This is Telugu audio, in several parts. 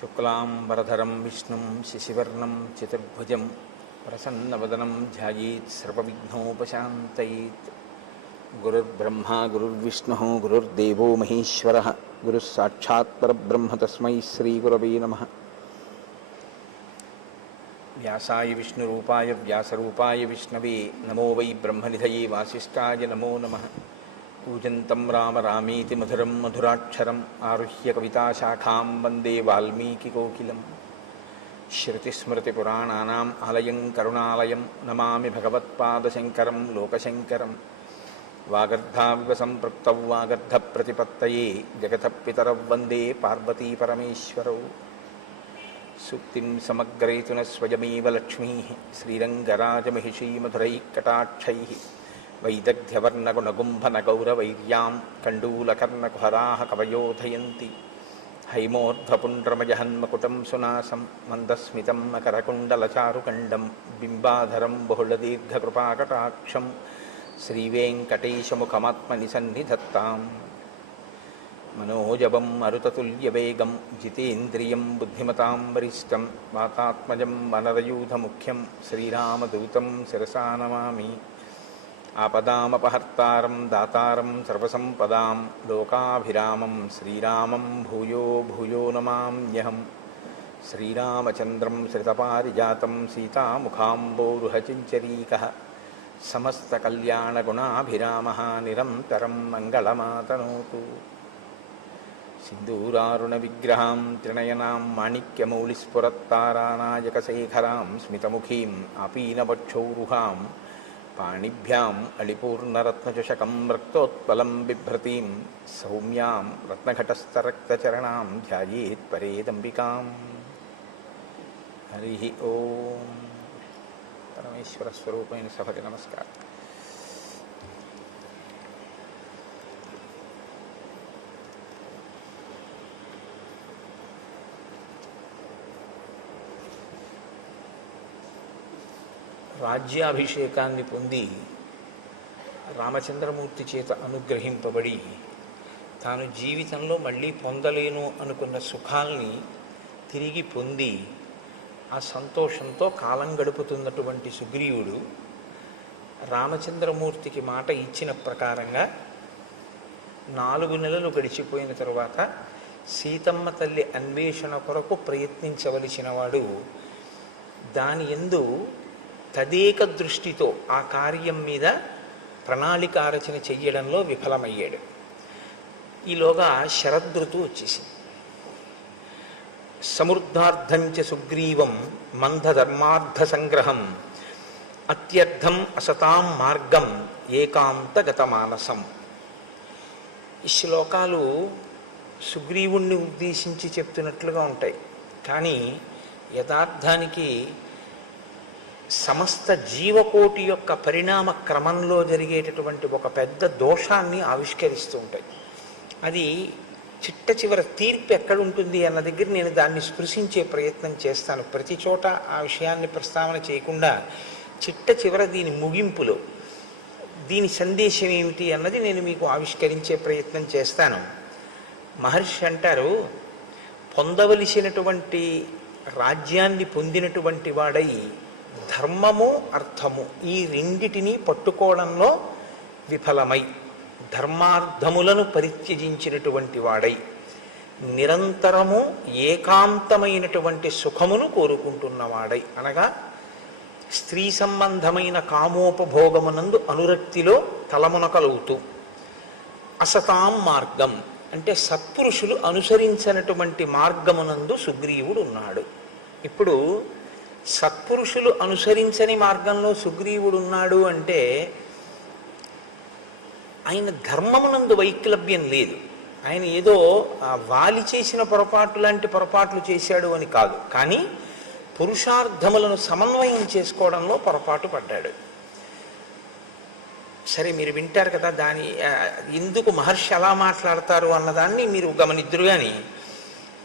शुक्लांबरधरं विष्णुं शशिवर्णं चतुर्भुजं प्रसन्नवदनं ध्यायेत् सर्वविघ्नोपशान्तयेत्। गुरुर्ब्रह्मा गुरुर्विष्णुः गुरुर्देवो महेश्वरः गुरुः साक्षात् परब्रह्म तस्मै श्रीगुरवे नमः। व्यासाय विष्णुरूपाय व्यासरूपाय विष्णवे नमो वै ब्रह्मनिधये वासिष्ठाय नमो नमः। कूजन्तं राम रामेति मधुरं मधुराक्षरम् आरुह्य कविताशाखां वन्दे वाल्मीकिकोकिलं। श्रुतिस्मृतिपुराणानाम् आलयं करुणालयं नमामि भगवत्पादशङ्करं लोकशङ्करं। वागर्धाविव सम्पृक्तौ वागर्धप्रतिपत्तये जगतः पितरौ वन्दे पार्वतीपरमेश्वरौ। सूक्तिं समग्रयितु न स्वयमेव लक्ष्मीः श्रीरङ्गराजमहिषीमधुरैः कटाक्षैः। वैदग्ध्यवर्णगुणगुम्भनगौरवैर्यां कण्डूलकर्णकुहराः कवयोधयन्ति। हैमोर्ध्वपुण्ड्रमजहन्मकुटं सुनासं मन्दस्मितं मकरकुण्डलचारुकण्डं बिम्बाधरं बहुलदीर्घकृपाकटाक्षं श्रीवेङ्कटेशमुखमात्मनि सन्निधत्ताम्। मनोजवं मरुततुल्यवेगं जितेन्द्रियं बुद्धिमतां वरिष्ठं वातात्मजं वनरयूथमुख्यं श्रीरामदूतं शिरसा नमामि। आपदामपहर्तारं दातारं सर्वसम्पदां लोकाभिरामं श्रीरामं भूयो भूयो नमाम्यहं। श्रीरामचन्द्रं श्रितपारिजातं सीतामुखाम्बोरुहचिञ्चरीकः समस्तकल्याणगुणाभिरामः निरन्तरं मङ्गलमातनोतु। सिन्दूरारुणविग्रहां त्रिनयनां माणिक्यमौलिस्फुरत्तारानायकशेखरां स्मितमुखीं आपीनवक्षौरुहां पाणिभ्याम् अलिपूर्णरत्नचषकं रक्तोत्पलं बिभ्रतीं सौम्यां रत्नघटस्थरक्तचरणां ध्यायेत् परेदम्बिकाम्। हरिः ओं। परमेश्वरस्वरूपेण सभके नमस्कारः। రాజ్యాభిషేకాన్ని పొంది రామచంద్రమూర్తి చేత అనుగ్రహింపబడి తాను జీవితంలో మళ్ళీ పొందలేను అనుకున్న సుఖాల్ని తిరిగి పొంది ఆ సంతోషంతో కాలం గడుపుతున్నటువంటి సుగ్రీవుడు రామచంద్రమూర్తికి మాట ఇచ్చిన ప్రకారంగా 4 నెలలు గడిచిపోయిన తరువాత సీతమ్మ తల్లి అన్వేషణ కొరకు ప్రయత్నించవలసిన వాడు దాని యందు తదేక దృష్టితో ఆ కార్యం మీద ప్రణాళికారచన చెయ్యడంలో విఫలమయ్యాడు. ఈలోగా శరదృతువు వచ్చేసింది. సమృద్ధార్థంచ సుగ్రీవం మందధర్మార్థ సంగ్రహం అత్యర్థం అసతాం మార్గం ఏకాంతగతమానసం. ఈ శ్లోకాలు సుగ్రీవుణ్ణి ఉద్దేశించి చెప్తున్నట్లుగా ఉంటాయి, కానీ యథార్థానికి సమస్త జీవకోటి యొక్క పరిణామ క్రమంలో జరిగేటటువంటి ఒక పెద్ద దోషాన్ని ఆవిష్కరిస్తూ ఉంటాయి. అది చిట్ట చివర తీర్పు ఎక్కడుంటుంది అన్న దగ్గర నేను దాన్ని స్పృశించే ప్రయత్నం చేస్తాను. ప్రతి చోట ఆ విషయాన్ని ప్రస్తావన చేయకుండా చిట్ట చివర దీని ముగింపులో దీని సందేశం ఏమిటి అన్నది నేను మీకు ఆవిష్కరించే ప్రయత్నం చేస్తాను. మహర్షి అంటారు, పొందవలసినటువంటి రాజ్యాన్ని పొందినటువంటి వాడై ధర్మము అర్థము ఈ రెండిటినీ పట్టుకోవడంలో విఫలమై ధర్మార్థములను పరిత్యజించినటువంటి వాడై నిరంతరము ఏకాంతమైనటువంటి సుఖమును కోరుకుంటున్నవాడై, అనగా స్త్రీ సంబంధమైన కామోపభోగమునందు అనురక్తిలో తలమునకలవుతూ, అసతాం మార్గం అంటే సత్పురుషులు అనుసరించినటువంటి మార్గమునందు సుగ్రీవుడు ఉన్నాడు. ఇప్పుడు సత్పురుషులు అనుసరించని మార్గంలో సుగ్రీవుడు ఉన్నాడు అంటే ఆయన ధర్మమునందు వైక్లభ్యం లేదు. ఆయన ఏదో వాలి చేసిన పొరపాటు లాంటి పొరపాట్లు చేశాడు అని కాదు, కానీ పురుషార్థములను సమన్వయం చేసుకోవడంలో పొరపాటు పడ్డాడు. సరే, మీరు వింటారు కదా, దాని ఎందుకు మహర్షి అలా మాట్లాడతారు అన్నదాన్ని మీరు గమనిద్దురు. కానీ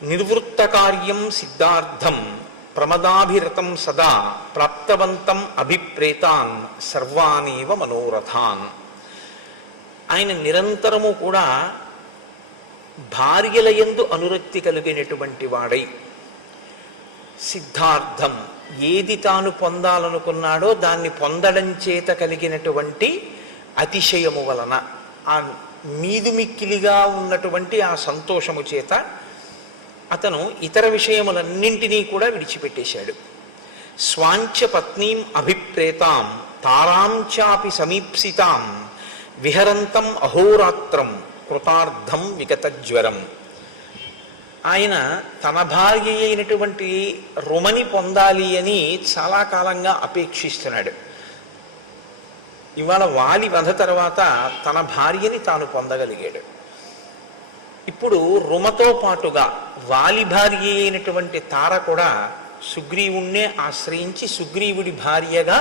నిర్వృత్త కార్యం సిద్ధార్థం ప్రమదాభిరతం సదా ప్రాప్తవంతం అభిప్రేతాన్ సర్వానేవ మనోరథాన్. ఆయన నిరంతరము కూడా భార్యల యందు అనురక్తి కలిగినటువంటి వాడై సిద్ధార్థం, ఏది తాను పొందాలనుకున్నాడో దాన్ని పొందడం చేత కలిగినటువంటి అతిశయము వలన, ఆ మీదుమిక్కిలిగా ఉన్నటువంటి ఆ సంతోషము చేత అతను ఇతర విషయములన్నింటినీ కూడా విడిచిపెట్టేశాడు. స్వాంచ పత్నీం అభిప్రేతాం తారాంచాపి సమీప్సితాం విహరంతం అహోరాత్రం కృతార్థం విగతజ్వరం. ఆయన తన భార్య అయినటువంటి రుమని పొందాలి అని చాలా కాలంగా అపేక్షిస్తున్నాడు. ఇవాళ వాలి వధ తర్వాత తన భార్యని తాను పొందగలిగాడు. ఇప్పుడు రుమతో పాటుగా వాలి భార్య అయినటువంటి తార కూడా సుగ్రీవుణ్ణే ఆశ్రయించి సుగ్రీవుడి భార్యగా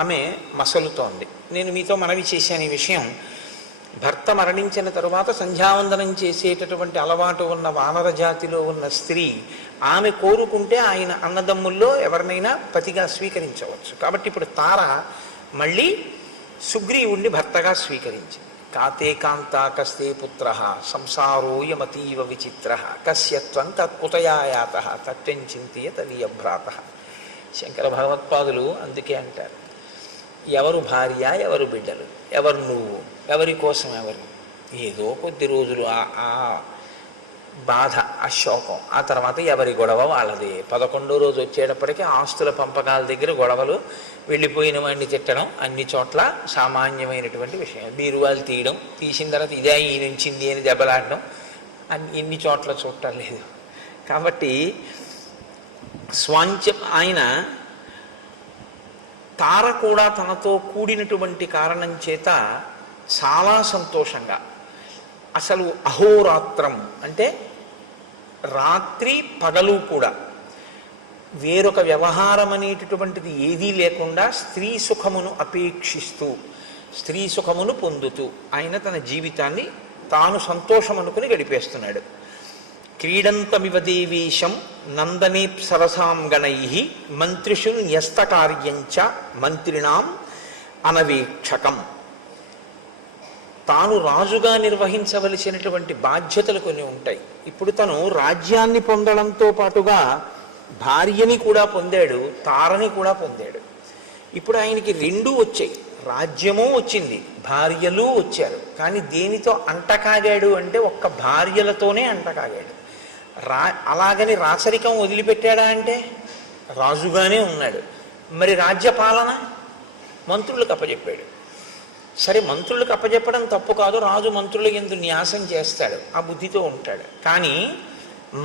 ఆమె మసలుతోంది. నేను మీతో మనవి చేశాను ఈ విషయం. భర్త మరణించిన తరువాత సంధ్యావందనం చేసేటటువంటి అలవాటు ఉన్న వానర జాతిలో ఉన్న స్త్రీ ఆమె కోరుకుంటే ఆయన అన్నదమ్ముల్లో ఎవరినైనా పతిగా స్వీకరించవచ్చు. కాబట్టి ఇప్పుడు తార మళ్ళీ సుగ్రీవుణ్ణి భర్తగా స్వీకరించింది. కాతే కాంతా కస్తే పుత్ర సంసారోయమతీవ విచిత్ర కస్యత్వం తత్కుతయాయాత తత్వం చింతయ తదీయభ్రాత. శంకర భగవత్పాదులు అందుకే అంటారు, ఎవరు భార్య, ఎవరు బిడ్డలు, ఎవరు నువ్వు, ఎవరి కోసం ఎవరు. ఏదో కొద్ది రోజులు ఆ బాధ, ఆ శోకం, ఆ తర్వాత ఎవరి గొడవ వాళ్ళది. 11వ రోజు వచ్చేటప్పటికీ ఆస్తుల పంపకాల దగ్గర గొడవలు, వెళ్ళిపోయిన వాడిని తిట్టడం అన్ని చోట్ల సామాన్యమైనటువంటి విషయం. బీరువాలు తీయడం, తీసిన తర్వాత ఇదే ఈయన ఉంచింది అని దెబ్బలాడడం ఎన్ని చోట్ల చూడటం లేదు. కాబట్టి స్వాంచ ఆయన తార కూడా తనతో కూడినటువంటి కారణం చేత చాలా సంతోషంగా, అసలు అహోరాత్రం అంటే రాత్రి పగలు కూడా వేరొక వ్యవహారం అనేటటువంటిది ఏదీ లేకుండా స్త్రీ సుఖమును అపేక్షిస్తూ, స్త్రీ సుఖమును పొందుతూ ఆయన తన జీవితాన్ని తాను సంతోషం అనుకుని గడిపేస్తున్నాడు. క్రీడంతమివ దేవేశం నందనే సరసాం గణై మంత్రిషు న్యస్తకార్యంచ మంత్రిణాం అనవేక్షకం. తాను రాజుగా నిర్వహించవలసినటువంటి బాధ్యతలు కొన్ని ఉంటాయి. ఇప్పుడు తను రాజ్యాన్ని పొందడంతో పాటుగా భార్యని కూడా పొందాడు, తారని కూడా పొందాడు. ఇప్పుడు ఆయనకి రెండూ వచ్చాయి, రాజ్యము వచ్చింది, భార్యలు వచ్చారు. కానీ దేనితో అంటకాగాడు అంటే ఒక్క భార్యలతోనే అంటకాగాడు. అలాగని రాచరికం వదిలిపెట్టాడా అంటే రాజుగానే ఉన్నాడు. మరి రాజ్యపాలన మంత్రులకు అప్పచెప్పాడు. సరే, మంత్రులకు అప్పచెప్పడం తప్పు కాదు, రాజు మంత్రుల యందు న్యాసం చేస్తాడు, ఆ బుద్ధితో ఉంటాడు. కానీ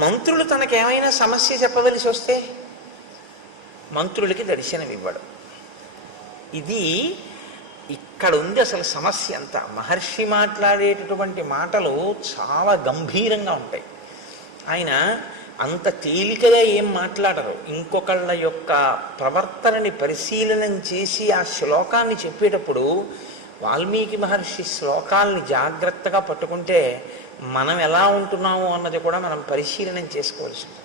మంత్రులు తనకేమైనా సమస్య చెప్పవలసి వస్తే మంత్రులకి దర్శనం ఇవ్వడం. ఇది ఇక్కడ ఉంది అసలు సమస్య అంతా. మహర్షి మాట్లాడేటటువంటి మాటలు చాలా గంభీరంగా ఉంటాయి. ఆయన అంత తేలికగా ఏం మాట్లాడరు. ఇంకొకళ్ళ యొక్క ప్రవర్తనని పరిశీలనం చేసి ఆ శ్లోకాన్ని చెప్పేటప్పుడు వాల్మీకి మహర్షి శ్లోకాల్ని జాగ్రత్తగా పట్టుకుంటే మనం ఎలా ఉంటున్నాము అన్నది కూడా మనం పరిశీలనం చేసుకోవాల్సి ఉంటుంది.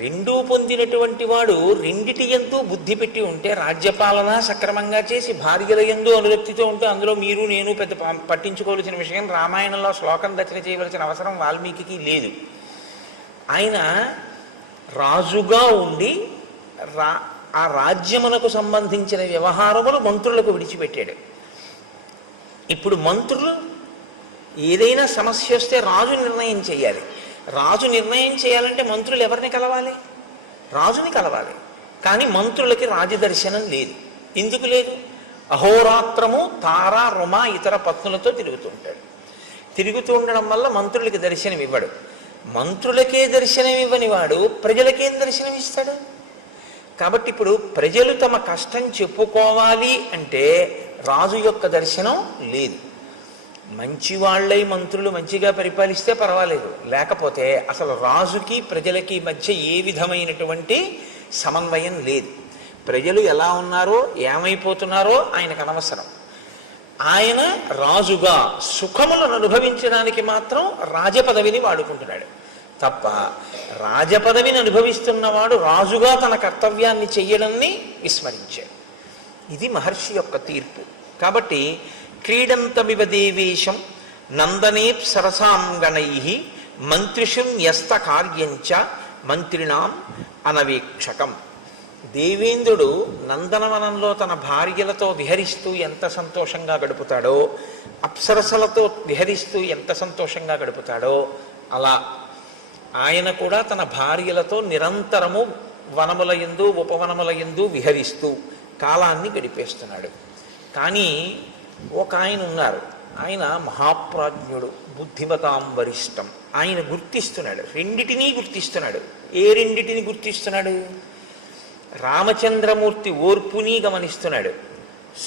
రెండూ పొందినటువంటి వాడు రెండిటి యందు బుద్ధి పెట్టి ఉంటే, రాజ్యపాలన సక్రమంగా చేసి భార్యల యందు అనురక్తితో ఉంటే అందులో మీరు నేను పెద్ద పట్టించుకోవాల్సిన విషయం, రామాయణంలో శ్లోకం రచన చేయవలసిన అవసరం వాల్మీకి లేదు. ఆయన రాజుగా ఉండి ఆ రాజ్యమునకు సంబంధించిన వ్యవహారములు మంత్రులకు విడిచిపెట్టాడు. ఇప్పుడు మంత్రులు ఏదైనా సమస్య వస్తే రాజు నిర్ణయం చేయాలి. రాజు నిర్ణయం చేయాలంటే మంత్రులు ఎవరిని కలవాలి? రాజుని కలవాలి. కానీ మంత్రులకి రాజదర్శనం లేదు. ఎందుకు లేదు? అహోరాత్రము తార రుమ ఇతర పత్నులతో తిరుగుతుంటాడు. తిరుగుతూ ఉండడం వల్ల మంత్రులకి దర్శనం ఇవ్వడు. మంత్రులకే దర్శనం ఇవ్వని వాడు ప్రజలకేం దర్శనం ఇస్తాడు? కాబట్టి ఇప్పుడు ప్రజలు తమ కష్టం చెప్పుకోవాలి అంటే రాజు యొక్క దర్శనం లేదు. మంచివాళ్ళై మంత్రులు మంచిగా పరిపాలిస్తే పర్వాలేదు, లేకపోతే అసలు రాజుకి ప్రజలకి మధ్య ఏ విధమైనటువంటి సమన్వయం లేదు. ప్రజలు ఎలా ఉన్నారో ఏమైపోతున్నారో ఆయనకు అనవసరం. ఆయన రాజుగా సుఖములను అనుభవించడానికి మాత్రం రాజపదవిని వాడుకుంటున్నాడు తప్ప, రాజపదవిని అనుభవిస్తున్నవాడు రాజుగా తన కర్తవ్యాన్ని చెయ్యడాన్ని విస్మరించాడు. ఇది మహర్షి యొక్క తీర్పు. కాబట్టి క్రీడంతమివ దేవేశం నందనే సరసాం గణై మంత్రిషు న్యస్త కార్యంచ మంత్రిణాం అనవీక్షకం. దేవేంద్రుడు నందనవనంలో తన భార్యలతో విహరిస్తూ ఎంత సంతోషంగా గడుపుతాడో, అప్సరసలతో విహరిస్తూ ఎంత సంతోషంగా గడుపుతాడో, అలా ఆయన కూడా తన భార్యలతో నిరంతరము వనముల యందు ఉపవనముల యందు విహరిస్తూ కాలాన్ని గడిపేస్తున్నాడు. కానీ ఒక ఆయన ఉన్నారు, ఆయన మహాప్రాజ్ఞుడు, బుద్ధిమతాం వరిష్టం. ఆయన గుర్తిస్తున్నాడు, రెండిటినీ గుర్తిస్తున్నాడు. ఏ రెండిటిని గుర్తిస్తున్నాడు? రామచంద్రమూర్తి ఓర్పుని గమనిస్తున్నాడు,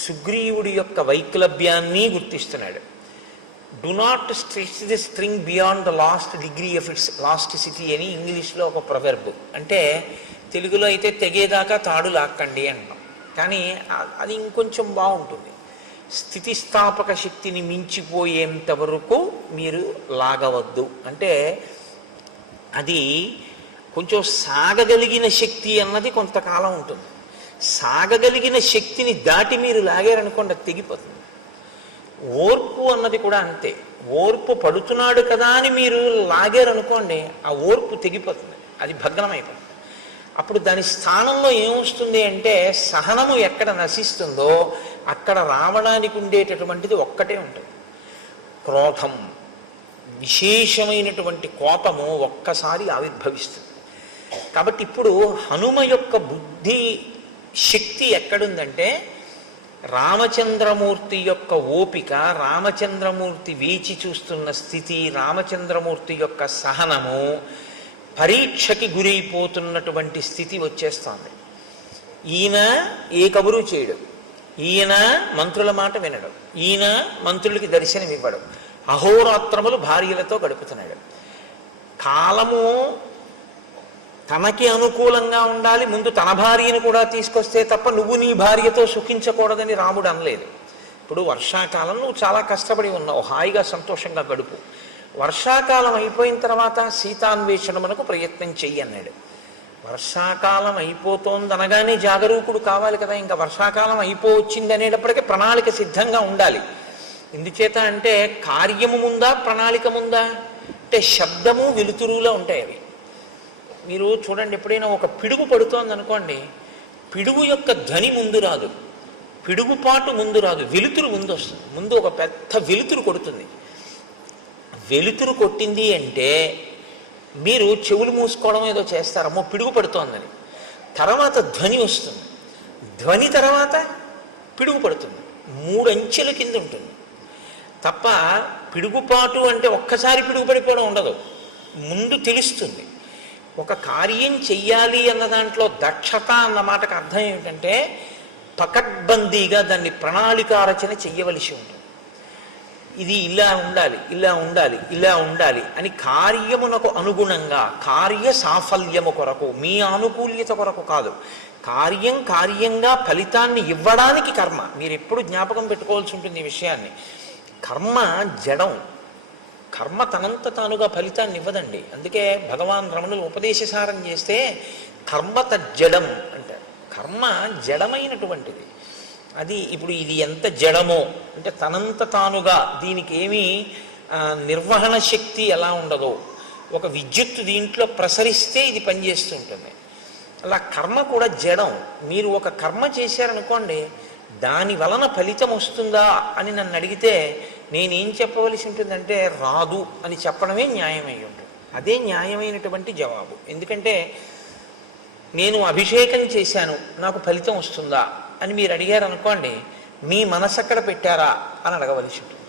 సుగ్రీవుడి యొక్క వైక్లభ్యాన్ని గుర్తిస్తున్నాడు. Do not stretch the string beyond the last degree of its elasticity అని ఇంగ్లీష్లో ఒక ప్రొవెర్బ్. అంటే తెలుగులో అయితే తెగేదాకా తాడు లాక్కండి అంటాం, కానీ అది ఇంకొంచెం బాగుంటుంది. స్థితిస్థాపక శక్తిని మించిపోయేంత వరకు మీరు లాగవద్దు. అంటే అది కొంచెం సాగగలిగిన శక్తి అన్నది కొంతకాలం ఉంటుంది. సాగగలిగిన శక్తిని దాటి మీరు లాగారనుకోండి, అది తెగిపోతుంది. ఓర్పు అన్నది కూడా అంతే. ఓర్పు పడుతున్నాడు కదా అని మీరు లాగారనుకోండి, ఆ ఓర్పు తెగిపోతుంది, అది భగ్నమైపోతుంది. అప్పుడు దాని స్థానంలో ఏమొస్తుంది అంటే, సహనము ఎక్కడ నశిస్తుందో అక్కడ రావడానికి ఉండేటటువంటిది ఒక్కటే ఉంటుంది, క్రోధం. విశేషమైనటువంటి కోపము ఒక్కసారి ఆవిర్భవిస్తుంది. కాబట్టి ఇప్పుడు హనుమ యొక్క బుద్ధి శక్తి ఎక్కడుందంటే, రామచంద్రమూర్తి యొక్క ఓపిక, రామచంద్రమూర్తి వేచి చూస్తున్న స్థితి, రామచంద్రమూర్తి యొక్క సహనము పరీక్షకి గురైపోతున్నటువంటి స్థితి వచ్చేస్తోంది. ఈయన ఏ కబురు చేయడు, ఈయన మంత్రుల మాట వినడు, ఈయన మంత్రులకి దర్శనం ఇవ్వడు, అహోరాత్రములు భార్యలతో గడుపుతున్నాడు. కాలము తనకి అనుకూలంగా ఉండాలి, ముందు తన భార్యను కూడా తీసుకొస్తే తప్ప నువ్వు నీ భార్యతో సుఖించకూడదని రాముడు అనలేదు. ఇప్పుడు వర్షాకాలం నువ్వు చాలా కష్టపడి ఉన్నావు, హాయిగా సంతోషంగా గడుపు. వర్షాకాలం అయిపోయిన తర్వాత సీతాన్వేషణమునకు ప్రయత్నం చెయ్యి అన్నాడు. వర్షాకాలం అయిపోతోందనగానే జాగరూకుడు కావాలి కదా. ఇంకా వర్షాకాలం అయిపోవచ్చింది అనేటప్పటికీ ప్రణాళిక సిద్ధంగా ఉండాలి. ఎందుచేత అంటే కార్యము ముందా ప్రణాళిక ముందా అంటే శబ్దము వెలుతురులో ఉంటాయి అవి. మీరు చూడండి, ఎప్పుడైనా ఒక పిడుగు పడుతోంది అనుకోండి, పిడుగు యొక్క ధ్వని ముందు రాదు, పిడుగుపాటు ముందు రాదు, వెలుతురు ముందు వస్తుంది. ముందు ఒక పెద్ద వెలుతురు కొడుతుంది. వెలుతురు కొట్టింది అంటే మీరు చెవులు మూసుకోవడం ఏదో చేస్తారమ్మో పిడుగు పడుతోందని. తర్వాత ధ్వని వస్తుంది, ధ్వని తర్వాత పిడుగు పడుతుంది. 3 అంచెల కింద ఉంటుంది తప్ప పిడుగుపాటు అంటే ఒక్కసారి పిడుగు పడిపోవడం ఉండదు. ముందు తెలుస్తుంది. ఒక కార్యం చెయ్యాలి అన్న దాంట్లో దక్షత అన్న మాటకు అర్థం ఏమిటంటే, పకడ్బందీగా దాన్ని ప్రణాళికారచన చెయ్యవలసి ఉంటుంది. ఇది ఇలా ఉండాలి, ఇలా ఉండాలి, ఇలా ఉండాలి అని కార్యమునకు అనుగుణంగా, కార్య సాఫల్యము కొరకు, మీ ఆనుకూల్యత కొరకు కాదు, కార్యంగా ఫలితాన్ని ఇవ్వడానికి కర్మ. మీరు ఎప్పుడు జ్ఞాపకం పెట్టుకోవాల్సి ఉంటుంది ఈ విషయాన్ని. కర్మ జడం, కర్మ తనంత తానుగా ఫలితాన్ని ఇవ్వదండి. అందుకే భగవాన్ రమణులు ఉపదేశసారం చేస్తే కర్మ తజ్జడం అంటారు. కర్మ జడమైనటువంటిది. అది ఇప్పుడు ఇది ఎంత జడమో అంటే తనంత తానుగా దీనికి ఏమీ నిర్వహణ శక్తి ఎలా ఉండదో, ఒక విద్యుత్తు దీంట్లో ప్రసరిస్తే ఇది పనిచేస్తూ ఉంటుంది. అలా కర్మ కూడా జడం. మీరు ఒక కర్మ చేశారనుకోండి, దాని వలన ఫలితం వస్తుందా అని నన్ను అడిగితే నేనేం చెప్పవలసి ఉంటుందంటే రాదు అని చెప్పడమే న్యాయమై ఉంటుంది. అదే న్యాయమైనటువంటి జవాబు. ఎందుకంటే నేను అభిషేకం చేశాను, నాకు ఫలితం వస్తుందా అని మీరు అడిగారు అనుకోండి, మీ మనసు అక్కడ పెట్టారా అని అడగవలసి ఉంటుంది.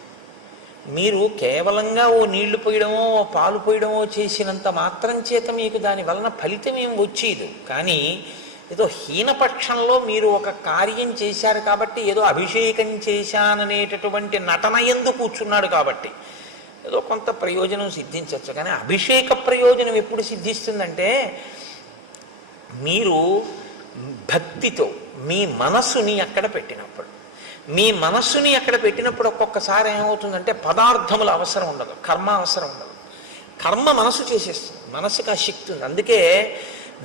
మీరు కేవలంగా ఓ నీళ్లు పోయడమో ఓ పాలు పోయడమో చేసినంత మాత్రం చేత మీకు దాని వలన ఫలితం ఏం వచ్చేది. కానీ ఏదో హీనపక్షంలో మీరు ఒక కార్యం చేశారు కాబట్టి, ఏదో అభిషేకం చేశాననేటటువంటి నటన ఎందు కూర్చున్నాడు కాబట్టి ఏదో కొంత ప్రయోజనం సిద్ధించవచ్చు. కానీ అభిషేక ప్రయోజనం ఎప్పుడు సిద్ధిస్తుందంటే, మీరు భక్తితో మీ మనస్సుని అక్కడ పెట్టినప్పుడు. మీ మనస్సుని అక్కడ పెట్టినప్పుడు ఒక్కొక్కసారి ఏమవుతుందంటే పదార్థముల అవసరం ఉండదు, కర్మ అవసరం ఉండదు. కర్మ మనసు చేసేస్తుంది. మనసుకు ఆ శక్తి ఉంది. అందుకే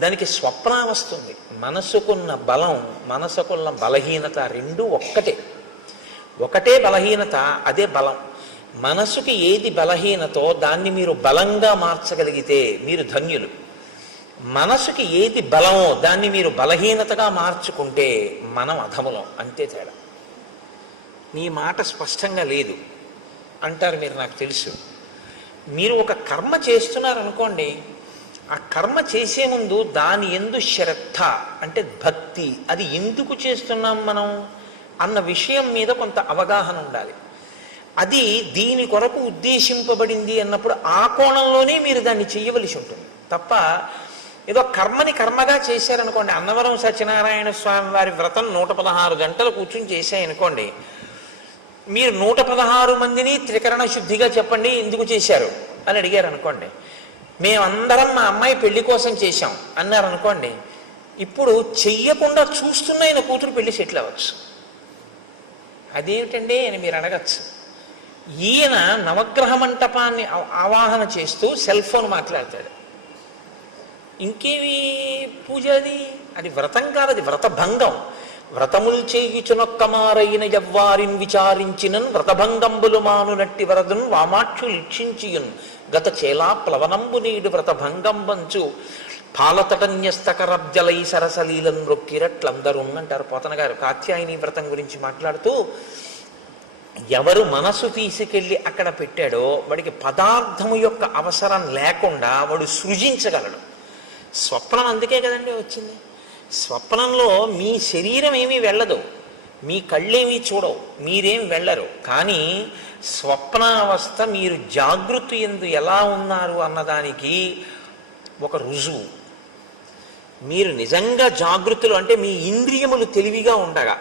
దానికి స్వప్న వస్తుంది. మనసుకున్న బలం, మనసుకున్న బలహీనత రెండూ ఒకటే బలహీనత, అదే బలం. మనసుకి ఏది బలహీనతో దాన్ని మీరు బలంగా మార్చగలిగితే మీరు ధన్యులు. మనసుకి ఏది బలమో దాన్ని మీరు బలహీనతగా మార్చుకుంటే మనం అధములం, అంతే తేడా. నీ మాట స్పష్టంగా లేదు అంటారు మీరు, నాకు తెలుసు. మీరు ఒక కర్మ చేస్తున్నారనుకోండి, ఆ కర్మ చేసే ముందు దాని యందు శ్రద్ధ అంటే భక్తి, అది ఎందుకు చేస్తున్నాం మనం అన్న విషయం మీద కొంత అవగాహన ఉండాలి. అది దీని కొరకు ఉద్దేశింపబడింది అన్నప్పుడు ఆ కోణంలోనే మీరు దాన్ని చెయ్యవలసి ఉంటుంది తప్ప ఏదో కర్మని కర్మగా చేశారనుకోండి. అన్నవరం సత్యనారాయణ స్వామి వారి వ్రతం 116 గంటలు కూర్చుని చేశాయనుకోండి, మీరు 116 మందిని త్రికరణ శుద్ధిగా చెప్పండి ఎందుకు చేశారు అని అడిగారు అనుకోండి. మేమందరం మా అమ్మాయి పెళ్లి కోసం చేశాం అన్నారు అనుకోండి, ఇప్పుడు చెయ్యకుండా చూస్తున్న ఆయన కూతురు పెళ్లి సెటిల్ అవ్వచ్చు. అదేమిటండి అని మీరు అడగచ్చు. ఈయన నవగ్రహ మంటపాన్ని ఆవాహన చేస్తూ సెల్ ఫోన్ మాట్లాడతాడు. ఇంకేవి పూజ అది వ్రతం కాదు, అది వ్రతభంగం. వ్రతములు చేయుచునొక్కమారైన ఎవ్వారిని విచారించినన్ వ్రతభంగంబులు మానునట్టి వరదున్ వామాక్షులు ఇక్షించియున్ గత చేలా ప్లవనంబు నీడు వ్రతభంగంబంచు పాలతటన్యస్తకరబ్జలై సరసలీలను రొక్కిరట్లందరూ అంటారు పోతన గారు కాత్యాయని వ్రతం గురించి మాట్లాడుతూ. ఎవరు మనసు తీసుకెళ్ళి అక్కడ పెట్టాడో వాడికి పదార్థము యొక్క అవసరం లేకుండా వాడు సృజించగలడు. స్వప్నం అందుకే కదండి వచ్చింది. స్వప్నంలో మీ శరీరం ఏమీ వెళ్ళదు, మీ కళ్ళేమీ చూడవు, మీరేం వెళ్ళరు. కానీ స్వప్నావస్థ మీరు జాగృతి యందు ఎలా ఉన్నారు అన్నదానికి ఒక రుజువు. మీరు నిజంగా జాగృతులు అంటే మీ ఇంద్రియములు తెలివిగా ఉండగా,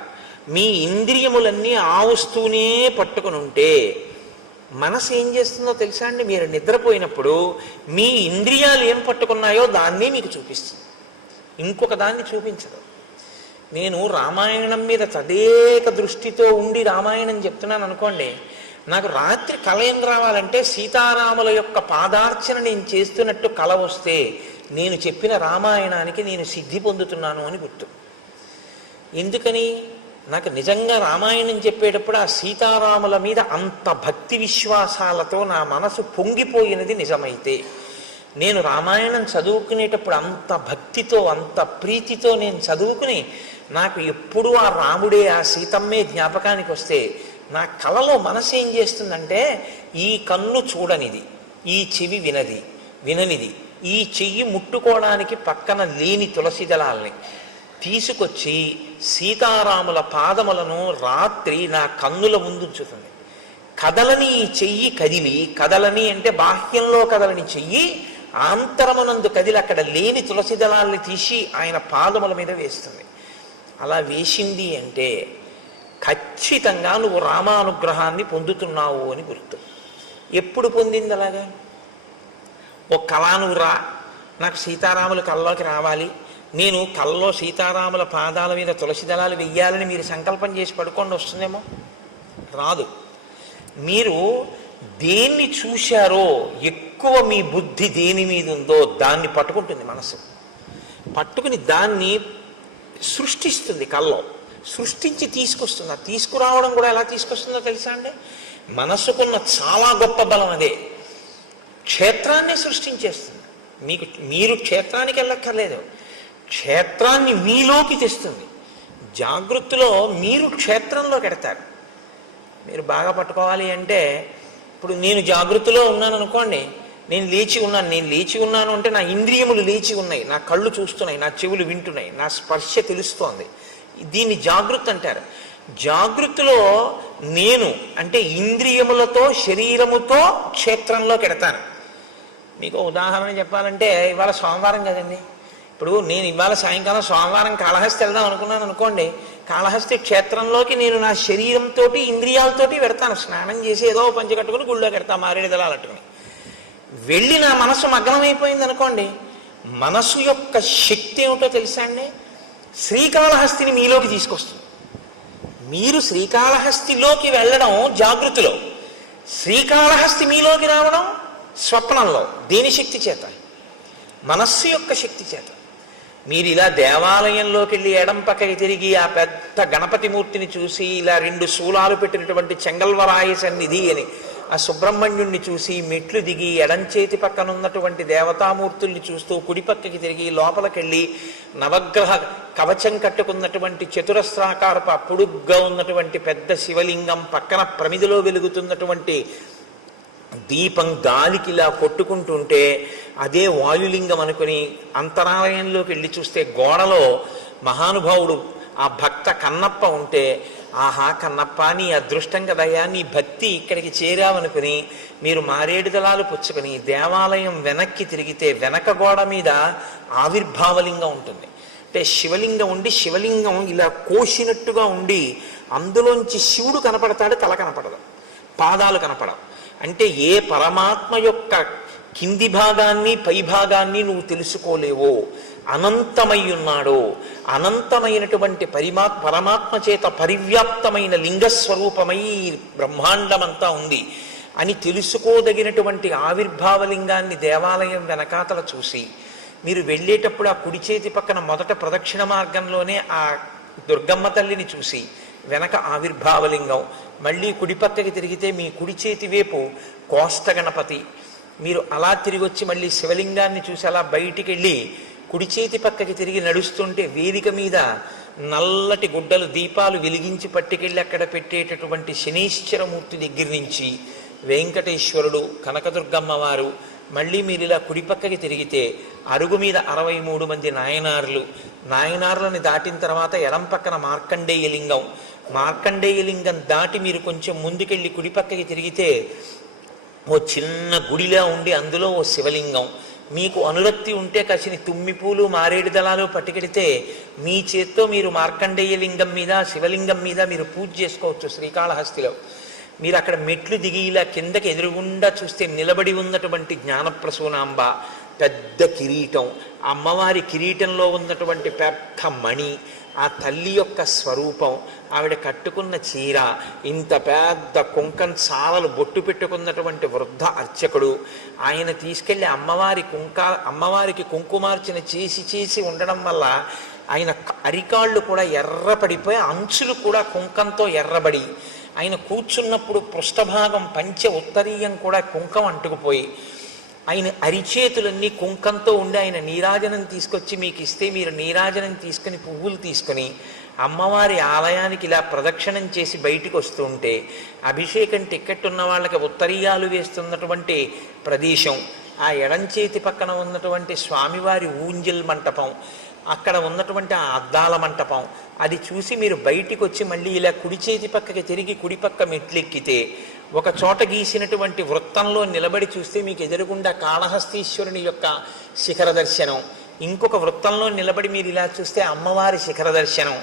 మీ ఇంద్రియములన్నీ ఆ వస్తువునే పట్టుకుని ఉంటే మనసు ఏం చేస్తుందో తెలుసా అండి? మీరు నిద్రపోయినప్పుడు మీ ఇంద్రియాలు ఏం పట్టుకున్నాయో దాన్నే మీకు చూపిస్తుంది, ఇంకొక దాన్ని చూపించదు. నేను రామాయణం మీద తదేక దృష్టితో ఉండి రామాయణం చెప్తున్నాను అనుకోండి, నాకు రాత్రి కళ ఏం రావాలంటే సీతారాముల యొక్క పాదార్చన నేను చేస్తున్నట్టు కళ వస్తే నేను చెప్పిన రామాయణానికి నేను సిద్ధి పొందుతున్నాను అని గుర్తు. ఎందుకని? నాకు నిజంగా రామాయణం చెప్పేటప్పుడు ఆ సీతారాముల మీద అంత భక్తి విశ్వాసాలతో నా మనసు పొంగిపోయినది నిజమైతే, నేను రామాయణం చదువుకునేటప్పుడు అంత భక్తితో అంత ప్రీతితో నేను చదువుకుని నాకు ఎప్పుడూ ఆ రాముడే ఆ సీతమ్మే జ్ఞాపకానికి వస్తే నా కలలో మనసు ఏం చేస్తుందంటే, ఈ కన్ను చూడనిది, ఈ చెవి విననిది, ఈ చెయ్యి ముట్టుకోవడానికి పక్కన లేని తులసి దళాల్ని తీసుకొచ్చి సీతారాముల పాదములను రాత్రి నా కన్నుల ముందుంచుతుంది. కదలని ఈ చెయ్యి కదిలి, కదలని అంటే బాహ్యంలో కదలని చెయ్యి ఆంతరమునందు కదిలి అక్కడ లేని తులసి దళాల్ని తీసి ఆయన పాదముల మీద వేస్తుంది. అలా వేసింది అంటే ఖచ్చితంగా నువ్వు రామానుగ్రహాన్ని పొందుతున్నావు అని గుర్తు. ఎప్పుడు పొందింది అలాగా? ఓ కళ నువ్వు రా, నాకు సీతారాములు కల్లోకి రావాలి, నేను కల్లో సీతారాముల పాదాల మీద తులసి దళాలు వెయ్యాలని మీరు సంకల్పం చేసి పడుకోండి, వస్తుందేమో? రాదు. మీరు దేన్ని చూశారో ఎక్కువ మీ బుద్ధి దేని మీద ఉందో దాన్ని పట్టుకుంటుంది మనసు. పట్టుకుని దాన్ని సృష్టిస్తుంది, కల్లో సృష్టించి తీసుకొస్తుంది. ఆ తీసుకురావడం కూడా ఎలా తీసుకొస్తుందో తెలుసా అండి? మనసుకున్న చాలా గొప్ప బలం అదే. క్షేత్రాన్ని సృష్టించేస్తుంది. మీరు క్షేత్రానికి వెళ్ళక్కర్లేదు, క్షేత్రాన్ని మీలోకి తెస్తుంది. జాగృతిలో మీరు క్షేత్రంలోకి ఎడతారు. మీరు బాగా పట్టుకోవాలి అంటే, ఇప్పుడు నేను జాగృతిలో ఉన్నాను అనుకోండి, నేను లేచి ఉన్నాను అంటే నా ఇంద్రియములు లేచి ఉన్నాయి, నా కళ్ళు చూస్తున్నాయి, నా చెవులు వింటున్నాయి, నా స్పర్శ తెలుస్తోంది. దీన్ని జాగృతి అంటారు. జాగృతిలో నేను అంటే ఇంద్రియములతో శరీరముతో క్షేత్రంలోకి ఎడతాను. మీకు ఉదాహరణ చెప్పాలంటే, ఇవాళ సోమవారం కదండి, ఇప్పుడు నేను ఇవాళ సాయంకాలం సోమవారం కాళహస్తి వెళ్దాం అనుకున్నాను అనుకోండి, కాళహస్తి క్షేత్రంలోకి నేను నా శరీరంతో ఇంద్రియాలతోటి పెడతాను. స్నానం చేసి ఏదో పంచి కట్టుకుని గుళ్ళోకి పెడతాను, మారేడు దళాలట్టుకుని వెళ్ళి నా మనసు మగ్నమైపోయింది అనుకోండి. మనసు యొక్క శక్తి ఏమిటో తెలుసా అండి? శ్రీకాళహస్తిని మీలోకి తీసుకొస్తుంది. మీరు శ్రీకాళహస్తిలోకి వెళ్ళడం జాగృతిలో, శ్రీకాళహస్తి మీలోకి రావడం స్వప్నంలో. దేని శక్తి చేత? మనస్సు యొక్క శక్తి చేత. మీరు ఇలా దేవాలయంలోకి వెళ్ళి ఎడం పక్కకి తిరిగి ఆ పెద్ద గణపతి మూర్తిని చూసి ఇలా 2 శూలాలు పెట్టినటువంటి చెంగల్వరాయ సన్నిధి అని ఆ సుబ్రహ్మణ్యుణ్ణి చూసి మెట్లు దిగి ఎడంచేతి పక్కన ఉన్నటువంటి దేవతామూర్తుల్ని చూస్తూ కుడిపక్కకి తిరిగి లోపలికెళ్ళి నవగ్రహ కవచం కట్టుకున్నటువంటి చతురస్రాకారపు పొడుగ్గా ఉన్నటువంటి పెద్ద శివలింగం పక్కన ప్రమిదిలో వెలుగుతున్నటువంటి దీపం గాలికి ఇలా కొట్టుకుంటుంటే అదే వాయులింగం అనుకుని అంతరాలయంలోకి వెళ్ళి చూస్తే గోడలో మహానుభావుడు ఆ భక్త కన్నప్ప ఉంటే, ఆహా కన్నప్ప నీ అదృష్టం కదయ్యా, నీ భక్తి ఇక్కడికి చేరావనుకుని మీరు మారేడు దళాలు పుచ్చుకొని దేవాలయం వెనక్కి తిరిగితే వెనక గోడ మీద ఆవిర్భావలింగం ఉంటుంది. అంటే శివలింగం ఉండి శివలింగం ఇలా కోసినట్టుగా ఉండి అందులోంచి శివుడు కనపడతాడు, తల కనపడదు, పాదాలు కనపడవు. అంటే ఏ పరమాత్మ యొక్క కింది భాగాన్ని పై భాగాన్ని నువ్వు తెలుసుకోలేవో, అనంతమై ఉన్నాడో, అనంతమైనటువంటి పరమాత్మ చేత పరివ్యాప్తమైన లింగస్వరూపమై బ్రహ్మాండమంతా ఉంది అని తెలుసుకోదగినటువంటి ఆవిర్భావలింగాన్ని దేవాలయం వెనకాతల చూసి మీరు వెళ్ళేటప్పుడు ఆ కుడి చేతి పక్కన మొదట ప్రదక్షిణ మార్గంలోనే ఆ దుర్గమ్మ తల్లిని చూసి వెనక ఆవిర్భావలింగం, మళ్ళీ కుడిపక్కకి తిరిగితే మీ కుడి చేతి వైపు కోష్ట గణపతి, మీరు అలా తిరిగి వచ్చి మళ్ళీ శివలింగాన్ని చూసి అలా బయటికి వెళ్ళి కుడి చేతి పక్కకి తిరిగి నడుస్తుంటే వేదిక మీద నల్లటి గుడ్డలు దీపాలు వెలిగించి పట్టుకెళ్ళి అక్కడ పెట్టేటటువంటి శనీశ్వరమూర్తి దగ్గర నుంచి వెంకటేశ్వరుడు, కనకదుర్గమ్మ వారు, మళ్ళీ మీరు ఇలా కుడిపక్కకి తిరిగితే అరుగు మీద 63 మంది నాయనార్లని దాటిన తర్వాత ఎడం పక్కన మార్కండేయలింగం, మార్కండేయలింగం దాటి మీరు కొంచెం ముందుకెళ్ళి కుడిపక్కకి తిరిగితే ఓ చిన్న గుడిలా ఉండి అందులో ఓ శివలింగం, మీకు అనురక్తి ఉంటే కాసిని తుమ్మిపూలు మారేడు దళాలు పట్టుకెడితే మీ చేత్తో మీరు మార్కండేయలింగం మీద శివలింగం మీద మీరు పూజ చేసుకోవచ్చు. శ్రీకాళహస్తిలో మీరు అక్కడ మెట్లు దిగి ఇలా కిందకి ఎదురుగుండా చూస్తే నిలబడి ఉన్నటువంటి జ్ఞానప్రసూనాంబ, పెద్ద కిరీటం, అమ్మవారి కిరీటంలో ఉన్నటువంటి పెద్ద మణి, ఆ తల్లి యొక్క స్వరూపం, ఆవిడ కట్టుకున్న చీర, ఇంత పెద్ద కుంకం చాలలు బొట్టు పెట్టుకున్నటువంటి వృద్ధ అర్చకుడు, ఆయన తీసుకెళ్లి అమ్మవారికి కుంకుమార్చన చేసి ఉండడం వల్ల ఆయన అరికాళ్ళు కూడా ఎర్రపడిపోయి అంచులు కూడా కుంకంతో ఎర్రబడి, ఆయన కూర్చున్నప్పుడు పృష్ఠభాగం పంచె ఉత్తరీయం కూడా కుంకం అంటుకుపోయి, ఆయన అరిచేతులన్నీ కుంకంతో ఉండి ఆయన నీరాజనం తీసుకొచ్చి మీకు ఇస్తే మీరు నీరాజనం తీసుకుని పువ్వులు తీసుకుని అమ్మవారి ఆలయానికి ఇలా ప్రదక్షిణం చేసి బయటికి వస్తూ ఉంటే అభిషేకం టిక్కెట్ ఉన్న వాళ్ళకి ఉత్తరీయాలు వేస్తున్నటువంటి ప్రదేశం, ఆ ఎడంచేతి పక్కన ఉన్నటువంటి స్వామివారి ఊంజల్ మంటపం, అక్కడ ఉన్నటువంటి ఆ అద్దాల మంటపం, అది చూసి మీరు బయటికి వచ్చి మళ్ళీ ఇలా కుడి చేతి పక్కకి తిరిగి కుడిపక్క మెట్లెక్కితే ఒక చోట గీసినటువంటి వృత్తంలో నిలబడి చూస్తే మీకు ఎదురుగుండా కాళహస్తీశ్వరుని యొక్క శిఖర దర్శనం, ఇంకొక వృత్తంలో నిలబడి మీరు ఇలా చూస్తే అమ్మవారి శిఖర దర్శనం,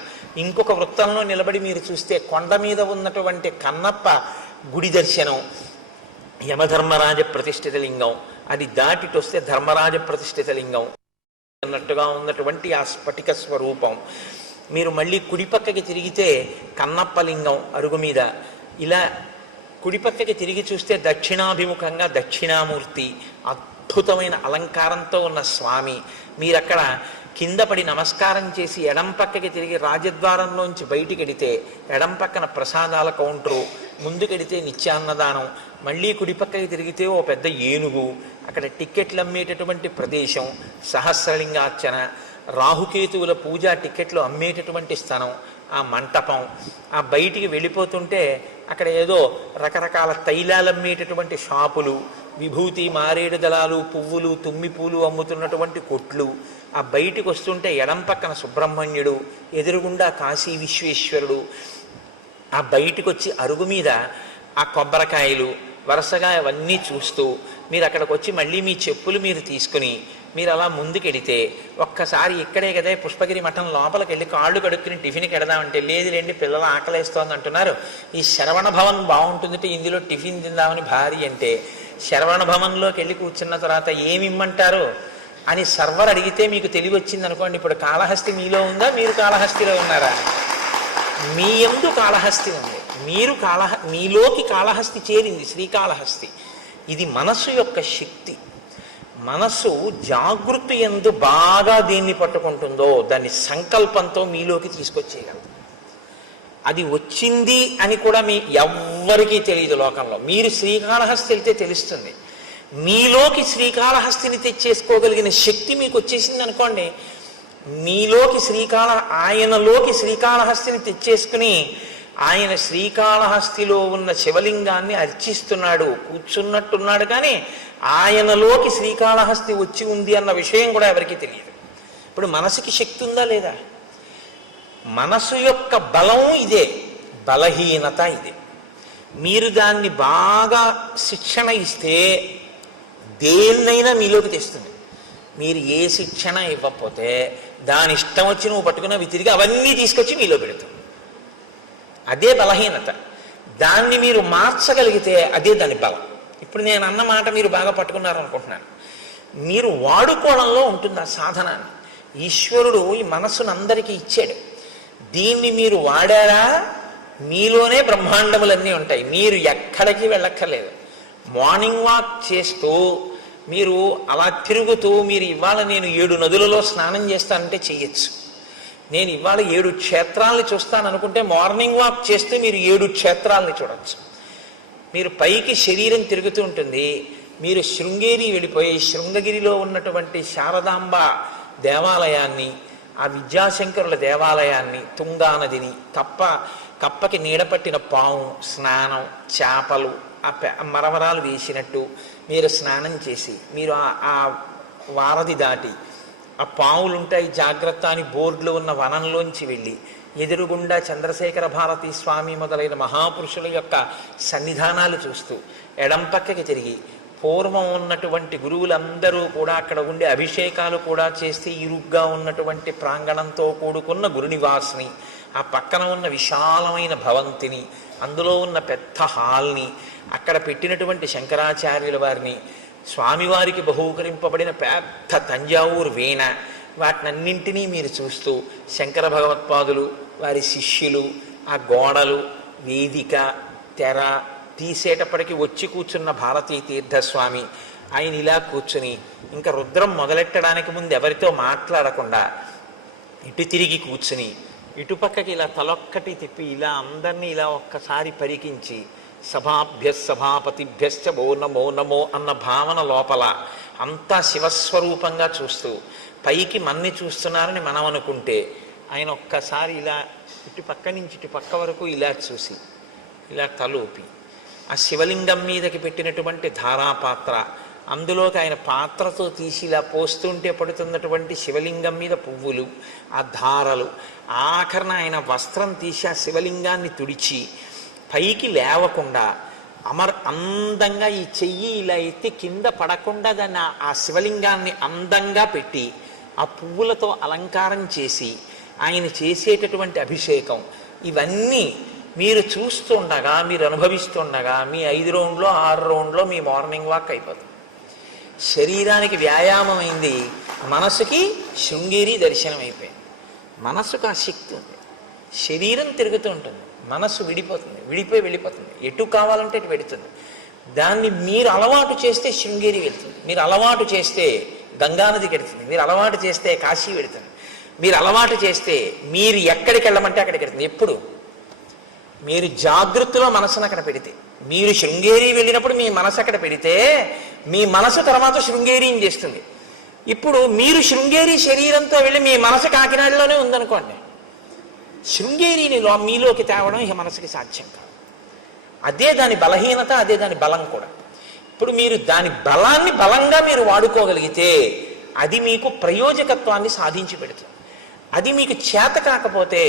ఇంకొక వృత్తంలో నిలబడి మీరు చూస్తే కొండ మీద ఉన్నటువంటి కన్నప్ప గుడి దర్శనం, యమధర్మరాజ ప్రతిష్ఠిత లింగం, అది దాటిటొస్తే ధర్మరాజ ప్రతిష్ఠిత లింగం అన్నట్టుగా ఉన్నటువంటి ఆ స్ఫటిక స్వరూపం, మీరు మళ్ళీ కుడిపక్కకి తిరిగితే కన్నప్ప లింగం అరుగు మీద, ఇలా కుడిపక్కకి తిరిగి చూస్తే దక్షిణాభిముఖంగా దక్షిణామూర్తి, అద్భుతమైన అలంకారంతో ఉన్న స్వామి, మీరక్కడ కింద పడి నమస్కారం చేసి ఎడం పక్కకి తిరిగి రాజద్వారంలోంచి బయటికి వెడితే ఎడం పక్కన ప్రసాదాల కౌంటరు, ముందుకెడితే నిత్యాన్నదానం, మళ్ళీ కుడిపక్కకి తిరిగితే ఓ పెద్ద ఏనుగు, అక్కడ టిక్కెట్లు అమ్మేటటువంటి ప్రదేశం, సహస్రలింగార్చన, రాహుకేతువుల పూజ టిక్కెట్లు అమ్మేటటువంటి స్థలం, ఆ మంటపం, ఆ బయటికి వెళ్ళిపోతుంటే అక్కడ ఏదో రకరకాల తైలాలు అమ్మేటటువంటి షాపులు, విభూతి మారేడు దళాలు పువ్వులు తుమ్మిపూలు అమ్ముతున్నటువంటి కొట్లు, ఆ బయటికి వస్తుంటే ఎడం పక్కన సుబ్రహ్మణ్యుడు, ఎదురుగుండా కాశీ విశ్వేశ్వరుడు, ఆ బయటికి వచ్చి అరుగు మీద ఆ కొబ్బరికాయలు వరుసగా అవన్నీ చూస్తూ మీరు అక్కడికి వచ్చి మళ్ళీ మీ చెప్పులు మీరు తీసుకుని మీరు అలా ముందుకెడితే ఒక్కసారి ఇక్కడే కదా పుష్పగిరి మఠం లోపలికి వెళ్ళి కాళ్ళు కడుక్కుని టిఫిన్కి వెడదామంటే లేదు లేండి పిల్లలు ఆకలేస్తోంది అంటున్నారు, ఈ శరవణ భవన్ బాగుంటుందంటే ఇందులో టిఫిన్ తిందామని భార్య అంటే శరవణ భవన్లోకి వెళ్ళి కూర్చున్న తర్వాత ఏమి ఇమ్మంటారు అని సర్వర్ అడిగితే మీకు తెలివి వచ్చింది అనుకోండి, ఇప్పుడు కాళహస్తి మీలో ఉందా, మీరు కాళహస్తిలో ఉన్నారా? మీ యందు కాళహస్తి ఉంది, మీరు మీలోకి కాళహస్తి చేరింది, శ్రీకాళహస్తి. ఇది మనస్సు యొక్క శక్తి. మనస్సు జాగృతి యందు బాగా దేన్ని పట్టుకుంటుందో దాన్ని సంకల్పంతో మీలోకి తీసుకొచ్చేయగలదు. అది వచ్చింది అని కూడా ఎవ్వరికీ తెలియదు లోకంలో. మీరు శ్రీకాళహస్తి వెళ్తే తెలుస్తుంది. మీలోకి శ్రీకాళహస్తిని తెచ్చేసుకోగలిగిన శక్తి మీకు వచ్చేసింది అనుకోండి, మీలోకి ఆయనలోకి శ్రీకాళహస్తిని తెచ్చేసుకుని ఆయన శ్రీకాళహస్తిలో ఉన్న శివలింగాన్ని అర్చిస్తున్నాడు, కూర్చున్నట్టున్నాడు, కానీ ఆయనలోకి శ్రీకాళహస్తి వచ్చి ఉంది అన్న విషయం కూడా ఎవరికీ తెలియదు. ఇప్పుడు మనసుకి శక్తి ఉందా లేదా? మనసు యొక్క బలం ఇదే, బలహీనత ఇదే. మీరు దాన్ని బాగా శిక్షణ ఇస్తే దేన్నైనా మీలోకి తెస్తుంది. మీరు ఏ శిక్షణ ఇవ్వకపోతే దాని ఇష్టం వచ్చి నువ్వు పట్టుకున్న తిరిగి అవన్నీ తీసుకొచ్చి మీలో పెడుతుంది. అదే బలహీనత. దాన్ని మీరు మార్చగలిగితే అదే దాని బలం. ఇప్పుడు నేను అన్న మాట మీరు బాగా పట్టుకున్నారనుకుంటున్నాను. మీరు వాడుకోవడంలో ఉంటుంది ఆ సాధనాన్ని. ఈశ్వరుడు ఈ మనస్సును అందరికీ ఇచ్చాడు. దీన్ని మీరు వాడారా మీలోనే బ్రహ్మాండములన్నీ ఉంటాయి. మీరు ఎక్కడికి వెళ్ళక్కర్లేదు. మార్నింగ్ వాక్ చేస్తూ మీరు అలా తిరుగుతూ మీరు ఇవాళ నేను 7 నదులలో స్నానం చేస్తానంటే చెయ్యొచ్చు. నేను ఇవాళ 7 క్షేత్రాలని చూస్తాను అనుకుంటే మార్నింగ్ వాక్ చేస్తే మీరు 7 క్షేత్రాలని చూడొచ్చు. మీరు పైకి శరీరం తిరుగుతూ ఉంటుంది. మీరు శృంగేరి వెళ్ళిపోయి శృంగగిరిలో ఉన్నటువంటి శారదాంబ దేవాలయాన్ని, ఆ విద్యాశంకరుల దేవాలయాన్ని, తుంగా నదిని, కప్పకి నీడపట్టిన పాము, స్నానం, చేపలు, మరమరాలు వేసినట్టు మీరు స్నానం చేసి మీరు ఆ వారధి దాటి ఆ పాములుంటాయి జాగ్రత్త అని బోర్డులో ఉన్న వనంలోంచి వెళ్ళి ఎదురుగుండా చంద్రశేఖర భారతి స్వామి మొదలైన మహాపురుషుల యొక్క సన్నిధానాలు చూస్తూ ఎడం పక్కకి తిరిగి పూర్వం ఉన్నటువంటి గురువులందరూ కూడా అక్కడ ఉండే అభిషేకాలు కూడా చేస్తే ఇరుగ్గా ఉన్నటువంటి ప్రాంగణంతో కూడుకున్న గురునివాస్ని, ఆ పక్కన ఉన్న విశాలమైన భవంతిని, అందులో ఉన్న పెద్ద హాల్ని, అక్కడ పెట్టినటువంటి శంకరాచార్యుల వారిని, స్వామివారికి బహూకరింపబడిన పెద్ద తంజావూరు వీణ, వాటినన్నింటినీ మీరు చూస్తూ శంకర భగవత్పాదులు, వారి శిష్యులు, ఆ గోడలు, వేదిక, తెర తీసేటప్పటికి వచ్చి కూర్చున్న భారతీ తీర్థస్వామి, ఆయన ఇలా కూర్చుని ఇంకా రుద్రం మొదలెట్టడానికి ముందు ఎవరితో మాట్లాడకుండా ఇటు తిరిగి కూర్చుని ఇటుపక్కకి ఇలా తలొక్కటి తిప్పి ఇలా అందరినీ ఇలా ఒక్కసారి పరికించి సభాపతిభ్యశ్చ ఓ నమో నమో అన్న భావన లోపల అంతా శివస్వరూపంగా చూస్తూ పైకి మన్ని చూస్తున్నారని మనం అనుకుంటే ఆయన ఒక్కసారి ఇలా ఇటు పక్క నుంచి ఇటు పక్క వరకు ఇలా చూసి ఇలా తలూపి ఆ శివలింగం మీదకి పెట్టినటువంటి ధారాపాత్ర, అందులోకి ఆయన పాత్రతో తీసి ఇలా పోస్తుంటే పడుతున్నటువంటి శివలింగం మీద పువ్వులు, ఆ ధారలు, ఆఖరణ ఆయన వస్త్రం తీసి ఆ శివలింగాన్ని తుడిచి పైకి లేవకుండా అందంగా ఈ చెయ్యి ఇలా ఎత్తి కింద పడకుండా దాన్ని ఆ శివలింగాన్ని అందంగా పెట్టి ఆ పువ్వులతో అలంకారం చేసి ఆయన చేసేటటువంటి అభిషేకం, ఇవన్నీ మీరు చూస్తుండగా, మీరు అనుభవిస్తుండగా మీ 5 రౌండ్లో 6 రౌండ్లో మీ మార్నింగ్ వాక్ అయిపోతుంది. శరీరానికి వ్యాయామం అయింది, మనసుకి శృంగేరి దర్శనం అయిపోయింది. మనసుకు ఆ శక్తి ఉంది. శరీరం తిరుగుతూ ఉంటుంది, మనస్సు వెళ్ళిపోతుంది, ఎటు కావాలంటే ఎటు పెడుతుంది. దాన్ని మీరు అలవాటు చేస్తే శృంగేరి వెళ్తుంది, మీరు అలవాటు చేస్తే గంగానదికి వెళుతుంది, మీరు అలవాటు చేస్తే కాశీ వెళుతుంది, మీరు అలవాటు చేస్తే మీరు ఎక్కడికి వెళ్ళమంటే అక్కడికి వెళుతుంది. ఎప్పుడు మీరు జాగృతిలో మనసును అక్కడ పెడితే, మీరు శృంగేరి వెళ్ళినప్పుడు మీ మనసు అక్కడ పెడితే మీ మనసు తర్వాత శృంగేరిని చేస్తుంది. ఇప్పుడు మీరు శృంగేరి శరీరంతో వెళ్ళి మీ మనసు కాకినాడలోనే ఉందనుకోండి, శృంగేరిని మీలోకి తేవడం ఇక మనసుకి సాధ్యం కాదు. అదే దాని బలహీనత, అదే దాని బలం కూడా. ఇప్పుడు మీరు దాని బలాన్ని బలంగా మీరు వాడుకోగలిగితే అది మీకు ప్రయోజకత్వాన్ని సాధించి పెడుతుంది. అది మీకు చేత కాకపోతే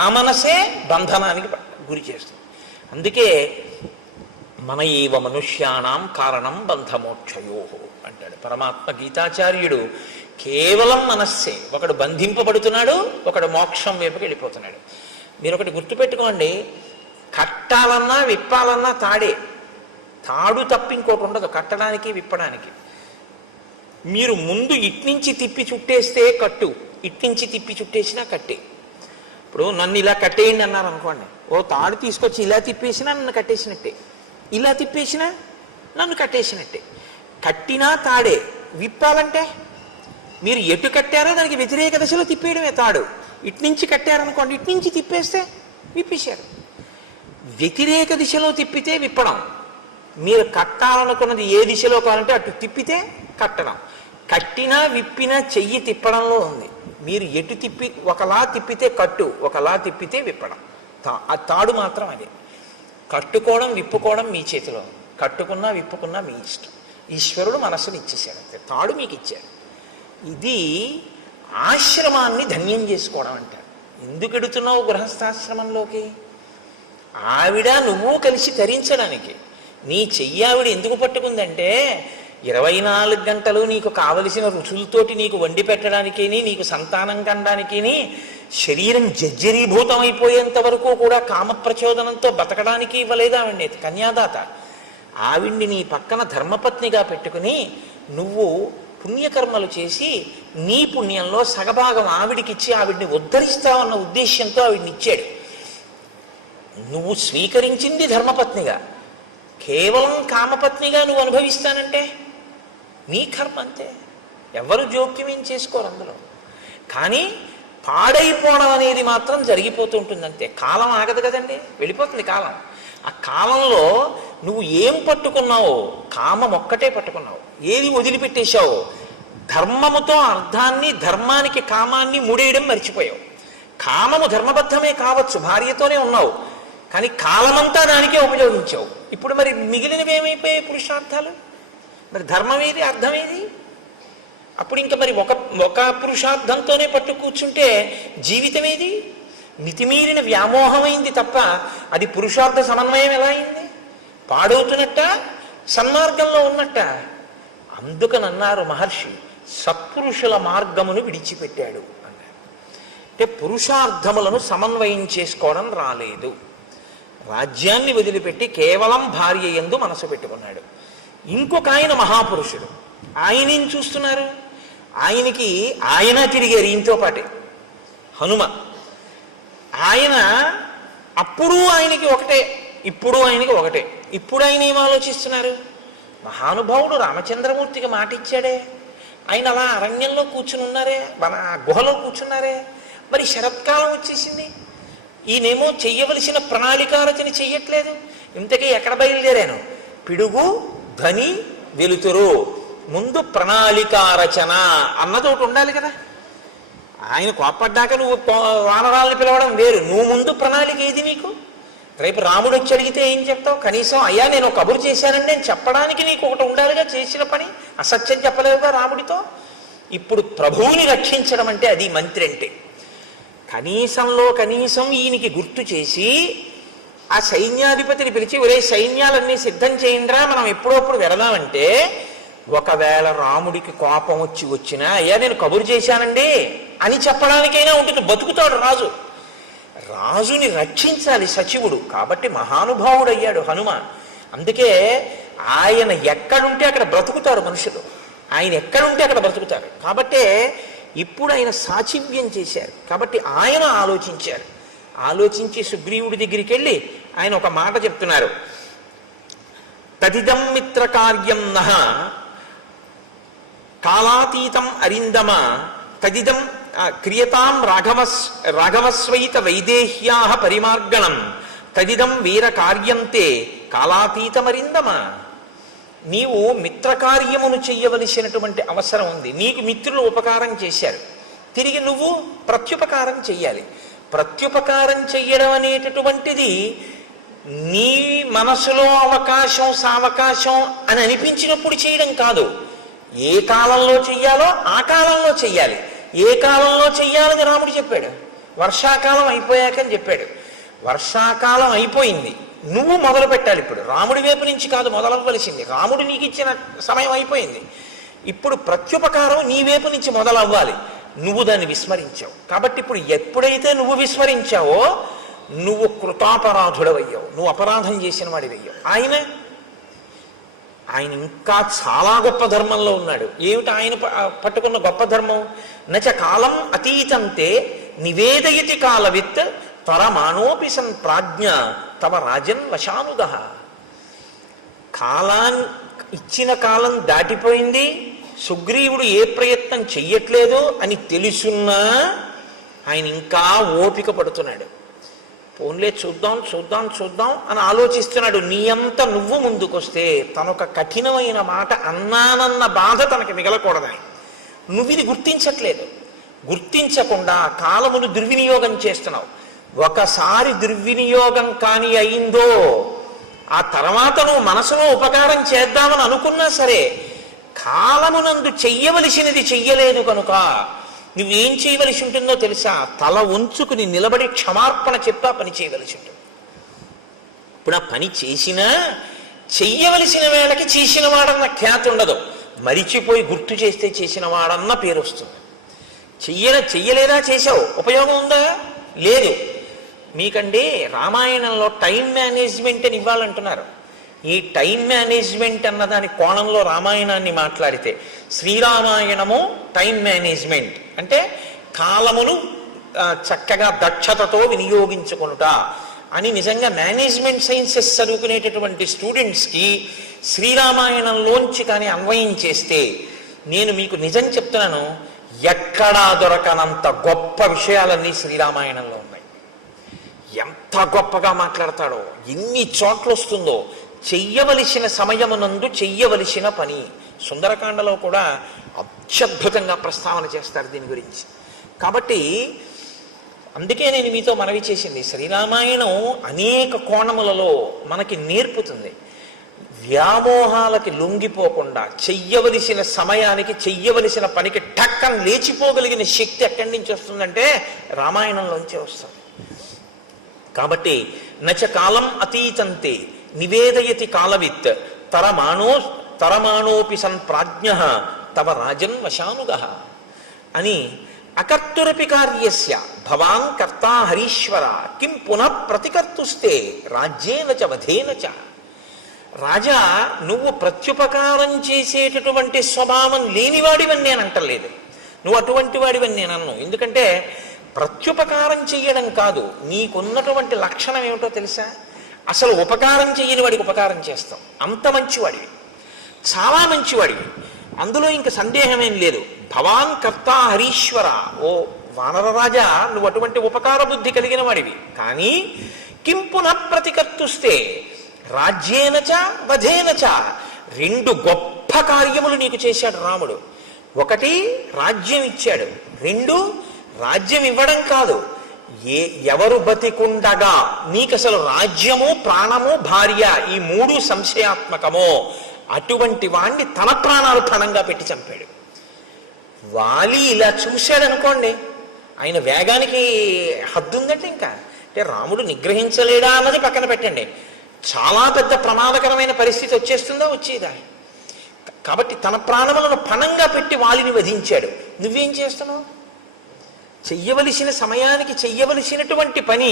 ఆ మనసే బంధనానికి గురి చేస్తుంది. అందుకే మన ఏవ మనుష్యానాం కారణం బంధమోక్షయో అంటాడు పరమాత్మ గీతాచార్యుడు. కేవలం మనస్సే, ఒకడు బంధింపబడుతున్నాడు, ఒకడు మోక్షం వైపుకి వెళ్ళిపోతున్నాడు. మీరు ఒకటి గుర్తుపెట్టుకోండి, కట్టాలన్నా విప్పాలన్నా తాడు తప్పి ఇంకోటి ఉండదు కట్టడానికి విప్పడానికి. మీరు ముందు ఇట్నుంచి తిప్పి చుట్టేస్తే కట్టు, ఇట్నుంచి తిప్పి చుట్టేసినా కట్టే. ఇప్పుడు నన్ను ఇలా కట్టేయండి అన్నారు అనుకోండి, ఓ తాడు తీసుకొచ్చి ఇలా తిప్పేసినా నన్ను కట్టేసినట్టే, ఇలా తిప్పేసినా నన్ను కట్టేసినట్టే. కట్టినా తాడే, విప్పాలంటే మీరు ఎటు కట్టారో దానికి వ్యతిరేక దశలో తిప్పేయడమే తాడు. ఇట్నుంచి కట్టారనుకోండి, ఇట్నుంచి తిప్పేస్తే విప్పేశారు. వ్యతిరేక దిశలో తిప్పితే విప్పడం, మీరు కట్టాలనుకున్నది ఏ దిశలో కావాలంటే అటు తిప్పితే కట్టడం. కట్టినా విప్పినా చెయ్యి తిప్పడంలో ఉంది. మీరు ఎటు తిప్పి ఒకలా తిప్పితే కట్టు, ఒకలా తిప్పితే విప్పడం. ఆ తాడు మాత్రం అదే. కట్టుకోవడం విప్పుకోవడం మీ చేతిలో ఉంది. కట్టుకున్నా విప్పుకున్నా మీ ఇష్టం. ఈశ్వరుడు మనస్సును ఇచ్చేశాడు అంతే, తాడు మీకు ఇచ్చాడు. ఇది ఆశ్రమాన్ని ధన్యం చేసుకోవడం అంటారు. ఎందుకు ఎడుతున్నావు గృహస్థాశ్రమంలోకి? ఆవిడ నువ్వు కలిసి తరించడానికి. నీ చెయ్యి ఆవిడ ఎందుకు పట్టుకుందంటే 24 గంటలు నీకు కావలసిన రుచులతోటి నీకు వండి పెట్టడానికి, నీకు సంతానం కనడానికి, శరీరం జర్జరీభూతం అయిపోయేంత వరకు కూడా కామప్రచోదనంతో బతకడానికి ఇవ్వలేదు ఆవిడ్ని కన్యాదాత. ఆవిడ్ని నీ పక్కన ధర్మపత్నిగా పెట్టుకుని నువ్వు పుణ్యకర్మలు చేసి నీ పుణ్యంలో సగభాగం ఆవిడికిచ్చి ఆవిడ్ని ఉద్ధరిస్తావన్న ఉద్దేశ్యంతో ఆవిడ్ని ఇచ్చాడు. నువ్వు స్వీకరించింది ధర్మపత్నిగా, కేవలం కామపత్నిగా నువ్వు అనుభవిస్తానంటే నీ కర్మ అంతే. ఎవరు జోక్యం ఏం చేసుకోరు అందులో. కానీ పాడైపోవడం అనేది మాత్రం జరిగిపోతూ ఉంటుంది అంతే. కాలం ఆగదు కదండి, వెళ్ళిపోతుంది కాలం. ఆ కాలంలో నువ్వు ఏం పట్టుకున్నావో, కామం ఒక్కటే పట్టుకున్నావు, ఏది వదిలిపెట్టేశావో, ధర్మముతో అర్థాన్ని, ధర్మానికి కామాన్ని ముడేయడం మర్చిపోయావు. కామము ధర్మబద్ధమే కావచ్చు, భార్యతోనే ఉన్నావు, కానీ కాలమంతా దానికే ఉపయోగించావు. ఇప్పుడు మరి మిగిలినవి ఏమైపోయాయి పురుషార్థాలు? మరి ధర్మం ఏది, అర్థం ఏది? అప్పుడు ఇంకా మరి ఒక పురుషార్థంతోనే పట్టు కూర్చుంటే జీవితం ఏది? మితిమీరిన వ్యామోహమైంది తప్ప అది పురుషార్థ సమన్వయం ఎలా అయింది? పాడవుతున్నట్ట, సన్మార్గంలో ఉన్నట్ట. అందుకనన్నారు మహర్షి, సత్పురుషుల మార్గమును విడిచిపెట్టాడు అన్నారు. అంటే పురుషార్థములను సమన్వయం చేసుకోవడం రాలేదు. రాజ్యాన్ని వదిలిపెట్టి కేవలం భార్య యందు మనసు పెట్టుకున్నాడు. ఇంకొక ఆయన మహాపురుషుడు, ఆయనేం చూస్తున్నారు? ఆయన తిరిగారు ఈయనతో పాటే, హనుమ. ఆయన అప్పుడు ఆయనకి ఒకటే, ఇప్పుడు ఆయనకి ఒకటే. ఇప్పుడు ఆయన ఏం ఆలోచిస్తున్నారు? మహానుభావుడు రామచంద్రమూర్తికి మాట ఇచ్చాడే, ఆయన అలా అరణ్యంలో కూర్చుని ఉన్నారే, మన గుహలో కూర్చున్నారే. మరి శరత్కాలం వచ్చేసింది, ఈయనేమో చెయ్యవలసిన ప్రణాళికారచన చెయ్యట్లేదు. ఇంతకీ ఎక్కడ బయలుదేరాను? పిడుగు ధ్వని వెలుతురు, ముందు ప్రణాళికారచన అన్నది ఒకటి ఉండాలి కదా. ఆయన కోప్పడ్డాక నువ్వు వానరాలను పిలవడం వేరు. నువ్వు ముందు ప్రణాళిక ఏది నీకు? రేపు రాముడు వచ్చి అడిగితే ఏం చెప్తావు? కనీసం అయ్యా నేను కబురు చేశానని నేను చెప్పడానికి నీకు ఒకటి ఉండాలిగా, చేసిన పని. అసత్యం చెప్పలేవుగా రాముడితో. ఇప్పుడు ప్రభువుని రక్షించడం అంటే అది మంత్రి అంటే. కనీసంలో కనీసం ఈయనకి గుర్తు చేసి ఆ సైన్యాధిపతిని పిలిచి, ఒరే సైన్యాలన్నీ సిద్ధం చేయండిరా, మనం ఎప్పుడప్పుడు వెళదామంటే, ఒకవేళ రాముడికి కోపం వచ్చినా అయ్యా నేను కబురు చేశానండి అని చెప్పడానికైనా ఉంటుంది. బతుకుతాడు రాజు. రాజుని రక్షించాలి సచివుడు. కాబట్టి మహానుభావుడు అయ్యాడు హనుమ. అందుకే ఆయన ఎక్కడుంటే అక్కడ బ్రతుకుతారు మనుషులు. ఆయన ఎక్కడుంటే అక్కడ బ్రతుకుతారు. కాబట్టే ఇప్పుడు ఆయన సాచివ్యం చేశారు. కాబట్టి ఆయన ఆలోచించారు. ఆలోచించి సుగ్రీవుడి దగ్గరికి వెళ్ళి ఆయన ఒక మాట చెప్తున్నారు. తదిదం మిత్ర కార్యం నహ కాలాతీతం అరిందమ తదిదం క్రియతాం రాఘవస్వైత వైదేహ్యా పరిమార్గణం తదిదం వీర కార్యంతే కాలాతీతమరిందమ. నీవు మిత్రకార్యమును చెయ్యవలసినటువంటి అవసరం ఉంది. నీకు మిత్రులు ఉపకారం చేశారు, తిరిగి నువ్వు ప్రత్యుపకారం చెయ్యాలి. ప్రత్యుపకారం చెయ్యడం అనేటటువంటిది నీ మనసులో అవకాశం సావకాశం అని అనిపించినప్పుడు చేయడం కాదు. ఏ కాలంలో చెయ్యాలో ఆ కాలంలో చెయ్యాలి. ఏ కాలంలో చెయ్యాలని రాముడు చెప్పాడు? వర్షాకాలం అయిపోయాకని చెప్పాడు. వర్షాకాలం అయిపోయింది, నువ్వు మొదలు పెట్టాలి. ఇప్పుడు రాముడి వైపు నుంచి కాదు మొదలవ్వలసింది. రాముడు నీకు ఇచ్చిన సమయం అయిపోయింది. ఇప్పుడు ప్రత్యుపకారం నీ వైపు నుంచి మొదలవ్వాలి. నువ్వు దాన్ని విస్మరించావు. కాబట్టి ఇప్పుడు ఎప్పుడైతే నువ్వు విస్మరించావో నువ్వు కృతాపరాధుడవయ్యావు, నువ్వు అపరాధం చేసిన వాడివయ్యావు. ఆయన ఇంకా చాలా గొప్ప ధర్మంలో ఉన్నాడు. ఏమిటి ఆయన పట్టుకున్న గొప్ప ధర్మం? నచ కాలం అతీతంతే నివేదయతి కాలవిత్ త్వరమానోపి సన్ ప్రాజ్ఞ తమ రాజన్ వశానుగ. ఇచ్చిన కాలం దాటిపోయింది, సుగ్రీవుడు ఏ ప్రయత్నం చెయ్యట్లేదు అని తెలుసున్నా ఆయన ఇంకా ఓపిక పడుతున్నాడు. ఓన్లే చూద్దాం చూద్దాం చూద్దాం అని ఆలోచిస్తున్నాడు. నీ అంత నువ్వు ముందుకొస్తే తనొక కఠినమైన మాట అన్నానన్న బాధ తనకి మిగలకూడదని నువ్వు ఇది గుర్తించట్లేదు. గుర్తించకుండా కాలమును దుర్వినియోగం చేస్తున్నావు. ఒకసారి దుర్వినియోగం కాని అయిందో ఆ తర్వాత నువ్వు మనసులో ఉపకారం చేద్దామని అనుకున్నా సరే కాలమునందు చెయ్యవలసినది చెయ్యలేదు కనుక నువ్వేం చేయవలసి ఉంటుందో తెలుసా? తల వంచుకుని నిలబడి క్షమార్పణ చెప్పి ఆ పని చేయవలసి ఉంటుంది. ఇప్పుడు ఆ పని చేసినా చెయ్యవలసిన వేళకి చేసిన వాడన్న ఖ్యాతి ఉండదు. మరిచిపోయి గుర్తు చేస్తే చేసిన వాడన్న పేరు వస్తుంది. చెయ్యలేదా చేశావు, ఉపయోగం ఉందా? లేదు. మీకండి రామాయణంలో టైం మేనేజ్మెంట్ అని ఇవ్వాలంటున్నారు. ఈ టైం మేనేజ్మెంట్ అన్న దాని కోణంలో రామాయణాన్ని మాట్లాడితే శ్రీరామాయణము టైం మేనేజ్మెంట్ అంటే కాలమును చక్కగా దక్షతతో వినియోగించుకొనుట అని నిజంగా మేనేజ్మెంట్ సైన్సెస్ చదువుకునేటటువంటి స్టూడెంట్స్కి శ్రీరామాయణంలోంచి కానీ అన్వయం చేస్తే నేను మీకు నిజం చెప్తున్నాను, ఎక్కడా దొరకనంత గొప్ప విషయాలన్నీ శ్రీరామాయణంలో ఉన్నాయి. ఎంత గొప్పగా మాట్లాడతాడో, ఎన్ని చోట్ల వస్తుందో. చెయ్యవలసిన సమయమునందు చెయ్యవలసిన పని. సుందరకాండలో కూడా అత్యద్భుతంగా ప్రస్తావన చేస్తారు దీని గురించి. కాబట్టి అందుకే నేను మీతో మనవి చేసింది, శ్రీరామాయణం అనేక కోణములలో మనకి నేర్పుతుంది. వ్యామోహాలకి లొంగిపోకుండా చెయ్యవలసిన సమయానికి చెయ్యవలసిన పనికి టక్కన లేచిపోగలిగిన శక్తి ఎక్కడి నుంచి వస్తుందంటే రామాయణంలోంచి వస్తుంది. కాబట్టి నచ కాలం అతీతంతే నివేదయతి కాలవిత్ తరమాణోపి సన్ ప్రాజ్ఞ తవ రాజన్ వశానుగ అని అకర్తురపి కార్యస్య భవాన్ కర్తా హరీశ్వర కిం పునః ప్రతికర్తుస్తే రాజ్యేన చ వధేన చ. రాజా, నువ్వు ప్రత్యుపకారం చేసేటటువంటి స్వభావం లేనివాడివని నేను అంటలేదు. నువ్వు అటువంటి వాడివని నేను అన్ను. ఎందుకంటే ప్రత్యుపకారం చెయ్యడం కాదు, నీకున్నటువంటి లక్షణం ఏమిటో తెలుసా? అసలు ఉపకారం చెయ్యని వాడికి ఉపకారం చేస్తాం. అంత మంచివాడివి, చాలా మంచివాడివి, అందులో ఇంక సందేహమేం లేదు. భవాన్ కర్తా హరీశ్వర, ఓ వానరరాజా, నువ్వు అటువంటి ఉపకార బుద్ధి కలిగిన వాడివి. కానీ కిం పునః ప్రతికర్తుస్తే రాజ్యేనచ వధేనచ, రెండు గొప్ప కార్యములు నీకు చేశాడు రాముడు. ఒకటి రాజ్యం ఇచ్చాడు, రెండు రాజ్యం ఇవ్వడం కాదు, ఎవరు బతికుండగా నీకు అసలు రాజ్యము ప్రాణము భార్య ఈ మూడు సంశయాత్మకమో అటువంటి వాణ్ణి తన ప్రాణాలు పణంగా పెట్టి చంపాడు. వాలి ఇలా చూశాడు అనుకోండి, ఆయన వేగానికి హద్దు ఉందంటే ఇంకా అంటే రాముడు నిగ్రహించలేడా అన్నది పక్కన పెట్టండి, చాలా పెద్ద ప్రమాదకరమైన పరిస్థితి వచ్చేస్తుందా, వచ్చేదా. కాబట్టి తన ప్రాణములను పణంగా పెట్టి వాలిని వధించాడు. నువ్వేం చేస్తున్నావు? చెయ్యవలసిన సమయానికి చెయ్యవలసినటువంటి పని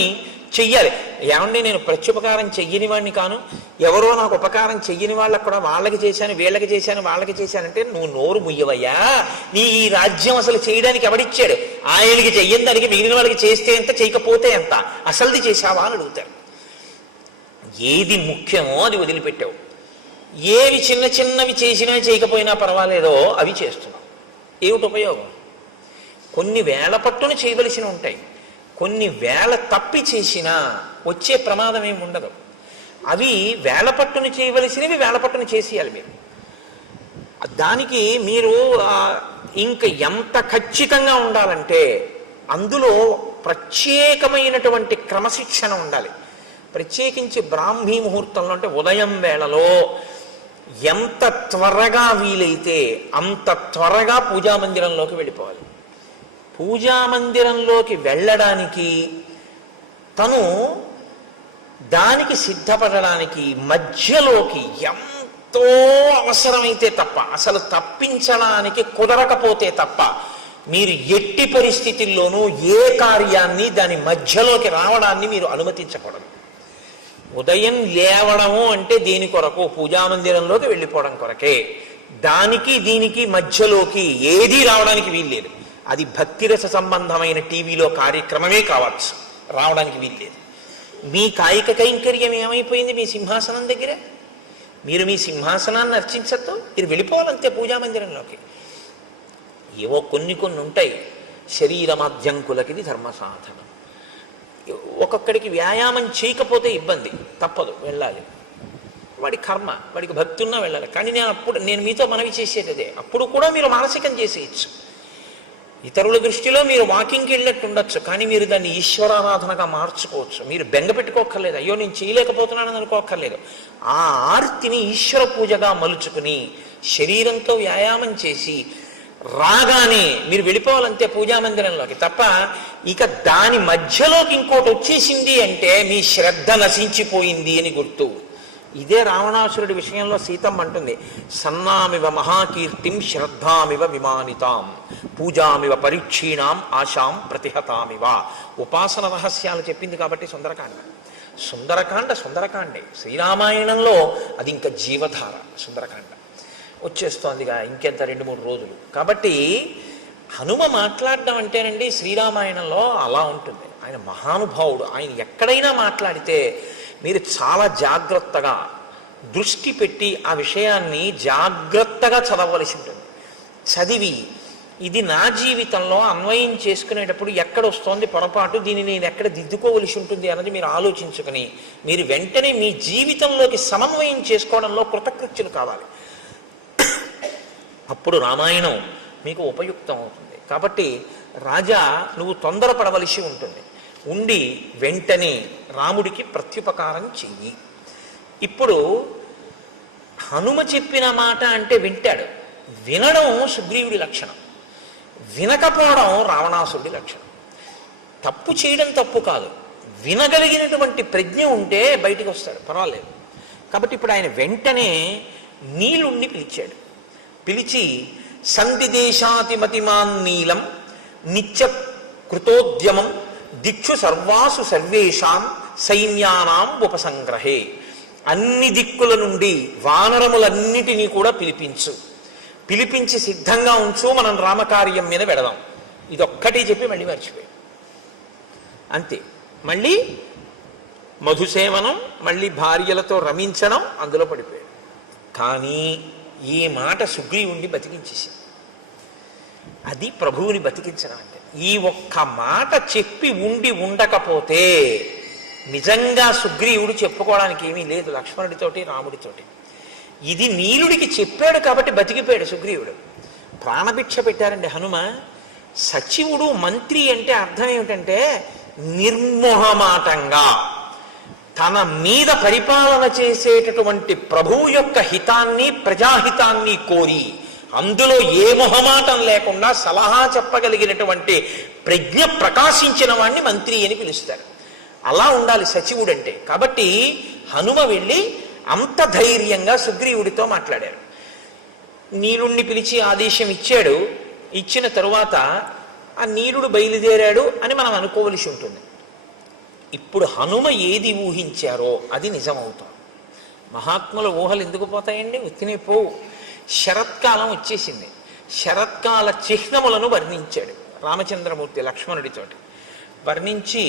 చెయ్యాలి. ఏమండి, నేను ప్రత్యుపకారం చెయ్యని వాడిని కాను, ఎవరో నాకు ఉపకారం చెయ్యని వాళ్ళకు కూడా వాళ్ళకి చేశాను, వీళ్ళకి చేశాను, వాళ్ళకి చేశానంటే నువ్వు నోరు ముయ్యవయ్యా. నీ ఈ రాజ్యం అసలు చేయడానికి ఎవడిచ్చాడు? ఆయనకి చెయ్యని దానికి మిగిలిన వాళ్ళకి చేస్తే ఎంత, చేయకపోతే ఎంత, అసలుది చేశావా అని అడుగుతారు. ఏది ముఖ్యమో అది వదిలిపెట్టావు, ఏవి చిన్న చిన్నవి చేసినా చేయకపోయినా పర్వాలేదో అవి చేస్తున్నావు. ఏమిటి ఉపయోగం? కొన్ని వేల పట్టును చేయవలసి ఉంటాయి, కొన్ని వేల తప్పి చేసినా వచ్చే ప్రమాదం ఏమి ఉండదు. అవి వేల పట్టును చేయవలసినవి వేల పట్టును చేసేయాలి మీరు. దానికి మీరు ఇంక ఎంత ఖచ్చితంగా ఉండాలంటే అందులో ప్రత్యేకమైనటువంటి క్రమశిక్షణ ఉండాలి. ప్రత్యేకించి బ్రాహ్మీ ముహూర్తంలో అంటే ఉదయం వేళలో ఎంత త్వరగా వీలైతే అంత త్వరగా పూజామందిరంలోకి వెళ్ళిపోవాలి. పూజామందిరంలోకి వెళ్ళడానికి తను దానికి సిద్ధపడడానికి మధ్యలోకి ఎంతో అవసరమైతే తప్ప, అసలు తప్పించడానికి కుదరకపోతే తప్ప మీరు ఎట్టి పరిస్థితుల్లోనూ ఏ కార్యాన్ని దాని మధ్యలోకి రావడాన్ని మీరు అనుమతించకూడదు. ఉదయం లేవడము అంటే దేని కొరకు? పూజామందిరంలోకి వెళ్ళిపోవడం కొరకే. దానికి దీనికి మధ్యలోకి ఏదీ రావడానికి వీల్లేదు. అది భక్తిరస సంబంధమైన టీవీలో కార్యక్రమమే కావచ్చు, రావడానికి వీల్లేదు. మీ కాయిక కైంకర్యం ఏమైపోయింది మీ సింహాసనం దగ్గర? మీరు మీ సింహాసనాన్ని అర్చించద్దు, మీరు వెళ్ళిపోవాలంతే పూజామందిరంలోకి. ఏవో కొన్ని ఉంటాయి, శరీరమాధ్యంకులకిది ధర్మ సాధనం. ఒక్కొక్కడికి వ్యాయామం చేయకపోతే ఇబ్బంది, తప్పదు, వెళ్ళాలి. వాడి కర్మ, వాడికి భక్తి ఉన్నా వెళ్ళాలి. కానీ నేను మీతో మనవి చేసేది అదే, అప్పుడు కూడా మీరు మానసికం చేసేయచ్చు. ఇతరుల దృష్టిలో మీరు వాకింగ్కి వెళ్ళినట్టు ఉండొచ్చు, కానీ మీరు దాన్ని ఈశ్వరారాధనగా మార్చుకోవచ్చు. మీరు బెంగ పెట్టుకోక్కర్లేదు, అయ్యో నేను చేయలేకపోతున్నానని అనుకోక్కర్లేదు. ఆ ఆర్తిని ఈశ్వర పూజగా మలుచుకుని శరీరంతో వ్యాయామం చేసి రాగానే మీరు వెళ్ళిపోవాలంతే పూజామందిరంలోకి. తప్ప ఇక దాని మధ్యలోకి ఇంకోటి వచ్చేసింది అంటే మీ శ్రద్ధ నశించిపోయింది అని గుర్తు. ఇదే రావణాసురుడి విషయంలో సీతమ్మ అంటుంది, సన్నామివ మహాకీర్తిం శ్రద్ధామివ విమానితాం పూజామివ పరీక్షీణాం ఆశాం ప్రతిహతామివ. ఉపాసన రహస్యాలు చెప్పింది కాబట్టి సుందరకాండే. శ్రీరామాయణంలో అది ఇంకా జీవధార. సుందరకాండ వచ్చేస్తోందిగా ఇంకెంత 2-3 రోజులు. కాబట్టి హనుమ మాట్లాడడం అంటేనండి శ్రీరామాయణంలో అలా ఉంటుంది. ఆయన మహానుభావుడు. ఆయన ఎక్కడైనా మాట్లాడితే మీరు చాలా జాగ్రత్తగా దృష్టి పెట్టి ఆ విషయాన్ని జాగ్రత్తగా చదవవలసి ఉంటుంది. చదివి ఇది నా జీవితంలో అన్వయం చేసుకునేటప్పుడు ఎక్కడ వస్తోంది పొరపాటు, దీన్ని నేను ఎక్కడ దిద్దుకోవలసి ఉంటుంది అన్నది మీరు ఆలోచించుకుని మీరు వెంటనే మీ జీవితంలోకి సమన్వయం చేసుకోవడంలో కృతకృత్యులు కావాలి. అప్పుడు రామాయణం మీకు ఉపయుక్తం అవుతుంది. కాబట్టి రాజా నువ్వు తొందరపడవలసి ఉంటుంది. ఉండి వెంటనే రాముడికి ప్రత్యుపకారం చెయ్యి. ఇప్పుడు హనుమ చెప్పిన మాట అంటే వింటాడు. వినడం సుగ్రీవుడి లక్షణం, వినకపోవడం రావణాసురుడి లక్షణం. తప్పు చేయడం తప్పు కాదు, వినగలిగినటువంటి ప్రజ్ఞ ఉంటే బయటికి వస్తాడు, పర్వాలేదు. కాబట్టి ఇప్పుడు ఆయన వెంటనే నీలుణ్ణి పిలిచాడు. పిలిచి సందిదేశాతిమతిమాన్ నీలం నిత్య కృతోద్యమం దిక్షు సర్వాసు సర్వేషాం సైన్యానాం ఉపసంగ్రహే. అన్ని దిక్కుల నుండి వానరములన్నిటినీ కూడా పిలిపించి సిద్ధంగా ఉంచు, మనం రామకార్యం మీద వెడదాం. ఇదొక్కటి చెప్పి మళ్ళీ మర్చిపోయాడు. అంతే. మళ్ళీ మధుసేవనం, మళ్ళీ భార్యలతో రమించడం, అందులో పడిపోయాడు. కానీ ఈ మాట సుగ్రీవుణ్ణి బతికించేసింది. అది ప్రభువుని బతికించడం అంటే. ఈ ఒక్క మాట చెప్పి ఉండకపోతే నిజంగా సుగ్రీవుడు చెప్పుకోవడానికి ఏమీ లేదు లక్ష్మణుడితోటి రాముడితోటి. ఇది నీలుడికి చెప్పాడు కాబట్టి బతికిపోయాడు సుగ్రీవుడు. ప్రాణభిక్ష పెట్టారండి హనుమ. సచివుడు మంత్రి అంటే అర్థం ఏమిటంటే నిర్మోహమాటంగా తన మీద పరిపాలన చేసేటటువంటి ప్రభువు యొక్క హితాన్ని ప్రజాహితాన్ని కోరి అందులో ఏ మొహమాటం లేకుండా సలహా చెప్పగలిగినటువంటి ప్రజ్ఞ ప్రకాశించిన వాణ్ణి మంత్రి అని పిలుస్తారు. అలా ఉండాలి సచివుడు అంటే. కాబట్టి హనుమ వెళ్ళి అంత ధైర్యంగా సుగ్రీవుడితో మాట్లాడారు. నీలుణ్ణి పిలిచి ఆదేశం ఇచ్చాడు. ఇచ్చిన తరువాత ఆ నీలుడు బయలుదేరాడు అని మనం అనుకోవలసి ఉంటుంది. ఇప్పుడు హనుమ ఏది ఊహించారో అది నిజమవుతాం. మహాత్ముల ఊహలు ఎందుకు పోతాయండి? ఉత్తినే పోవు. శరత్కాలం వచ్చేసింది. శరత్కాల చిహ్నములను వర్ణించాడు రామచంద్రమూర్తి లక్ష్మణుడితోటి. వర్ణించి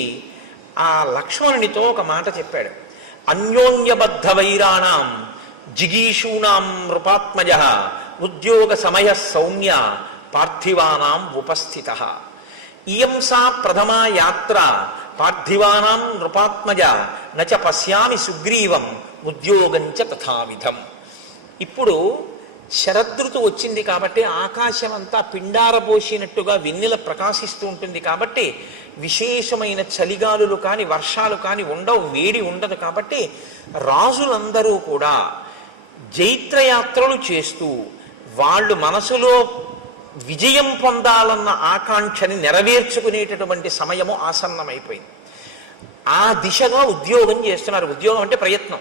ఆ లక్ష్మణునితో ఒక మాట చెప్పాడు. అన్యోన్యబద్ధ వైరాణం జిగీషూణాం నృపాత్మజ ఉద్యోగ సమయ సౌమ్య పార్థివానాం ఉపస్థిత. ఇయం సా ప్రథమా యాత్ర పార్థివానాం నృపాత్మజ నచ పశ్యామి సుగ్రీవం ఉద్యోగంచ తథావిధం. ఇప్పుడు శరదృతు వచ్చింది కాబట్టి ఆకాశం అంతా పిండారబోసినట్టుగా వెన్నెల ప్రకాశిస్తూ ఉంటుంది. కాబట్టి విశేషమైన చలిగాలులు కానీ వర్షాలు కానీ ఉండవు, వేడి ఉండదు. కాబట్టి రాజులందరూ కూడా జైత్రయాత్రలు చేస్తూ వాళ్ళు మనసులో విజయం పొందాలన్న ఆకాంక్షని నెరవేర్చుకునేటటువంటి సమయము ఆసన్నమైపోయింది. ఆ దిశగా ఉద్యోగం చేస్తున్నారు. ఉద్యోగం అంటే ప్రయత్నం.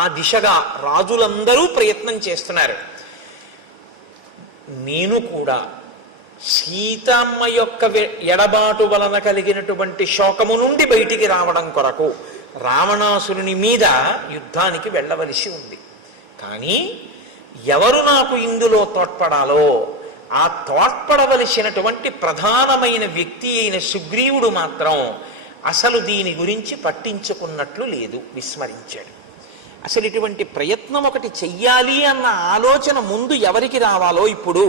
ఆ దిశగా రాజులందరూ ప్రయత్నం చేస్తున్నారు. నేను కూడా సీతమ్మ యొక్క ఎడబాటు వలన కలిగినటువంటి శోకము నుండి బయటికి రావడం కొరకు రావణాసురుని మీద యుద్ధానికి వెళ్ళవలసి ఉంది. కానీ ఎవరు నాకు ఇందులో తోడ్పడాలో ఆ తోడ్పడవలసినటువంటి ప్రధానమైన వ్యక్తి అయిన సుగ్రీవుడు మాత్రం అసలు దీని గురించి పట్టించుకున్నట్లు లేదు, విస్మరించాడు. అసలు ఇటువంటి ప్రయత్నం ఒకటి చెయ్యాలి అన్న ఆలోచన ముందు ఎవరికి రావాలో, ఇప్పుడు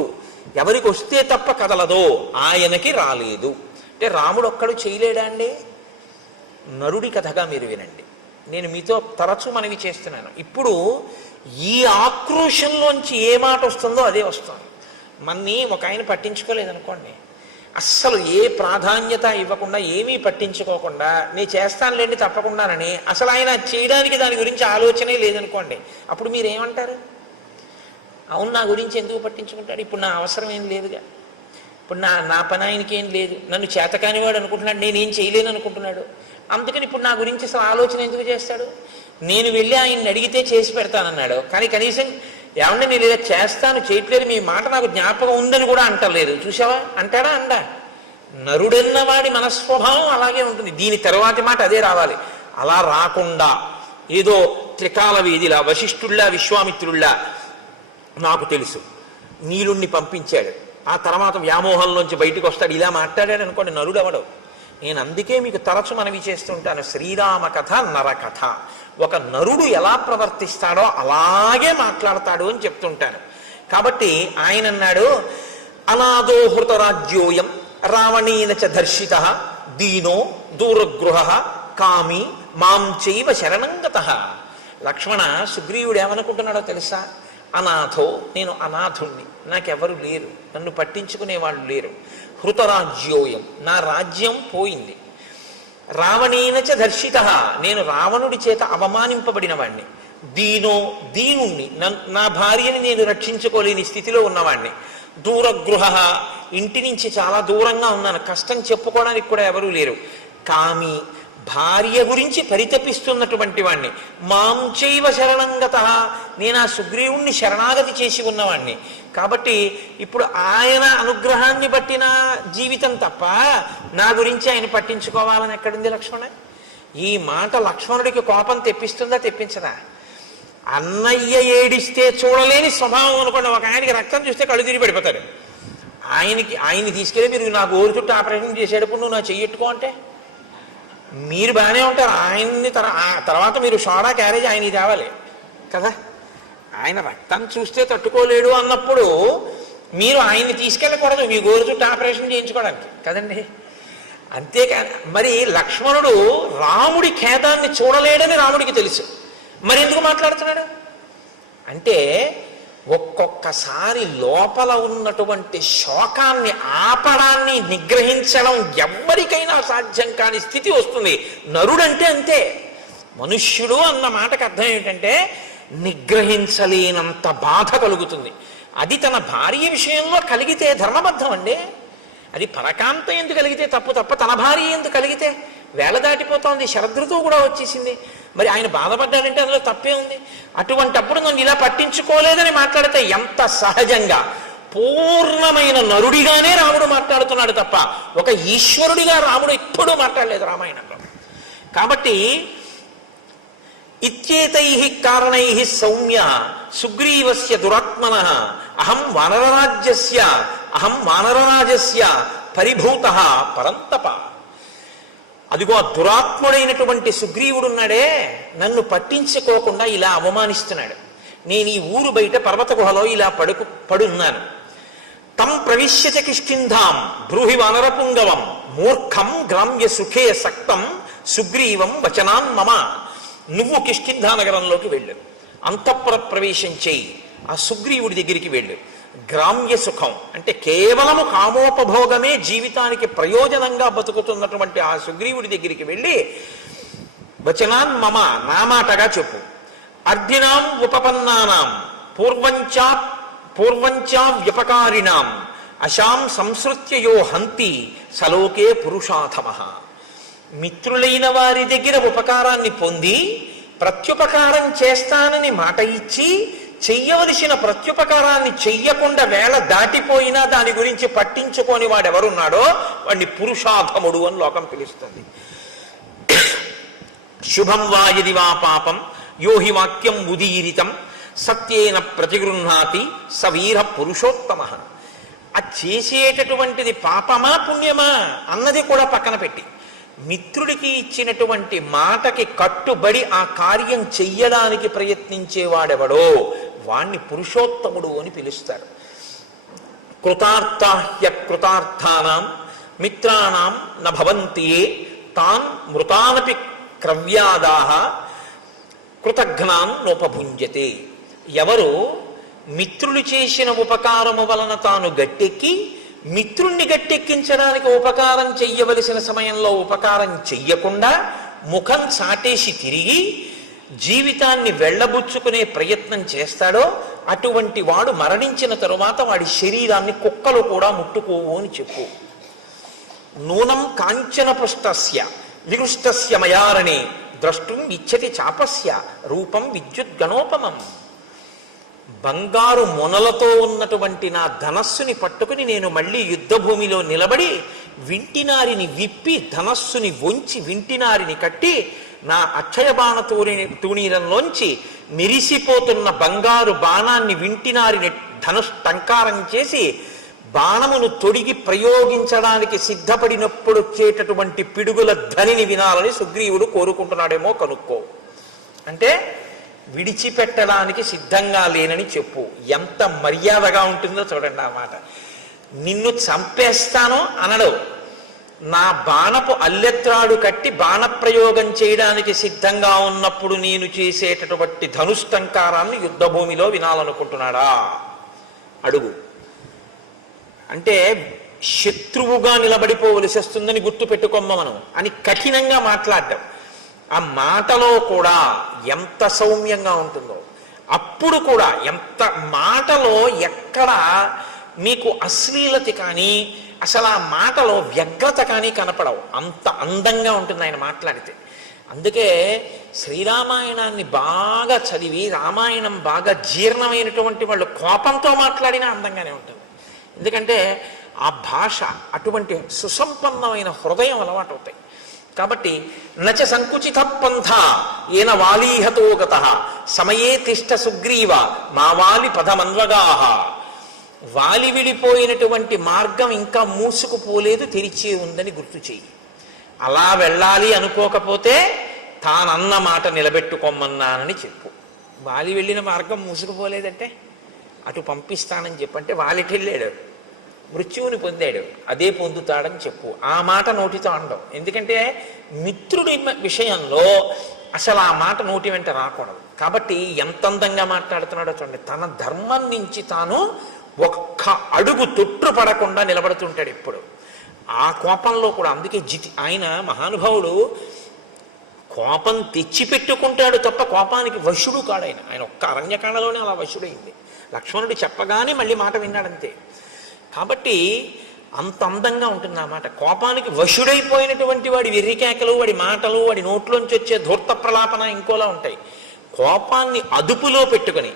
ఎవరికి వస్తే తప్ప కదలదో ఆయనకి రాలేదు. అంటే రాముడు ఒక్కడు చేయలేడా అండి? నరుడి కథగా మీరు వినండి. నేను మీతో తరచూ మనవి చేస్తున్నాను. ఇప్పుడు ఈ ఆక్రోశంలోంచి ఏ మాట వస్తుందో అదే వస్తుంది. మన్ని ఒక ఆయన పట్టించుకోలేదనుకోండి, అస్సలు ఏ ప్రాధాన్యత ఇవ్వకుండా ఏమీ పట్టించుకోకుండా నేను చేస్తానులేండి తప్పకుండానని అసలు ఆయన చేయడానికి దాని గురించి ఆలోచనే లేదనుకోండి, అప్పుడు మీరేమంటారు? అవును, నా గురించి ఎందుకు పట్టించుకుంటాడు, ఇప్పుడు నా అవసరం ఏం లేదుగా, ఇప్పుడు నా పని ఆయనకి ఏం లేదు, నన్ను చేతకానివాడు అనుకుంటున్నాడు, నేనేం చేయలేను అనుకుంటున్నాడు, అందుకని ఇప్పుడు నా గురించి అసలు ఆలోచన ఎందుకు చేస్తాడు? నేను వెళ్ళి ఆయన్ని అడిగితే చేసి పెడతానన్నాడు, కానీ కనీసం ఏమన్నా నేను ఇలా చేస్తాను చేయట్లేదు, మీ మాట నాకు జ్ఞాపకం ఉందని కూడా అంటలేదు. చూసావా, అంటాడా? అండా. నరుడన్న వాడి మనస్వభావం అలాగే ఉంటుంది. దీని తర్వాతి మాట అదే రావాలి. అలా రాకుండా ఏదో త్రికాల వీధిలా వశిష్ఠుల్లా విశ్వామిత్రుల్లా నాకు తెలుసు నీలుణ్ణి పంపించాడు, ఆ తర్వాత వ్యామోహంలోంచి బయటకు వస్తాడు, ఇలా మాట్లాడాడు అనుకోండి, నరుడు అవడు. నేను అందుకే మీకు తరచు మనవి చేస్తుంటాను, శ్రీరామ కథ నరకథ. ఒక నరుడు ఎలా ప్రవర్తిస్తాడో అలాగే మాట్లాడతాడు అని చెప్తుంటాను. కాబట్టి ఆయన అన్నాడు, అనాదోహృత రాజ్యోయం రావణేన చ దర్శిత దీనో దూరగృహ కామి మాం చైవ శరణంగతః. లక్ష్మణ, సుగ్రీవుడు ఏమనుకుంటున్నాడో తెలుసా? అనాథో, నేను అనాథుణ్ణి, నాకెవరు లేరు, నన్ను పట్టించుకునే వాళ్ళు లేరు. హృతరాజ్యోయం, నా రాజ్యం పోయింది. రావణేనచ దర్శిత, నేను రావణుడి చేత అవమానింపబడిన వాణ్ణి. దీనో, దీనుణ్ణి, నా భార్యని నేను రక్షించుకోలేని స్థితిలో ఉన్నవాణ్ణి. దూరగృహ, ఇంటి నుంచి చాలా దూరంగా ఉన్నాను, కష్టం చెప్పుకోవడానికి కూడా ఎవరూ లేరు. కామి, భార్య గురించి పరితపిస్తున్నటువంటి వాణ్ణి. మాం చైవ శరణంగతః, నేను ఆ సుగ్రీవుణ్ణి శరణాగతి చేసి ఉన్నవాణ్ణి. కాబట్టి ఇప్పుడు ఆయన అనుగ్రహాన్ని బట్టిన జీవితం తప్ప నా గురించి ఆయన పట్టించుకోవాలని ఎక్కడుంది లక్ష్మణ? ఈ మాట లక్ష్మణుడికి కోపం తెప్పిస్తుందా తెప్పించదా? అన్నయ్య ఏడిస్తే చూడలేని స్వభావం అనుకోండి. ఒక ఆయనకి రక్తం చూస్తే కళ్ళు తిరిగి పడిపోతాడు. ఆయన్ని తీసుకెళ్ళి మీరు నా గోరు చుట్టూ ఆపరేషన్ చేసేటప్పుడు నువ్వు నా చెయ్యెట్టుకో అంటే మీరు బాగానే ఉంటారు. ఆయన్ని తర్వాత మీరు సోడా క్యారేజ్ ఆయనకి తేవాలి కదా. ఆయన రక్తం చూస్తే తట్టుకోలేడు అన్నప్పుడు మీరు ఆయన్ని తీసుకెళ్ళకూడదు మీ గోరు చుట్టూ ఆపరేషన్ చేయించుకోవడానికి కదండి. అంతేకాని మరి లక్ష్మణుడు రాముడి ఖేదాన్ని చూడలేడని రాముడికి తెలుసు, మరి ఎందుకు మాట్లాడుతున్నాడు అంటే ఒక్కొక్కసారి లోపల ఉన్నటువంటి శోకాన్ని ఆపడాన్ని నిగ్రహించడం ఎవ్వరికైనా సాధ్యం కాని స్థితి వస్తుంది. నరుడంటే అంతే. మనుష్యుడు అన్న మాటకు అర్థం ఏమిటంటే నిగ్రహించలేనంత బాధ కలుగుతుంది. అది తన భార్య విషయంలో కలిగితే ధర్మబద్ధం అండి. అది పరకాంత ఎందుకు కలిగితే తప్పు తప్ప తన భార్య ఎందుకు కలిగితే వేళ దాటిపోతోంది, శరదృతువు కూడా వచ్చేసింది, మరి ఆయన బాధపడ్డాడంటే అందులో తప్పే ఉంది. అటువంటప్పుడు నన్ను ఇలా పట్టించుకోలేదని మాట్లాడితే ఎంత సహజంగా పూర్ణమైన నరుడిగానే రాముడు మాట్లాడుతున్నాడు తప్ప ఒక ఈశ్వరుడిగా రాముడు ఎప్పుడూ మాట్లాడలేదు రామాయణంలో. కాబట్టి ఇత్యేతై కారణై సౌమ్య సుగ్రీవస్య దురాత్మనః అహం వానరరాజస్య పరిభూతః పరంతప. అదిగో ఆ దురాత్ముడైనటువంటి సుగ్రీవుడున్నాడే, నన్ను పట్టించుకోకుండా ఇలా అవమానిస్తున్నాడు. నేను ఈ ఊరు బయట పర్వత గుహలో ఇలా పడున్నాను. తం ప్రవిశ్యచ కిష్కింధాం బ్రూహి వానరపుంగవం మూర్ఖం గ్రామ్య సుఖే సక్తం సుగ్రీవం వచనాన్ మమ. నువ్వు కిష్కింధా నగరంలోకి వెళ్ళు, అంతఃపుర ప్రవేశం చేయి, ఆ సుగ్రీవుడి దగ్గరికి వెళ్ళు. గ్రామ్య సుఖం అంటే కేవలము కామోపభోగమే జీవితానికి ప్రయోజనంగా బతుకుతున్నటువంటి ఆ సుగ్రీవుడి దగ్గరికి వెళ్ళి వచనాన్ మమ, నా మాటగా చెప్పు. అర్ధినాం ఉపపన్నానాం పూర్వంచా వ్యపకారిణాం అశాం సంసృత్యయో హంతి సలోకే పురుషాధమః. మిత్రులైన వారి దగ్గర ఉపకారాన్ని పొంది ప్రత్యుపకారం చేస్తానని మాట ఇచ్చి చెయ్యవలసిన ప్రత్యుపకారాన్ని చెయ్యకుండా వేళ దాటిపోయినా దాని గురించి పట్టించుకొని వాడెవరున్నాడో వాడిని పురుషాధముడు అని లోకం పిలుస్తుంది. శుభం వా యది వా పాపం యోహి వాక్యం ఉదీరితం సత్యేన ప్రతిగృహ్ణాతి సవీర పురుషోత్తమ. ఆ చేసేటటువంటిది పాపమా పుణ్యమా అన్నది కూడా పక్కన పెట్టి మిత్రుడికి ఇచ్చినటువంటి మాటకి కట్టుబడి ఆ కార్యం చెయ్యడానికి ప్రయత్నించేవాడెవడో వాణ్ణి పురుషోత్తముడు అని పిలుస్తారు. కృతార్థాహ్య కృతార్థానాం మిత్రాణం న భవంతి తాన్ మృతానపి క్రవ్యాదాహ కృతఘ్నాన్ నోపభుంజతే. ఎవరు మిత్రులు చేసిన ఉపకారము వలన తాను గట్టెక్కి మిత్రుణ్ణి గట్టెక్కించడానికి ఉపకారం చెయ్యవలసిన సమయంలో ఉపకారం చెయ్యకుండా ముఖం చాటేసి తిరిగి జీవితాన్ని వెళ్ళబుచ్చుకునే ప్రయత్నం చేస్తాడో అటువంటి వాడు మరణించిన తరువాత వాడి శరీరాన్ని కుక్కలు కూడా ముట్టుకోవు అని చెప్పు. నూనం కాంచన పుష్టస్య విరుష్టస్య మయారణే ద్రష్టుం ఇచ్చతి చాపస్య రూపం విద్యుత్ గణోపమం. బంగారు మొనలతో ఉన్నటువంటి నా ధనస్సుని పట్టుకుని నేను మళ్ళీ యుద్ధభూమిలో నిలబడి వింటినారిని విప్పి ధనస్సుని వంచి వింటినారిని కట్టి నా అక్షయ బాణ తూణీరంలోంచి మెరిసిపోతున్న బంగారు బాణాన్ని వింటినారిని టంకారం చేసి బాణమును తొడిగి ప్రయోగించడానికి సిద్ధపడినప్పుడు వచ్చేటటువంటి పిడుగుల ధ్వనిని వినాలని సుగ్రీవుడు కోరుకుంటున్నాడేమో కనుక్కో. అంటే విడిచిపెట్టడానికి సిద్ధంగా లేనని చెప్పు. ఎంత మర్యాదగా ఉంటుందో చూడండి ఆ మాట. నిన్ను చంపేస్తానో అనడు, నా బాణపు అల్లెత్రాడు కట్టి బాణప్రయోగం చేయడానికి సిద్ధంగా ఉన్నప్పుడు నేను చేసేటటువంటి ధనుష్టంకారాన్ని యుద్ధభూమిలో వినాలనుకుంటున్నాడా అడుగు. అంటే శత్రువుగా నిలబడిపోవలసి వస్తుందని గుర్తు పెట్టుకోమ్మ మనం అని కఠినంగా మాట్లాడడం. ఆ మాటలో కూడా ఎంత సౌమ్యంగా ఉంటుందో, అప్పుడు కూడా ఎంత మాటలో ఎక్కడ మీకు అశ్లీలత కానీ అసలు ఆ మాటలో వ్యగ్రత కానీ కనపడవు. అంత అందంగా ఉంటుంది ఆయన మాట్లాడితే. అందుకే శ్రీరామాయణాన్ని బాగా చదివి రామాయణం బాగా జీర్ణమైనటువంటి వాళ్ళు కోపంతో మాట్లాడినా అందంగానే ఉంటుంది. ఎందుకంటే ఆ భాష అటువంటి సుసంపన్నమైన హృదయం అలవాటు అవుతాయి. కాబట్టి నచ సంకుచిత పంథ ఏన వాలీహతో గత సమయే తిష్ట సుగ్రీవ మా వాలి పదమన్వగాహ. వాలి విడిపోయినటువంటి మార్గం ఇంకా మూసుకుపోలేదు, తెరిచే ఉందని గుర్తు చెయ్యి. అలా వెళ్ళాలి అనుకోకపోతే తానన్న మాట నిలబెట్టుకోమన్నానని చెప్పు. వాలి వెళ్ళిన మార్గం మూసుకుపోలేదంటే అటు పంపిస్తానని చెప్పంటే వాలికి వెళ్ళాడు, మృత్యువుని పొందాడు, అదే పొందుతాడని చెప్పు. ఆ మాట నోటితో అనడం. ఎందుకంటే మిత్రుడి విషయంలో అసలు ఆ మాట నోటి వెంట రాకూడదు. కాబట్టి ఎంత అందంగా మాట్లాడుతున్నాడో చూడండి. తన ధర్మం నుంచి తాను ఒక్క అడుగు తొట్టు పడకుండా నిలబడుతుంటాడు ఎప్పుడు. ఆ కోపంలో కూడా. అందుకే ఆయన మహానుభావుడు కోపం తెచ్చిపెట్టుకుంటాడు తప్ప కోపానికి వశుడు కాడు. ఆయన ఒక్క అరణ్యకాండలోనే అలా వశుడైంది. లక్ష్మణుడు చెప్పగానే మళ్ళీ మాట విన్నాడంతే. కాబట్టి అంత అందంగా ఉంటుంది ఆ మాట. కోపానికి వశుడైపోయినటువంటి వాడి వెర్రికేకలు, వాడి మాటలు, వాడి నోట్లోంచి వచ్చే ధూర్త ప్రలాపన ఇంకోలా ఉంటాయి. కోపాన్ని అదుపులో పెట్టుకుని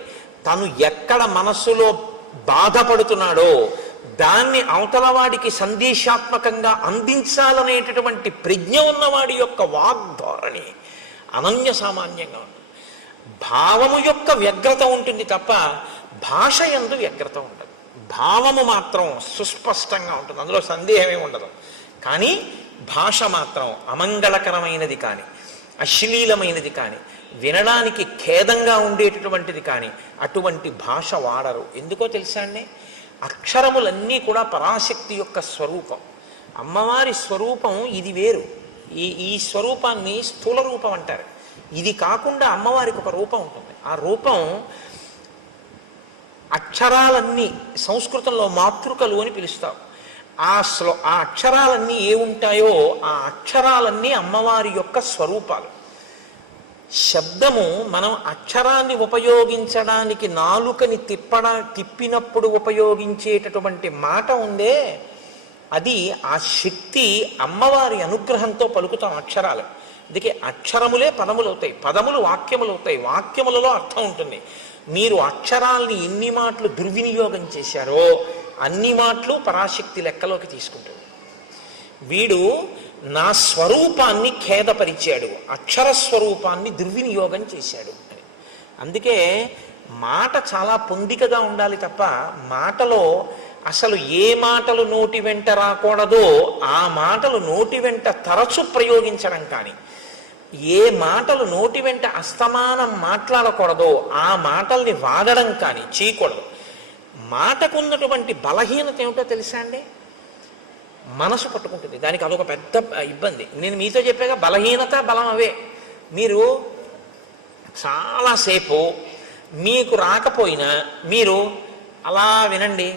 తను ఎక్కడ మనస్సులో బాధపడుతున్నాడో దాన్ని అవతలవాడికి సందేశాత్మకంగా అందించాలనేటటువంటి ప్రజ్ఞ ఉన్నవాడి యొక్క వాగ్ధోరణి అనన్య సామాన్యంగా ఉంటుంది. భావము యొక్క వ్యగ్రత ఉంటుంది తప్ప భాష యందు వ్యగ్రత ఉండదు. భావము మాత్రం సుస్పష్టంగా ఉంటుంది, అందులో సందేహమే ఉండదు. కానీ భాష మాత్రం అమంగళకరమైనది కానీ అశ్లీలమైనది కానీ వినడానికి ఖేదంగా ఉండేటటువంటిది కానీ అటువంటి భాష వాడరు. ఎందుకో తెలుసా అండి? అక్షరములన్నీ కూడా పరాశక్తి యొక్క స్వరూపం. అమ్మవారి స్వరూపం ఇది వేరు. ఈ స్వరూపాన్ని స్థూల రూపం అంటారు. ఇది కాకుండా అమ్మవారికి ఒక రూపం ఉంటుంది. ఆ రూపం అక్షరాలన్నీ సంస్కృతంలో మాతృకలు అని పిలుస్తాం. ఆ అక్షరాలన్నీ ఏ ఉంటాయో ఆ అక్షరాలన్నీ అమ్మవారి యొక్క స్వరూపాలు. శబ్దము మనం అక్షరాన్ని ఉపయోగించడానికి నాలుకని తిప్పినప్పుడు ఉపయోగించేటటువంటి మాట ఉందే, అది ఆ శక్తి అమ్మవారి అనుగ్రహంతో పలుకుతాం అక్షరాలు. అందుకే అక్షరములే పదములు అవుతాయి, పదములు వాక్యములు అవుతాయి, వాక్యములలో అర్థం ఉంటుంది. మీరు అక్షరాల్ని ఎన్ని మాటలు దుర్వినియోగం చేశారో అన్ని మాటలు పరాశక్తి లెక్కలోకి తీసుకుంటాడు. వీడు నా స్వరూపాన్ని ఖేదపరిచాడు, అక్షర స్వరూపాన్ని దుర్వినియోగం చేశాడు అని. అందుకే మాట చాలా పొందికగా ఉండాలి తప్ప మాటలో అసలు ఏ మాటలు నోటి వెంట రాకూడదో ఆ మాటలు నోటి వెంట తరచు ప్రయోగించడం కానీ, ఏ మాటలు నోటి వెంట అస్తమానం మాట్లాడకూడదో ఆ మాటల్ని వాడడం కానీ చేయకూడదు. మాటకున్నటువంటి బలహీనత ఏమిటో తెలుసా అండి? మనసు పట్టుకుంటుంది. దానికి అదొక పెద్ద ఇబ్బంది. నేను మీతో చెప్పాక బలహీనత బలం అవే. మీరు చాలాసేపు మీకు రాకపోయినా మీరు అలా వినండి.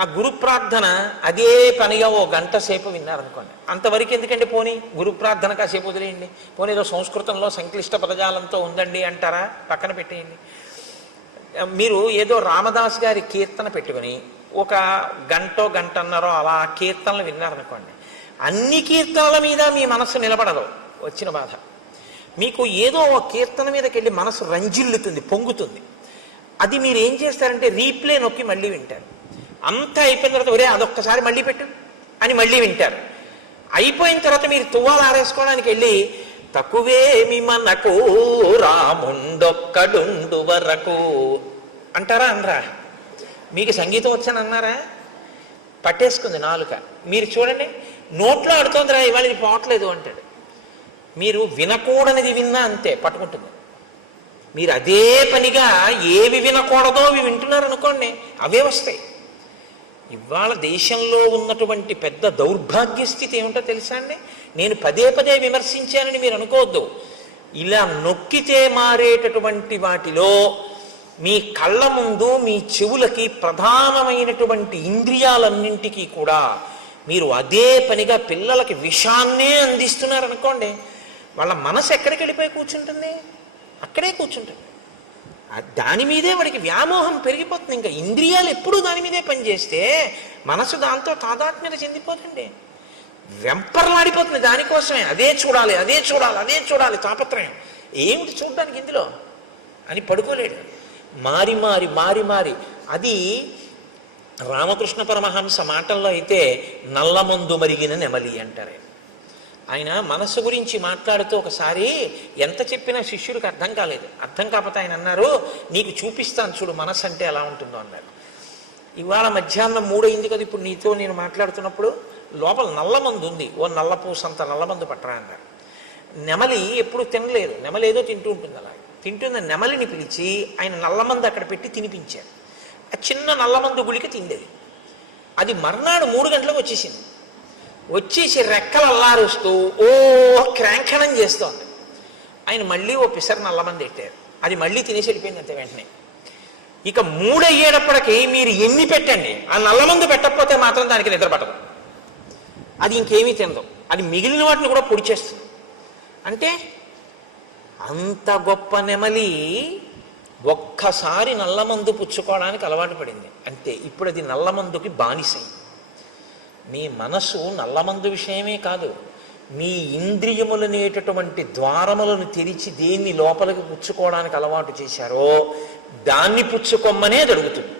ఆ గురు ప్రార్థన అదే పనిగా ఓ గంట సేపు విన్నారనుకోండి, అంతవరకు ఎందుకండి పోనీ గురు ప్రార్థన కాసేపు వదిలేయండి. పోనీ ఏదో సంస్కృతంలో సంక్లిష్ట పదజాలంతో ఉందండి అంటారా, పక్కన పెట్టేయండి. మీరు ఏదో రామదాస్ గారి కీర్తన పెట్టుకుని ఒక గంటన్నరో అలా కీర్తనలు విన్నారనుకోండి, అన్ని కీర్తనల మీద మీ మనస్సు నిలబడదు. వచ్చిన బాధ మీకు ఏదో ఒక కీర్తన మీదకి వెళ్ళి మనసు రంజిల్లుతుంది, పొంగుతుంది. అది మీరు ఏం చేస్తారంటే రీప్లే నొక్కి మళ్ళీ వింటారు. అంతా అయిపోయిన తర్వాత ఒరే అదొక్కసారి మళ్ళీ పెట్టు అని మళ్ళీ వింటారు. అయిపోయిన తర్వాత మీరు తువ్వాలు ఆరేసుకోవడానికి వెళ్ళి తక్కువేమి మనకు రాముండొక్కడుండు వరకు అంటారా అనరా? మీకు సంగీతం వచ్చని అన్నారా? పట్టేసుకుంది నాలుక. మీరు చూడండి, నోట్లో ఆడుతోందిరా ఇవాళ ఇది పోవట్లేదు అంటాడు. మీరు వినకూడనిది విన్నా అంతే పట్టుకుంటుంది. మీరు అదే పనిగా ఏవి వినకూడదో అవి వింటున్నారు అనుకోండి, అవే వస్తాయి. ఇవాళ దేశంలో ఉన్నటువంటి పెద్ద దౌర్భాగ్య స్థితి ఏమిటో తెలుసా అండి? నేను పదే పదే విమర్శించానని మీరు అనుకోవద్దు. ఇలా నొక్కితే మారేటటువంటి వాటిలో మీ కళ్ళ ముందు మీ చెవులకి ప్రధానమైనటువంటి ఇంద్రియాలన్నింటికీ కూడా మీరు అదే పనిగా పిల్లలకి విషాన్నే అందిస్తున్నారనుకోండి, వాళ్ళ మనసు ఎక్కడికి వెళ్ళిపోయి కూర్చుంటుంది? అక్కడే కూర్చుంటుంది. దాని మీదే వాడికి వ్యామోహం పెరిగిపోతుంది. ఇంకా ఇంద్రియాలు ఎప్పుడూ దాని మీదే పనిచేస్తే మనసు దాంతో తాదాత్మ్యత చెందిపోతుంది, వెంపర్లాడిపోతుంది. దానికోసమే అదే చూడాలి, అదే చూడాలి, అదే చూడాలి తాపత్రయం. ఏమిటి చూడడానికి ఇందులో అని పడుకోలేడు. మారి మారి మారి మారి అది రామకృష్ణ పరమహంస మాటల్లో అయితే నల్లమందు మరిగిన నెమలి అంటారు. ఆయన మనస్సు గురించి మాట్లాడుతూ ఒకసారి ఎంత చెప్పినా శిష్యుడికి అర్థం కాలేదు. అర్థం కాకపోతే ఆయన అన్నారు, నీకు చూపిస్తాను చూడు మనస్సు అంటే ఎలా ఉంటుందో అన్నారు. ఇవాళ మధ్యాహ్నం 3 అయింది కదా, ఇప్పుడు నీతో నేను మాట్లాడుతున్నప్పుడు లోపల నల్లమందు ఉంది, ఓ నల్లపూసంత నల్లమందు పట్టరా అన్నారు. నెమలి ఎప్పుడు తినలేదు, నెమలి ఏదో తింటూ ఉంటుంది. అలా తింటున్న నెమలిని పిలిచి ఆయన నల్లమందు అక్కడ పెట్టి తినిపించారు. ఆ చిన్న నల్లమందు గుళిక తిండేది. అది మర్నాడు 3 గంటలకు వచ్చేసింది. వచ్చేసి రెక్కలు అల్లారుస్తూ ఓ క్రాంఖణం చేస్తోంది. ఆయన మళ్ళీ ఓ పిసర్ నల్లమంది పెట్టారు. అది మళ్ళీ తినేసి వెళ్ళిపోయింది అంతే వెంటనే. ఇక 3 అయ్యేటప్పటికి మీరు ఎన్ని పెట్టండి, ఆ నల్లమందు పెట్టకపోతే మాత్రం దానికి నిద్ర పట్టదు. అది ఇంకేమీ తినదు. అది మిగిలిన వాటిని కూడా పొడి చేస్తుంది. అంటే అంత గొప్ప నెమలి ఒక్కసారి నల్లమందు పుచ్చుకోవడానికి అలవాటు పడింది అంతే. ఇప్పుడు అది నల్లమందుకి బానిసైంది. మీ మనసు నల్లమందు విషయమే కాదు, మీ ఇంద్రియములనేటటువంటి ద్వారములను తెరిచి దేన్ని లోపలికి పుచ్చుకోవడానికి అలవాటు చేశారో దాన్ని పుచ్చుకొమ్మనే జరుగుతుంది.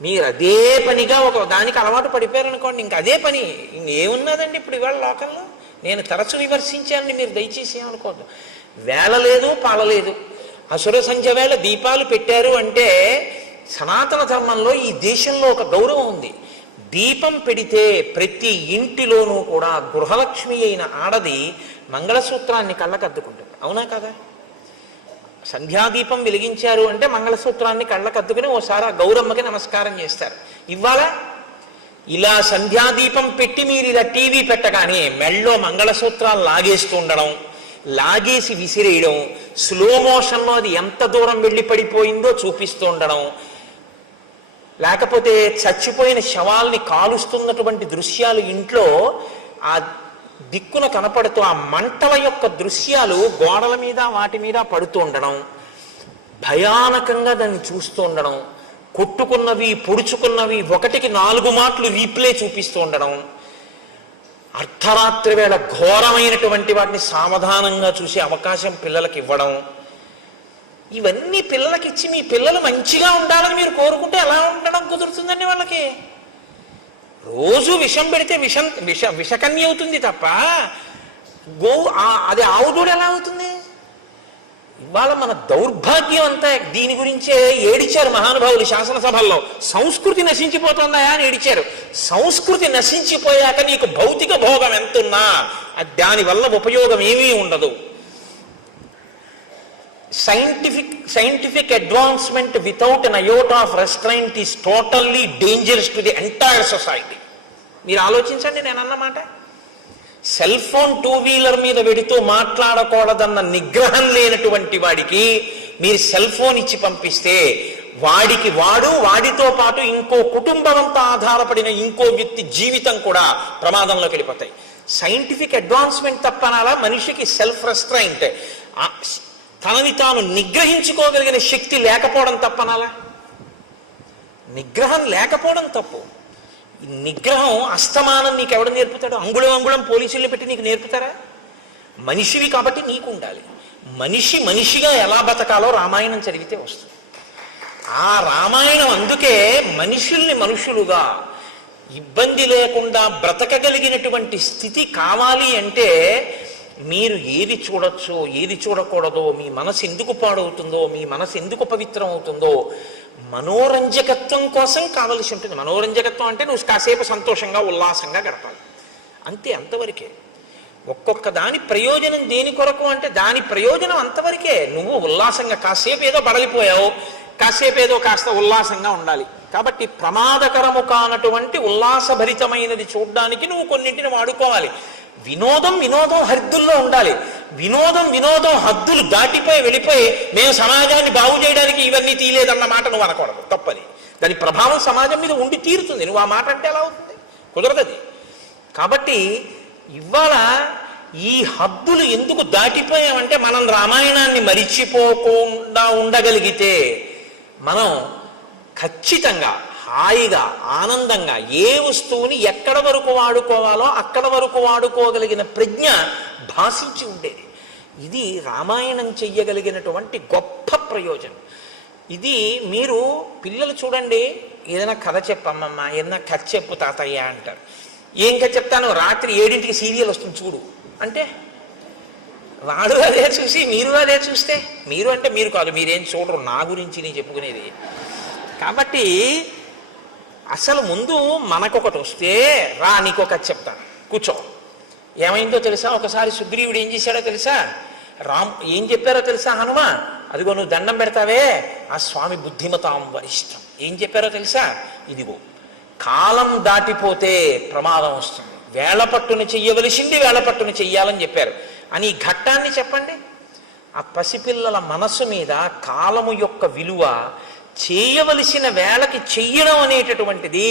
మీరు అదే పనిగా ఒక దానికి అలవాటు పడిపోయారనుకోండి, ఇంక అదే పని. ఏమున్నదండి ఇప్పుడు ఇవాళ లోకంలో? నేను తరచు విమర్శించానని మీరు దయచేసి ఏమనుకోవద్దు. వేళ లేదు, పాలలేదు. అసుర సంధ్య వేళ దీపాలు పెట్టారు అంటే సనాతన ధర్మంలో ఈ దేశంలో ఒక గౌరవం ఉంది. దీపం పెడితే ప్రతి ఇంటిలోనూ కూడా గృహలక్ష్మి అయిన ఆడది మంగళసూత్రాన్ని కళ్ళకద్దుకుంటుంది. అవునా కదా? సంధ్యాదీపం వెలిగించారు అంటే మంగళసూత్రాన్ని కళ్ళకద్దుకుని ఓసారి ఆ గౌరమ్మకి నమస్కారం చేస్తారు. ఇవాళ ఇలా సంధ్యాదీపం పెట్టి మీరు ఇలా టీవీ పెట్టగానే మెళ్ళో మంగళసూత్రాలు లాగేస్తూ ఉండడం, లాగేసి విసిరేయడం, స్లో మోషన్లో అది ఎంత దూరం వెళ్ళి పడిపోయిందో చూపిస్తూ ఉండడం, లేకపోతే చచ్చిపోయిన శవాల్ని కాలుస్తున్నటువంటి దృశ్యాలు ఇంట్లో ఆ దిక్కున కనపడుతూ ఆ మంటల యొక్క దృశ్యాలు గోడల మీద వాటి మీద పడుతూ ఉండడం, భయానకంగా దాన్ని చూస్తూ ఉండడం, కొట్టుకున్నవి పొడుచుకున్నవి 1కి 4 మాటలు రీప్లే చూపిస్తూ ఉండడం, అర్ధరాత్రి వేళ ఘోరమైనటువంటి వాటిని సావధానంగా చూసే అవకాశం పిల్లలకి ఇవ్వడం, ఇవన్నీ పిల్లలకి ఇచ్చి మీ పిల్లలు మంచిగా ఉండాలని మీరు కోరుకుంటే ఎలా ఉండడం కుదురుతుందండి? వాళ్ళకి రోజు విషం పెడితే విషకన్య అవుతుంది తప్ప అది ఆవుదూడ ఎలా అవుతుంది? ఇవాళ మన దౌర్భాగ్యం అంతా దీని గురించే ఏడిచారు మహానుభావులు శాసనసభల్లో. సంస్కృతి నశించిపోతుందా అని ఏడిచారు. సంస్కృతి నశించిపోయాక నీకు భౌతిక భోగం ఎంతున్నా దానివల్ల ఉపయోగం ఏమీ ఉండదు. Scientific advancement without an iota of restraint is totally dangerous to the entire society. మీరు ఆలోచించండి నేను అన్నమాట. సెల్ ఫోన్ టూ వీలర్ మీద వెడుతూ మాట్లాడకూడదన్న నిగ్రహం లేనటువంటి వాడికి మీరు సెల్ ఫోన్ ఇచ్చి పంపిస్తే వాడితో పాటు ఇంకో కుటుంబం అంతా ఆధారపడిన ఇంకో వ్యక్తి జీవితం కూడా ప్రమాదంలోకి వెళ్ళిపోతాయి. సైంటిఫిక్ అడ్వాన్స్మెంట్ తప్పనాలా మనిషికి సెల్ఫ్ రెస్ట్రైంట్, తనని తాను నిగ్రహించుకోగలిగిన శక్తి లేకపోవడం తప్పనాలా? నిగ్రహం లేకపోవడం తప్పు. నిగ్రహం అస్తమానం నీకు ఎవడు నేర్పుతాడు? అంగుళం పోలీసుల్ని పెట్టి నీకు నేర్పుతారా? మనిషివి కాబట్టి నీకు ఉండాలి. మనిషిగా ఎలా బతకాలో రామాయణం చదివితే వస్తుంది. ఆ రామాయణం అందుకే మనుషుల్ని మనుషులుగా ఇబ్బంది లేకుండా బ్రతకగలిగినటువంటి స్థితి కావాలి అంటే మీరు ఏది చూడొచ్చో ఏది చూడకూడదో, మీ మనసు ఎందుకు పాడవుతుందో, మీ మనసు ఎందుకు పవిత్రం అవుతుందో మనోరంజకత్వం కోసం కావలసి ఉంటుంది. మనోరంజకత్వం అంటే నువ్వు కాసేపు సంతోషంగా ఉల్లాసంగా గడపాలి అంతే, అంతవరకే. ఒక్కొక్క దాని ప్రయోజనం దేని కొరకు అంటే దాని ప్రయోజనం అంతవరకే. నువ్వు ఉల్లాసంగా కాసేపు ఏదో బడలిపోయావు, కాసేపు ఏదో కాస్త ఉల్లాసంగా ఉండాలి. కాబట్టి ప్రమాదకరము కానటువంటి ఉల్లాసభరితమైనది చూడడానికి నువ్వు కొన్నింటిని వాడుకోవాలి. వినోదం హద్దుల్లో ఉండాలి. వినోదం హద్దులు దాటిపోయి వెళ్ళిపోయి మేము సమాజాన్ని బాగు చేయడానికి ఇవన్నీ తీయలేదన్న మాట నువ్వు అనకూడదు, తప్పది. దాని ప్రభావం సమాజం మీద ఉండి తీరుతుంది. నువ్వు ఆ మాట అంటే ఎలా అవుతుంది? కుదరదది. కాబట్టి ఇవాళ ఈ హద్దులు ఎందుకు దాటిపోయామంటే మనం రామాయణాన్ని మరిచిపోకుండా ఉండగలిగితే మనం ఖచ్చితంగా హాయిగా ఆనందంగా ఏ వస్తువుని ఎక్కడ వరకు వాడుకోవాలో అక్కడ వరకు వాడుకోగలిగిన ప్రజ్ఞ భాషించి ఉండేది. ఇది రామాయణం చెయ్యగలిగినటువంటి గొప్ప ప్రయోజనం. ఇది మీరు పిల్లలు చూడండి, ఏదైనా కథ చెప్పమ్మమ్మ, ఏదైనా కథ చెప్పు తాతయ్య అంటారు. ఏం కథ చెప్తాను? రాత్రి 7ంటికి సీరియల్ వస్తుంది చూడు అంటే వాడు అదే చూసి మీరు అదే చూస్తే, మీరు అంటే మీరు కాదు, మీరేం చూడరు, నా గురించి నేను చెప్పుకునేది. కాబట్టి అసలు ముందు మనకొకటి వస్తే రా నీకొక చెప్తాను కూర్చో. ఏమైందో తెలుసా? ఒకసారి సుగ్రీవుడు ఏం చేశాడో తెలుసా? ఏం చెప్పారో తెలుసా? హనుమ, అదిగో నువ్వు దండం పెడతావే ఆ స్వామి బుద్ధిమతాం వరిష్టం. ఏం చెప్పారో తెలుసా? ఇదిగో కాలం దాటిపోతే ప్రమాదం వస్తుంది, వేళపట్టును చెయ్యవలసింది వేళపట్టును చెయ్యాలని చెప్పారు అని ఈ ఘట్టాన్ని చెప్పండి. ఆ పసిపిల్లల మనసు మీద కాలము యొక్క విలువ, చేయవలసిన వేళకి చెయ్యడం అనేటటువంటిది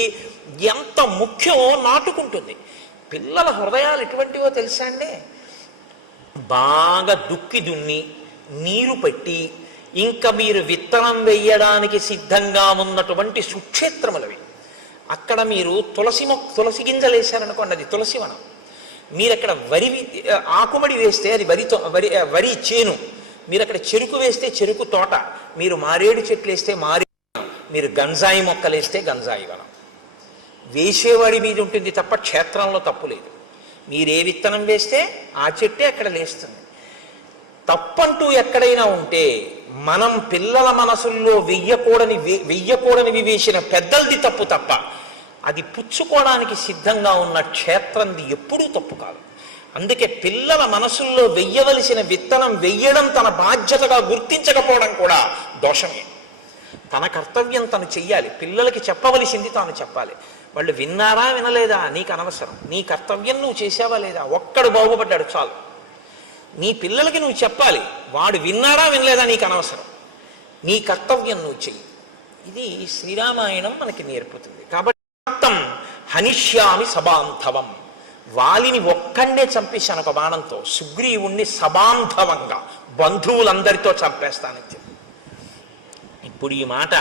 ఎంత ముఖ్యమో నాటుకుంటుంది. పిల్లల హృదయాలు ఎటువంటివో తెలుసా అండి? బాగా దుక్కి దున్ని నీరు పెట్టి ఇంకా మీరు విత్తనం వేయడానికి సిద్ధంగా ఉన్నటువంటి సుక్షేత్రములవి. అక్కడ మీరు తులసి గింజలు వేశారనుకోండి, అది తులసివనం. మీరు అక్కడ ఆకుమడి వేస్తే అది వరి చేను, మీరు అక్కడ చెరుకు వేస్తే చెరుకు తోట, మీరు మారేడు చెట్లు వేస్తే మారేడు వనం, మీరు గంజాయి మొక్కలు వేస్తే గంజాయి వనం. వేసేవాడి మీద ఉంటుంది తప్ప క్షేత్రంలో తప్పు లేదు. మీరు ఏ విత్తనం వేస్తే ఆ చెట్టే అక్కడ లేస్తుంది. తప్పంటూ ఎక్కడైనా ఉంటే మనం పిల్లల మనసుల్లో వెయ్యకూడనివి వేసిన పెద్దలది తప్పు తప్ప అది పుచ్చుకోవడానికి సిద్ధంగా ఉన్న క్షేత్రంది ఎప్పుడూ తప్పు కాదు. అందుకే పిల్లల మనసుల్లో వెయ్యవలసిన విత్తనం వెయ్యడం తన బాధ్యతగా గుర్తించకపోవడం కూడా దోషమే. తన కర్తవ్యం తను చెయ్యాలి, పిల్లలకి చెప్పవలసింది తాను చెప్పాలి. వాళ్ళు విన్నారా వినలేదా నీకు అనవసరం, నీ కర్తవ్యం నువ్వు చేసావా లేదా, ఒక్కడు బాగుపడ్డాడు చాలు. నీ పిల్లలకి నువ్వు చెప్పాలి, వాడు విన్నాడా వినలేదా నీకు అనవసరం, నీ కర్తవ్యం నువ్వు చెయ్యి. ఇది శ్రీరామాయణం మనకి నేర్పుతుంది. కాబట్టి హనిష్యామి సబాంధవం, వాలిని ఒక్కడే చంపేశాను ఒక బాణంతో, సుగ్రీవుణ్ణి సబాంధవంగా బంధువులందరితో చంపేస్తానని చెప్పి. ఇప్పుడు ఈ మాట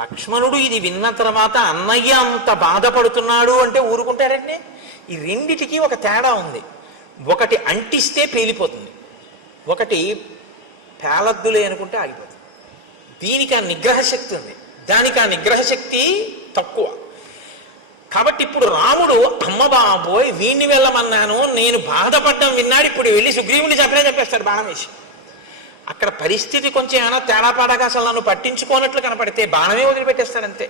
లక్ష్మణుడు ఇది విన్న తర్వాత అన్నయ్య అంత బాధపడుతున్నాడు అంటే ఊరుకుంటాడండి. ఈ రెండిటికి ఒక తేడా ఉంది. ఒకటి అంటిస్తే పేలిపోతుంది, ఒకటి పేలద్దులే అనుకుంటే ఆగిపోతుంది. దీనికి ఆ నిగ్రహ శక్తి ఉంది, దానికి ఆ నిగ్రహ శక్తి తక్కువ. కాబట్టి ఇప్పుడు రాముడు అమ్మ బాబోయ్ వీణ్ణి వెళ్ళమన్నాను, నేను బాధపడ్డం విన్నాడు, ఇప్పుడు వెళ్ళి సుగ్రీవుని చంపేస్తాడు బాణం వేసి. అక్కడ పరిస్థితి కొంచెం ఏమైనా తేడాపాడగా అసలు నన్ను పట్టించుకోనట్లు కనపడితే బాణమే వదిలిపెట్టేస్తాడంతే.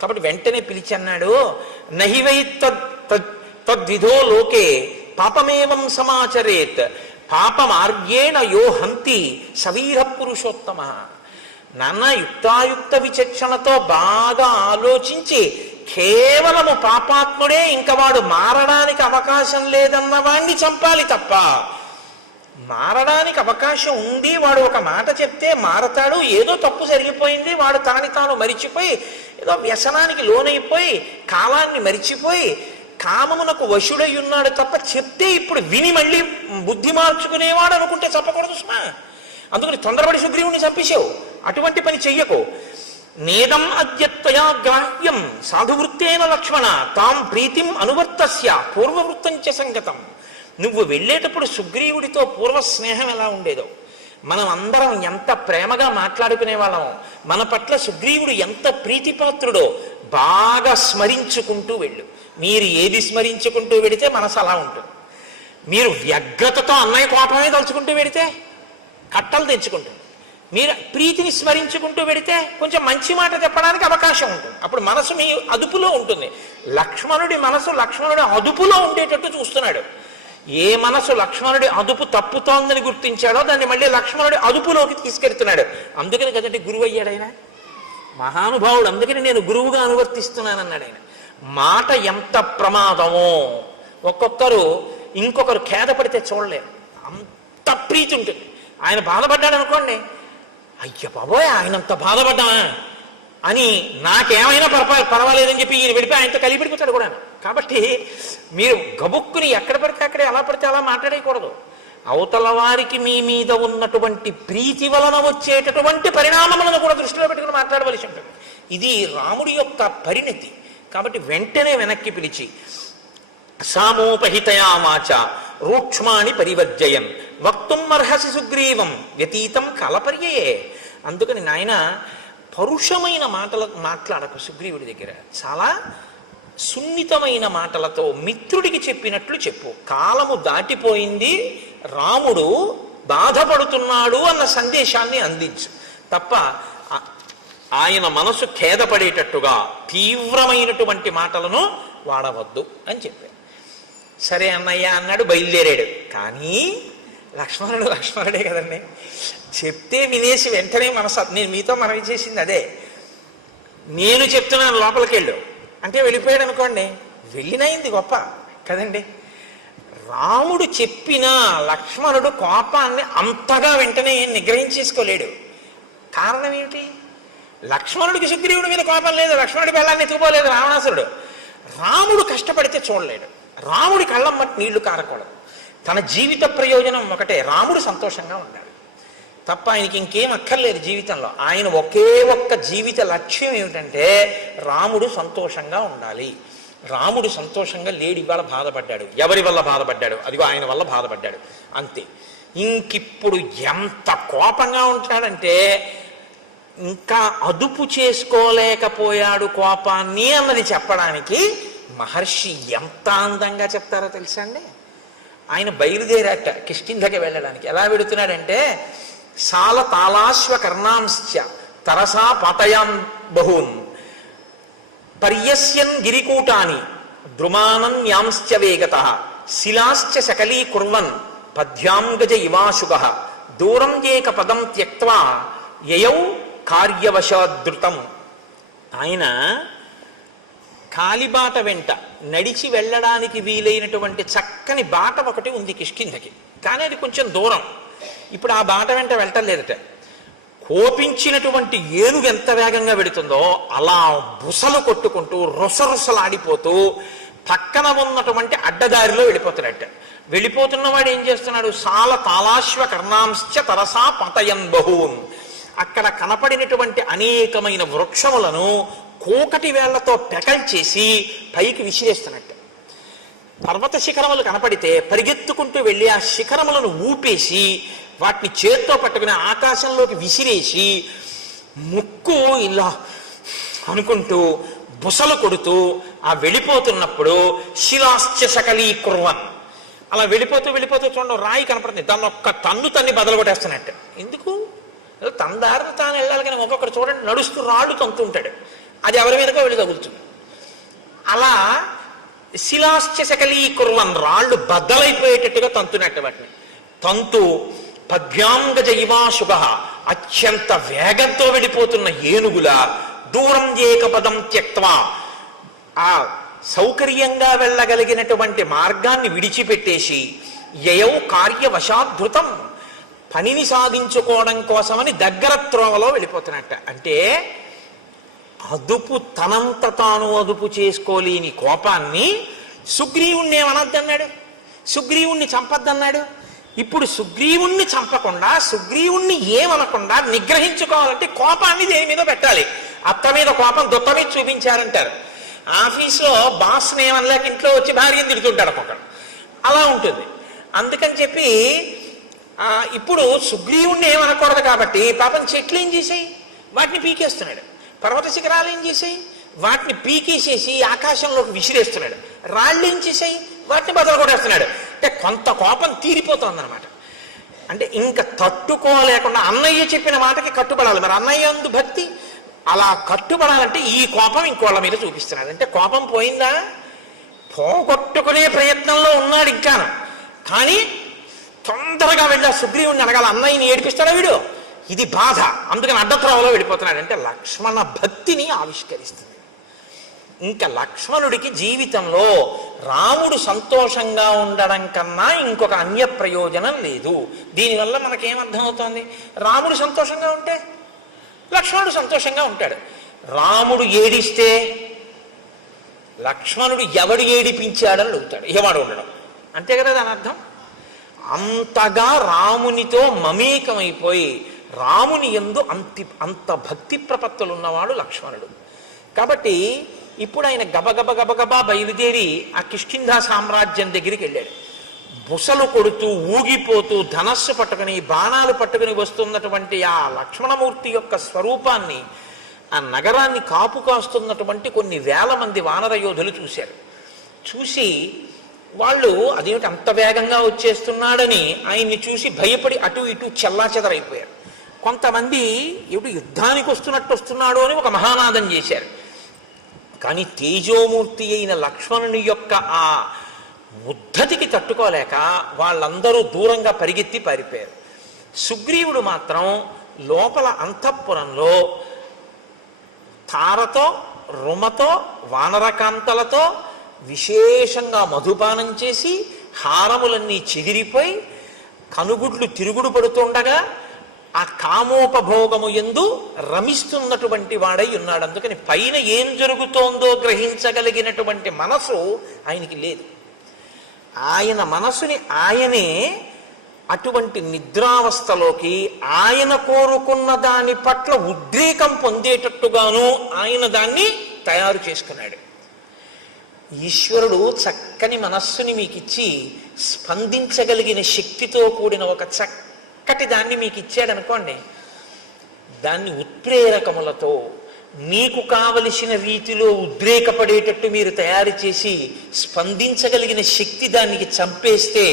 కాబట్టి వెంటనే పిలిచి అన్నాడు, నహివై తద్విధో లోకే పాపమేవం సమాచరేత్ పాపమార్గేణ యో హంతి సవీర పురుషోత్తమ. నాన్న యుక్తాయుక్త విచక్షణతో బాగా ఆలోచించి కేవలము పాపాత్ముడే, ఇంకా వాడు మారడానికి అవకాశం లేదన్న వాణ్ణి చంపాలి తప్ప, మారడానికి అవకాశం ఉంది, వాడు ఒక మాట చెప్తే మారతాడు, ఏదో తప్పు జరిగిపోయింది, వాడు తాను మరిచిపోయి ఏదో వ్యసనానికి లోనైపోయి కాలాన్ని మరిచిపోయి కామమునకు వశుడై ఉన్నాడు తప్ప, చెప్తే ఇప్పుడు విని మళ్ళీ బుద్ధి మార్చుకునేవాడు అనుకుంటే చెప్పకూడదు సుమా. అందుకని తొందరపడి సుగ్రీవుని చంపేశావు, అటువంటి పని చెయ్యకు. నేదం అద్యత్వయా గ్రాహ్యం సాధువృత్తేన లక్ష్మణ తాం ప్రీతిం అనువర్తస్య పూర్వవృత్తంచ సంగతం. నువ్వు వెళ్ళేటప్పుడు సుగ్రీవుడితో పూర్వ స్నేహం ఎలా ఉండేదో, మనం అందరం ఎంత ప్రేమగా మాట్లాడుకునే వాళ్ళం, మన పట్ల సుగ్రీవుడు ఎంత ప్రీతిపాత్రుడో బాగా స్మరించుకుంటూ వెళ్ళు. మీరు ఏది స్మరించుకుంటూ వెడితే మనసు అలా ఉంటుంది. మీరు వ్యగ్రతతో అన్నయ్య కోపమే తలుచుకుంటూ వెడితే కట్టలు తెచ్చుకుంటుంది. మీరు ప్రీతిని స్మరించుకుంటూ వెడితే కొంచెం మంచి మాట చెప్పడానికి అవకాశం ఉంటుంది. అప్పుడు మనసు మీ అదుపులో ఉంటుంది. లక్ష్మణుడి మనసు లక్ష్మణుడి అదుపులో ఉండేటట్టు చూస్తున్నాడు. ఏ మనసు లక్ష్మణుడి అదుపు తప్పుతోందని గుర్తించాడో దాన్ని మళ్ళీ లక్ష్మణుడి అదుపులోకి తీసుకెళ్తున్నాడు. అందుకని కదండి గురువు అయ్యాడు ఆయన, మహానుభావుడు. అందుకని నేను గురువుగా అనువర్తిస్తున్నానన్నాడు ఆయన. మాట ఎంత ప్రమాదమో, ఒక్కొక్కరు ఇంకొకరు ఖేదపడితే చూడలేరు, అంత ప్రీతి ఉంటుంది. ఆయన బాధపడ్డాడు అనుకోండి, అయ్య బాబోయ్ ఆయనంత బాధపడ్డామా అని నాకేమైనా పర్వాలేదని చెప్పి ఈయన వెళ్ళిపోయి ఆయనతో కలిపిడిపోతాడు కూడా. కాబట్టి మీరు గబుక్కుని ఎక్కడ పడితే అక్కడే ఎలా పడితే అలా మాట్లాడేయకూడదు. అవతల వారికి మీ మీద ఉన్నటువంటి ప్రీతి వలన వచ్చేటటువంటి పరిణామములను కూడా దృష్టిలో పెట్టుకుని మాట్లాడవలసి ఉంటుంది. ఇది రాముడి యొక్క పరిణతి. కాబట్టి వెంటనే వెనక్కి పిలిచి సామోపహితయామాచ రూక్ష్మాణి పరివర్జయన్ వక్తుం అర్హసి సుగ్రీవం వ్యతీతం కలపర్యయే. అందుకని నాయన పరుషమైన మాట్లాడకు సుగ్రీవుడి దగ్గర, చాలా సున్నితమైన మాటలతో మిత్రుడికి చెప్పినట్లు చెప్పు. కాలము దాటిపోయింది, రాముడు బాధపడుతున్నాడు అన్న సందేశాన్ని అందించు తప్ప ఆయన మనసు ఖేదపడేటట్టుగా తీవ్రమైనటువంటి మాటలను వాడవద్దు అని చెప్పాడు. సరే అన్నయ్య అన్నాడు, బయలుదేరాడు. కానీ లక్ష్మణుడే కదండి, చెప్తే వినేసి వెంటనే నేను మీతో మనవి చేసింది అదే. నేను చెప్తున్నాను లోపలికి వెళ్ళు అంటే వెళ్ళిపోయాడు అనుకోండి, వెళ్ళినయింది గొప్ప కదండి. రాముడు చెప్పినా లక్ష్మణుడు కోపాన్ని అంతగా వెంటనే నిగ్రహించేసుకోలేడు. కారణం ఏమిటి? లక్ష్మణుడికి సుగ్రీవుడి మీద కోపం లేదు, లక్ష్మణుడి బెల్లాన్ని ఎత్తుకుపోలేదు రావణాసురుడు. రాముడు కష్టపడితే చూడలేడు, రాముడి కళ్ళమ్మటి నీళ్లు కారకూడదు. తన జీవిత ప్రయోజనం ఒకటే, రాముడు సంతోషంగా ఉండాలి తప్ప ఆయనకి ఇంకేం అక్కర్లేదు జీవితంలో. ఆయన ఒకే ఒక్క జీవిత లక్ష్యం ఏమిటంటే రాముడు సంతోషంగా ఉండాలి. రాముడు సంతోషంగా లేడు, ఇవాళ బాధపడ్డాడు. ఎవరి వల్ల బాధపడ్డాడు? అదిగో ఆయన వల్ల బాధపడ్డాడు అంతే. ఇంకిప్పుడు ఎంత కోపంగా ఉంటాడంటే ఇంకా అదుపు చేసుకోలేకపోయాడు కోపాన్ని అన్నది చెప్పడానికి మహర్షి ఎంత అందంగా చెప్తారో తెలుసా అండి. ఆయన బయలుదేరాట కిష్కింధకి వెళ్ళడానికి. ఎలా వెడుతున్నాడంటే సాల తాళాశ్వ కర్ణాంశ్చ తరసా పాతయాన్ బహూన్ పర్యస్యన్ గిరికూటాని ద్రుమానన్యాంశ్చ వేగత శిలాశ్చ శకలీకుర్వన్ పద్యాంగజ ఇవాశుగ దూరం ఏక పదం త్యక్త్వా యయౌ కార్యవశాదృతం. ఆయన కాలిబాట వెంట నడిచి వెళ్ళడానికి వీలైనటువంటి చక్కని బాట ఒకటి ఉంది కిష్కింధకి, కానీ అది కొంచెం దూరం. ఇప్పుడు ఆ బాట వెంట వెళ్ళటం కోపించినటువంటి ఏనుగు ఎంత వేగంగా వెడుతుందో అలా బుసలు కొట్టుకుంటూ రుసరుసలాడిపోతూ పక్కన ఉన్నటువంటి అడ్డదారిలో వెళ్ళిపోతున్నాడు. వెళ్ళిపోతున్నవాడు ఏం చేస్తున్నాడు? సాల తాళాశ్వ కర్ణాంశ్చ తరసా పతయన్ బహూన్. అక్కడ కనపడినటువంటి అనేకమైన వృక్షములను కోకటి వేళ్లతో పెకల్చేసి పైకి విసిరేస్తున్నట్టు. పర్వత శిఖరములు కనపడితే పరిగెత్తుకుంటూ వెళ్ళి ఆ శిఖరములను ఊపేసి వాటిని చేత్తో పట్టుకుని ఆకాశంలోకి విసిరేసి ముక్కు ఇలా అనుకుంటూ బుసలు కొడుతూ ఆ వెళ్ళిపోతున్నప్పుడు శిలాశ్చ శకలీకుర్వన్ అలా వెళ్ళిపోతూ చూడండి రాయి కనపడుతుంది, దాన్ని ఒక్క తన్ను తన్ని బదలు కొట్టేస్తున్నట్టు. ఎందుకు? తన దారిని తాను వెళ్ళాలి, కానీ ఒక్కొక్కటి చూడండి నడుస్తూ రాళ్ళు తంతూ ఉంటాడు, అది ఎవరి మీదకో వెళ్ళి తగులుతుంది. అలా శిలాశ్చ శకలీకుర్వన్ రాళ్ళు బద్దలైపోయేటట్టుగా తంతున్నట్టు వాటిని తంతు పద్యాంగజ ఇవాశుగ అత్యంత వేగంతో వెళ్ళిపోతున్న ఏనుగుల దూరం ఏక పదం త్యక్త్వా ఆ సౌకర్యంగా వెళ్ళగలిగినటువంటి మార్గాన్ని విడిచిపెట్టేసి యయౌ కార్యవశాధృతం, పనిని సాధించుకోవడం కోసమని దగ్గర త్రోవలో వెళ్ళిపోతున్నట్ట. అంటే తనంత తాను అదుపు చేసుకోలేని కోపాన్ని సుగ్రీవుణ్ణి ఏమనొద్దన్నాడు, సుగ్రీవుణ్ణి చంపద్దన్నాడు. ఇప్పుడు సుగ్రీవుణ్ణి చంపకుండా, సుగ్రీవుణ్ణి ఏమనకుండా నిగ్రహించుకోవాలంటే కోపాన్ని దేని మీద పెట్టాలి. అత్త మీద కోపం దుత్త మీద చూపించారంటారు. ఆఫీస్లో బాస్ని ఏమనలేక ఇంట్లో వచ్చి భార్యను తిడుతుంటాడు ఒక్కొక్కడు, అలా ఉంటుంది. అందుకని చెప్పి ఇప్పుడు సుగ్రీవుణ్ణి ఏమనకూడదు కాబట్టి పాపం చెట్లు ఏం చేసాయి, వాటిని పీకేస్తున్నాడు. పర్వత శిఖరాలు ఏం చేసాయి, వాటిని పీకేసేసి ఆకాశంలోకి విసిరేస్తున్నాడు. రాళ్ళు ఏం చేసాయి, వాటిని బదలు కొట్టేస్తున్నాడు. అంటే కొంత కోపం తీరిపోతుందన్నమాట. అంటే ఇంకా తట్టుకోలేకుండా అన్నయ్య చెప్పిన మాటకి కట్టుబడాలి. మరి అన్నయ్య అందు భక్తి, అలా కట్టుబడాలంటే ఈ కోపం ఇంకోళ్ళ మీద చూపిస్తున్నాడు. అంటే కోపం పోయిందా, పోగొట్టుకునే ప్రయత్నంలో ఉన్నాడు ఇంకాను. కానీ తొందరగా వెళ్ళా సుగ్రీవుణ్ణి అడగాల, అన్నయ్యని ఏడిపిస్తాడా వీడు, ఇది బాధ, అందుకని అడ్డత్రోవలో వెళ్ళిపోతున్నాడు. అంటే లక్ష్మణ భక్తిని ఆవిష్కరిస్తుంది. ఇంకా లక్ష్మణుడికి జీవితంలో రాముడు సంతోషంగా ఉండడం కన్నా ఇంకొక అన్య ప్రయోజనం లేదు. దీనివల్ల మనకేమర్థమవుతోంది, రాముడు సంతోషంగా ఉంటే లక్ష్మణుడు సంతోషంగా ఉంటాడు. రాముడు ఏడిస్తే లక్ష్మణుడు ఎవడు ఏడిపించాడని అడుగుతాడు, ఎవడు ఉండడం. అంతే కదా దాని అర్థం. అంతగా రామునితో మమేకమైపోయి రాముని యందు అంత భక్తి ప్రపత్తులు ఉన్నవాడు లక్ష్మణుడు. కాబట్టి ఇప్పుడు ఆయన గబగబ గబగబా బయలుదేరి ఆ కిష్కింధా సామ్రాజ్యం దగ్గరికి వెళ్ళాడు. బుసలు కొడుతూ ఊగిపోతూ ధనస్సు పట్టుకుని బాణాలు పట్టుకుని వస్తున్నటువంటి ఆ లక్ష్మణమూర్తి యొక్క స్వరూపాన్ని, ఆ నగరాన్ని కాపు కాస్తున్నటువంటి కొన్ని వేల మంది వానర యోధులు చూశారు. చూసి వాళ్ళు అదేమిటి అంత వేగంగా వచ్చేస్తున్నాడని ఆయన్ని చూసి భయపడి అటు ఇటు చెల్లాచెదరైపోయారు. కొంతమంది ఏమిటి యుద్ధానికి వస్తున్నట్టు వస్తున్నాడు అని ఒక మహానాదం చేశారు. కానీ తేజోమూర్తి అయిన లక్ష్మణుని యొక్క ఆ ఉద్ధతికి తట్టుకోలేక వాళ్ళందరూ దూరంగా పరిగెత్తి పారిపోయారు. సుగ్రీవుడు మాత్రం లోపల అంతఃపురంలో తారతో రుమతో వానరకాంతలతో విశేషంగా మధుపానం చేసి హారములన్నీ చెదిరిపోయి కనుగుడ్లు తిరుగుడు పడుతుండగా ఆ కామోపభోగము యందు రమిస్తున్నటువంటి వాడై ఉన్నాడు. అందుకని పైన ఏం జరుగుతోందో గ్రహించగలిగినటువంటి మనసు ఆయనకి లేదు. ఆయన మనసుని ఆయనే అటువంటి నిద్రావస్థలోకి ఆయన కోరుకున్న దాని పట్ల ఉద్రేకం పొందేటట్టుగాను ఆయన దాన్ని తయారు చేసుకున్నాడు. ఈశ్వరుడు చక్కని మనస్సుని మీకు ఇచ్చి స్పందించగలిగిన శక్తితో కూడిన ఒక చక్కటి దాన్ని మీకు ఇచ్చాడనుకోండి, దాన్ని ఉత్ప్రేరకములతో మీకు కావలసిన రీతిలో ఉద్రేకపడేటట్టు మీరు తయారు చేసి స్పందించగలిగిన శక్తి దానికి చంపేస్తే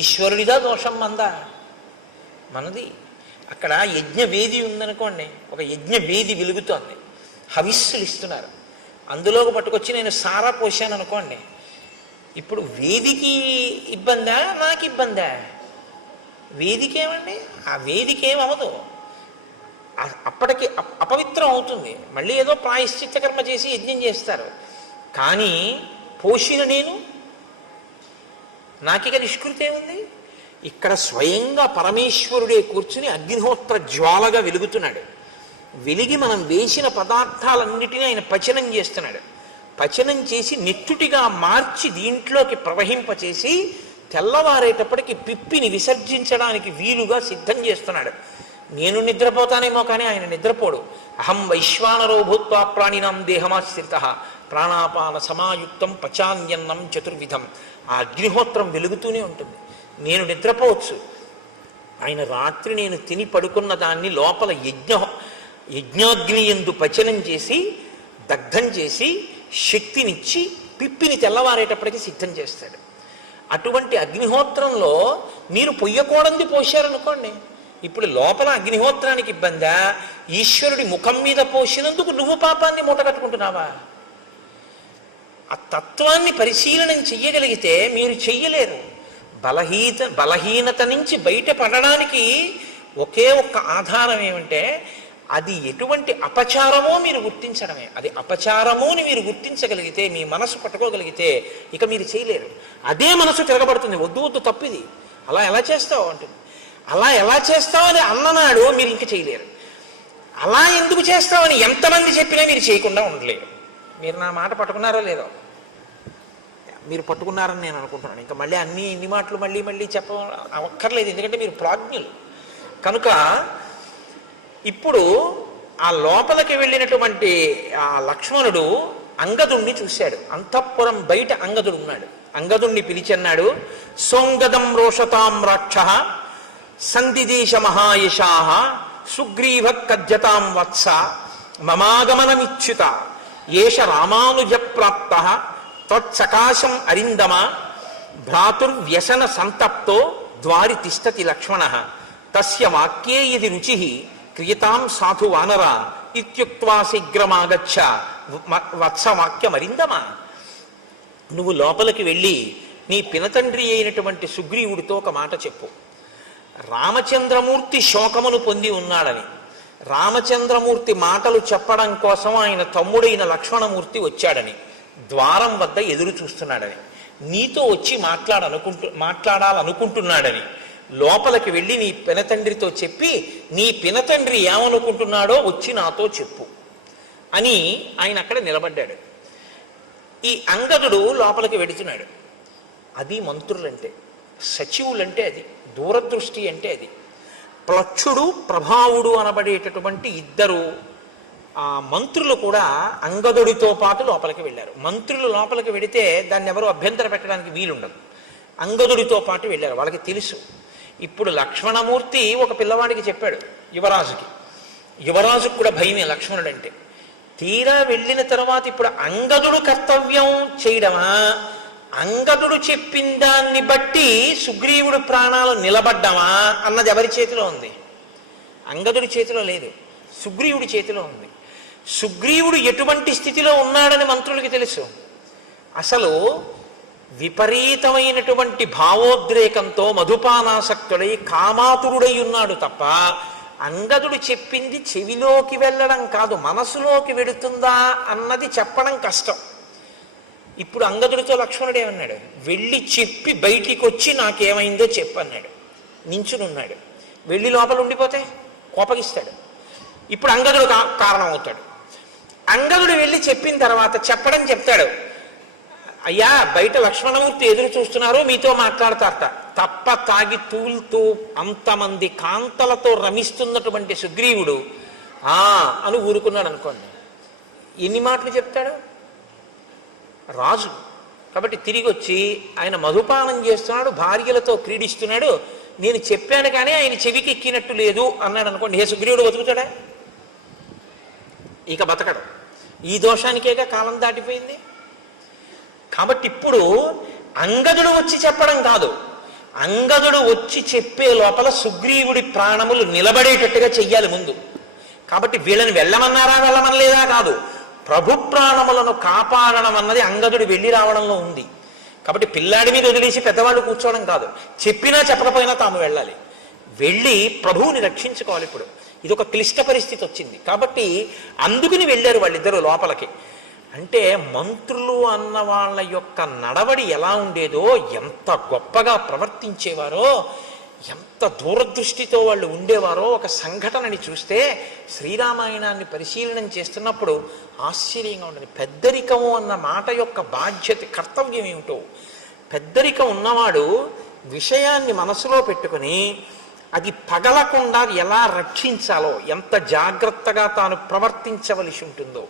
ఈశ్వరుడిదా దోషం మందా? మనది. అక్కడ యజ్ఞవేది ఉందనుకోండి, ఒక యజ్ఞవేది వెలుగుతోంది, హవిస్సులు ఇస్తున్నారు, అందులోకి పట్టుకొచ్చి నేను సారా పోసాను అనుకోండి, ఇప్పుడు వేదికి ఇబ్బందా నాకు ఇబ్బందా? వేదికేమండి, ఆ వేదికేమవదు, అప్పటికి అపవిత్రం అవుతుంది, మళ్ళీ ఏదో ప్రాయశ్చిత్త కర్మ చేసి యజ్ఞం చేస్తారు. కానీ పోషిన నేను నాకిక నిష్కృతి ఏముంది? ఇక్కడ స్వయంగా పరమేశ్వరుడే కూర్చుని అగ్నిహోత్ర జ్వాలగా వెలుగుతున్నాడు. వెలిగి మనం వేసిన పదార్థాలన్నిటినీ ఆయన పచనం చేస్తున్నాడు. పచనం చేసి నెత్తుటిగా మార్చి దీంట్లోకి ప్రవహింపచేసి తెల్లవారేటప్పటికి పిప్పిని విసర్జించడానికి వీలుగా సిద్ధం చేస్తున్నాడు. నేను నిద్రపోతానేమో కానీ ఆయన నిద్రపోడు. అహం వైశ్వానరో భూత్వా ప్రాణినాం దేహమాశ్రితః ప్రాణాపాన సమాయుక్తం పచాన్యన్నం చతుర్విధం. ఆ అగ్నిహోత్రం వెలుగుతూనే ఉంటుంది. నేను నిద్రపోవచ్చు, ఆయన రాత్రి నేను తిని పడుకున్న దాన్ని లోపల యజ్ఞాగ్ని యందు పచనం చేసి దగ్ధం చేసి శక్తినిచ్చి పిప్పిని తెల్లవారేటప్పటికి సిద్ధం చేస్తాడు. అటువంటి అగ్నిహోత్రంలో మీరు పొయ్యకూడంది పోశారనుకోండి, ఇప్పుడు లోపల అగ్నిహోత్రానికి ఇబ్బందా, ఈశ్వరుడి ముఖం మీద పోసినందుకు నువ్వు పాపాన్ని మూటగట్టుకుంటున్నావా? ఆ తత్వాన్ని పరిశీలనం చెయ్యగలిగితే మీరు చెయ్యలేరు. బలహీనత నుంచి బయటపడడానికి ఒకే ఒక్క ఆధారం ఏమంటే అది ఎటువంటి అపచారమో మీరు గుర్తించడమే. అది అపచారమో అని మీరు గుర్తించగలిగితే, మీ మనసు పట్టుకోగలిగితే ఇక మీరు చేయలేరు. అదే మనసు తిరగబడుతుంది, వద్దు వద్దు తప్పిది, అలా ఎలా చేస్తావు అంటుంది. అలా ఎలా చేస్తావు అని అన్ననాడు మీరు ఇంక చేయలేరు. అలా ఎందుకు చేస్తామని ఎంతమంది చెప్పినా మీరు చేయకుండా ఉండలేరు. మీరు నా మాట పట్టుకున్నారో లేదో? మీరు పట్టుకున్నారని నేను అనుకుంటున్నాను. ఇంకా మళ్ళీ ఇన్ని మాటలు మళ్ళీ మళ్ళీ అక్కర్లేదు, ఎందుకంటే మీరు ప్రాజ్ఞులు కనుక. ఇప్పుడు ఆ లోపలికి వెళ్ళినటువంటి ఆ లక్ష్మణుడు అంగదుణ్ణి చూశాడు. అంతఃపురం బయట అంగదుడు ఉన్నాడు. అంగదుణ్ణి పిలిచన్నాడు, సోంగదం రోషతాం రాక్ష సందిదేశ మహాయశాః సుగ్రీవ కజ్జతాం వత్స మమాగమనమిచ్యుత ఏష రామానుజ ప్రాప్త త్వత్సకాశం అరిందమ భ్రాతుర్వ్యసన సంతప్తో ద్వారి తిష్టతి లక్ష్మణ తస్య వాక్యే యది రుచి క్రియతాం సాధు వానర ఇత్యుక్త్వా శీఘ్రమాగచ్చ వత్సవాక్యమరిందమ. నువ్వు లోపలికి వెళ్ళి నీ పినతండ్రి అయినటువంటి సుగ్రీవుడితో ఒక మాట చెప్పు. రామచంద్రమూర్తి శోకమును పొంది ఉన్నాడని, రామచంద్రమూర్తి మాటలు చెప్పడం కోసం ఆయన తమ్ముడైన లక్ష్మణమూర్తి వచ్చాడని, ద్వారం వద్ద ఎదురు చూస్తున్నాడని, నీతో వచ్చి మాట్లాడాలనుకుంటున్నాడని లోపలికి వెళ్ళి నీ పినతండ్రితో చెప్పి, నీ పినతండ్రి ఏమనుకుంటున్నాడో వచ్చి నాతో చెప్పు అని ఆయన అక్కడ నిలబడ్డాడు. ఈ అంగదుడు లోపలికి వెడుతున్నాడు. అది మంత్రులంటే, సచివులంటే అది, దూరదృష్టి అంటే అది. ప్లక్షుడు ప్రభావుడు అనబడేటటువంటి ఇద్దరు ఆ మంత్రులు కూడా అంగదుడితో పాటు లోపలికి వెళ్ళారు. మంత్రులు లోపలికి వెడితే దాన్ని ఎవరు అభ్యంతర పెట్టడానికి వీలుండదు. అంగదుడితో పాటు వెళ్ళారు. వాళ్ళకి తెలుసు. ఇప్పుడు లక్ష్మణమూర్తి ఒక పిల్లవాడికి చెప్పాడు, యువరాజుకి. యువరాజుకు కూడా భయమే లక్ష్మణుడు అంటే. తీరా వెళ్ళిన తర్వాత ఇప్పుడు అంగదుడు కర్తవ్యం చేయడమా, అంగదుడు చెప్పిన దాన్ని బట్టి సుగ్రీవుడు ప్రాణాలు నిలబడ్డమా అన్నది ఎవరి చేతిలో ఉంది? అంగదుడి చేతిలో లేదు, సుగ్రీవుడి చేతిలో ఉంది. సుగ్రీవుడు ఎటువంటి స్థితిలో ఉన్నాడని మంత్రులకి తెలుసు. అసలు విపరీతమైనటువంటి భావోద్రేకంతో మధుపానాసక్తుడై కామాతురుడై ఉన్నాడు తప్ప అంగదుడు చెప్పింది చెవిలోకి వెళ్ళడం కాదు, మనసులోకి వెడుతుందా అన్నది చెప్పడం కష్టం. ఇప్పుడు అంగదుడితో లక్ష్మణుడు ఏమన్నాడు? వెళ్ళి చెప్పి బయటికి వచ్చి నాకేమైందో చెప్పన్నాడు. నించునున్నాడు. వెళ్ళి లోపల ఉండిపోతే కోపగిస్తాడు. ఇప్పుడు అంగదుడు కారణం అవుతాడు. అంగదుడు వెళ్ళి చెప్పిన తర్వాత చెప్తాడు, అయ్యా బయట లక్ష్మణమూర్తి ఎదురు చూస్తున్నారు, మీతో మాట్లాడతారట. తప్ప తాగి తూలుతూ అంతమంది కాంతలతో రమిస్తున్నటువంటి సుగ్రీవుడు అని ఊరుకున్నాడు అనుకోండి. ఎన్ని మాటలు చెప్తాడు? రాజు కాబట్టి తిరిగి వచ్చి ఆయన మధుపానం చేస్తున్నాడు, భార్యలతో క్రీడిస్తున్నాడు, నేను చెప్పాను కానీ ఆయన చెవికి ఎక్కినట్టు లేదు అన్నాడు అనుకోండి. ఏ సుగ్రీవుడు బతుకుతాడా? ఇక బతకడు. ఈ దోషానికేగా కాలం దాటిపోయింది. కాబట్టి ఇప్పుడు అంగదుడు వచ్చి చెప్పడం కాదు, అంగదుడు వచ్చి చెప్పే లోపల సుగ్రీవుడి ప్రాణములు నిలబడేటట్టుగా చెయ్యాలి ముందు. కాబట్టి వీళ్ళని వెళ్ళమనలేదా కాదు, ప్రభు ప్రాణములను కాపాడడం అన్నది అంగదుడు వెళ్ళి రావడంలో ఉంది. కాబట్టి పిల్లాడి మీద వదిలేసి పెద్దవాళ్ళు కూర్చోవడం కాదు, చెప్పినా చెప్పకపోయినా తాము వెళ్ళాలి, వెళ్ళి ప్రభువుని రక్షించుకోవాలి. ఇప్పుడు ఇది ఒక క్లిష్ట పరిస్థితి వచ్చింది కాబట్టి అందుకుని వెళ్ళారు వాళ్ళిద్దరూ లోపలికి. అంటే మంత్రులు అన్న వాళ్ళ యొక్క నడవడి ఎలా ఉండేదో, ఎంత గొప్పగా ప్రవర్తించేవారో, ఎంత దూరదృష్టితో వాళ్ళు ఉండేవారో ఒక సంఘటనని చూస్తే శ్రీరామాయణాన్ని పరిశీలనం చేస్తున్నప్పుడు ఆశ్చర్యంగా ఉండదు. పెద్దరికము అన్న మాట యొక్క బాధ్యత, కర్తవ్యం ఏమిటో. పెద్దరికం ఉన్నవాడు విషయాన్ని మనసులో పెట్టుకుని అది పగలకుండా ఎలా రక్షించాలో, ఎంత జాగ్రత్తగా తాను ప్రవర్తించవలసి ఉంటుందో.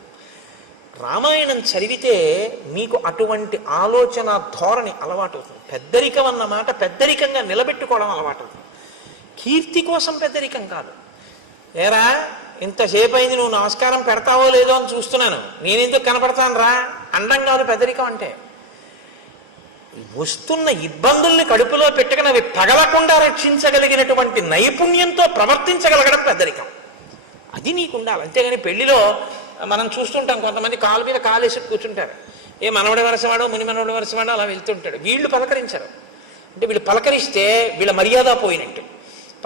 రామాయణం చదివితే మీకు అటువంటి ఆలోచన ధోరణి అలవాటు అవుతుంది. పెద్దరికం అన్న మాట పెద్దరికంగా నిలబెట్టుకోవడం అలవాటు అవుతుంది. కీర్తి కోసం పెద్దరికం కాదు. ఏరా ఇంతసేపు అయింది, నువ్వు నమస్కారం పెడతావో లేదో అని చూస్తున్నాను, నేనెందుకు కనపడతాను రా అండం కాదు పెద్దరికం అంటే. వస్తున్న ఇబ్బందుల్ని కడుపులో పెట్టుకుని అవి పగలకుండా రక్షించగలిగినటువంటి నైపుణ్యంతో ప్రవర్తించగలగడం పెద్దరికం. అది నీకుండాలి. అంతేగాని పెళ్లిలో మనం చూస్తుంటాం, కొంతమంది కాలు మీద కాలేసి కూర్చుంటారు. ఏ మనవడి వరసవాడో ముని మనవడి వరసవాడో అలా వెళ్తుంటాడు. వీళ్ళు పలకరించరు. అంటే వీళ్ళు పలకరిస్తే వీళ్ళ మర్యాద పోయినట్టు.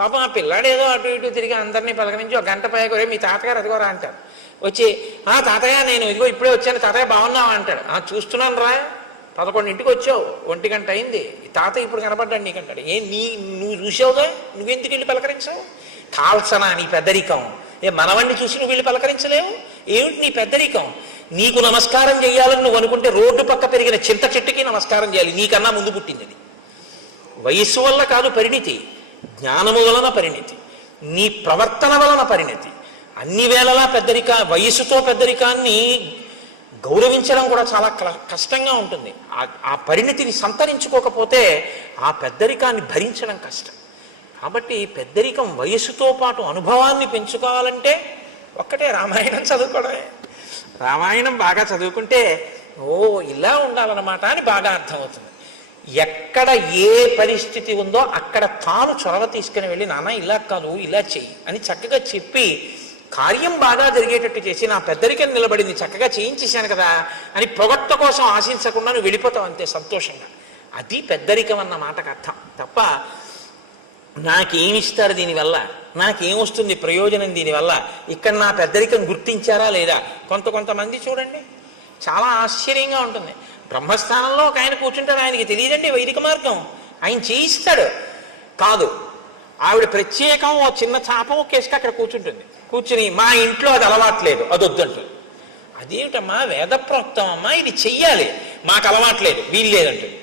పాపం ఆ పిల్లాడు ఏదో అటు ఇటు తిరిగి అందరినీ పలకరించి ఒక గంట పైకి మీ తాతగారు అదిగోరా అంటారు. వచ్చి తాతయ్య నేను ఇదిగో ఇప్పుడే వచ్చాను తాతయ్య బాగున్నావా అంటాడు. చూస్తున్నాను రా 11ంటికి వచ్చావు 1 గంట అయింది తాత ఇప్పుడు కనపడ్డాడు నీకంటాడు. నువ్వు చూసావుగా నువ్వెందుకు వెళ్ళి పలకరించావు? కాల్సనా నీ పెద్దరికం? మనవణ్ణి చూసి నువ్వు వెళ్ళి పలకరించలేవు? ఏమిటి నీ పెద్దరికం? నీకు నమస్కారం చేయాలని నువ్వు అనుకుంటే రోడ్డు పక్క పెరిగిన చింత చెట్టుకి నమస్కారం చేయాలి, నీకన్నా ముందు పుట్టింది అది. వయస్సు వల్ల కాదు పరిణితి, జ్ఞానము వలన పరిణితి, నీ ప్రవర్తన వలన పరిణితి. అన్ని వేళలా వయస్సుతో పెద్దరికాన్ని గౌరవించడం కూడా చాలా కష్టంగా ఉంటుంది. ఆ పరిణితిని సంతరించుకోకపోతే ఆ పెద్దరికాన్ని భరించడం కష్టం. కాబట్టి పెద్దరికం వయస్సుతో పాటు అనుభవాన్ని పెంచుకోవాలంటే ఒక్కటే రామాయణం చదువుకోవడమే. రామాయణం బాగా చదువుకుంటే ఇలా ఉండాలన్నమాట అని బాగా అర్థమవుతుంది. ఎక్కడ ఏ పరిస్థితి ఉందో అక్కడ తాను చొరవ తీసుకుని వెళ్ళి నాన్న ఇలా కాదు ఇలా చెయ్యి అని చక్కగా చెప్పి కార్యం బాగా జరిగేటట్టు చేసి నా పెద్దరికం నిలబడింది చక్కగా చేయించేశాను కదా అని పొగట్ట కోసం ఆశించకుండా నువ్వు వెళ్ళిపోతావు అంతే సంతోషంగా. అది పెద్దరికం అన్న మాటకు అర్థం తప్ప నాకేమిస్తారు దీనివల్ల, నాకేమొస్తుంది ప్రయోజనం దీనివల్ల, ఇక్కడ నా పెద్దరికం గుర్తించారా లేదా. కొంతమంది చూడండి చాలా ఆశ్చర్యంగా ఉంటుంది. బ్రహ్మస్థానంలో ఒక ఆయన కూర్చుంటాడు, ఆయనకి తెలియదండి వైదిక మార్గం, ఆయన చేయిస్తాడు. కాదు ఆవిడ ప్రత్యేకం ఓ చిన్న చాపం ఒకేసుక అక్కడ కూర్చుంటుంది. కూర్చుని మా ఇంట్లో అది అలవాట్లేదు అది వద్దంటుంది. అదేమిటమ్మా వేదప్రోక్తం అమ్మా ఇది చెయ్యాలి, మాకు అలవాట్లేదు వీలు లేదంటుంది.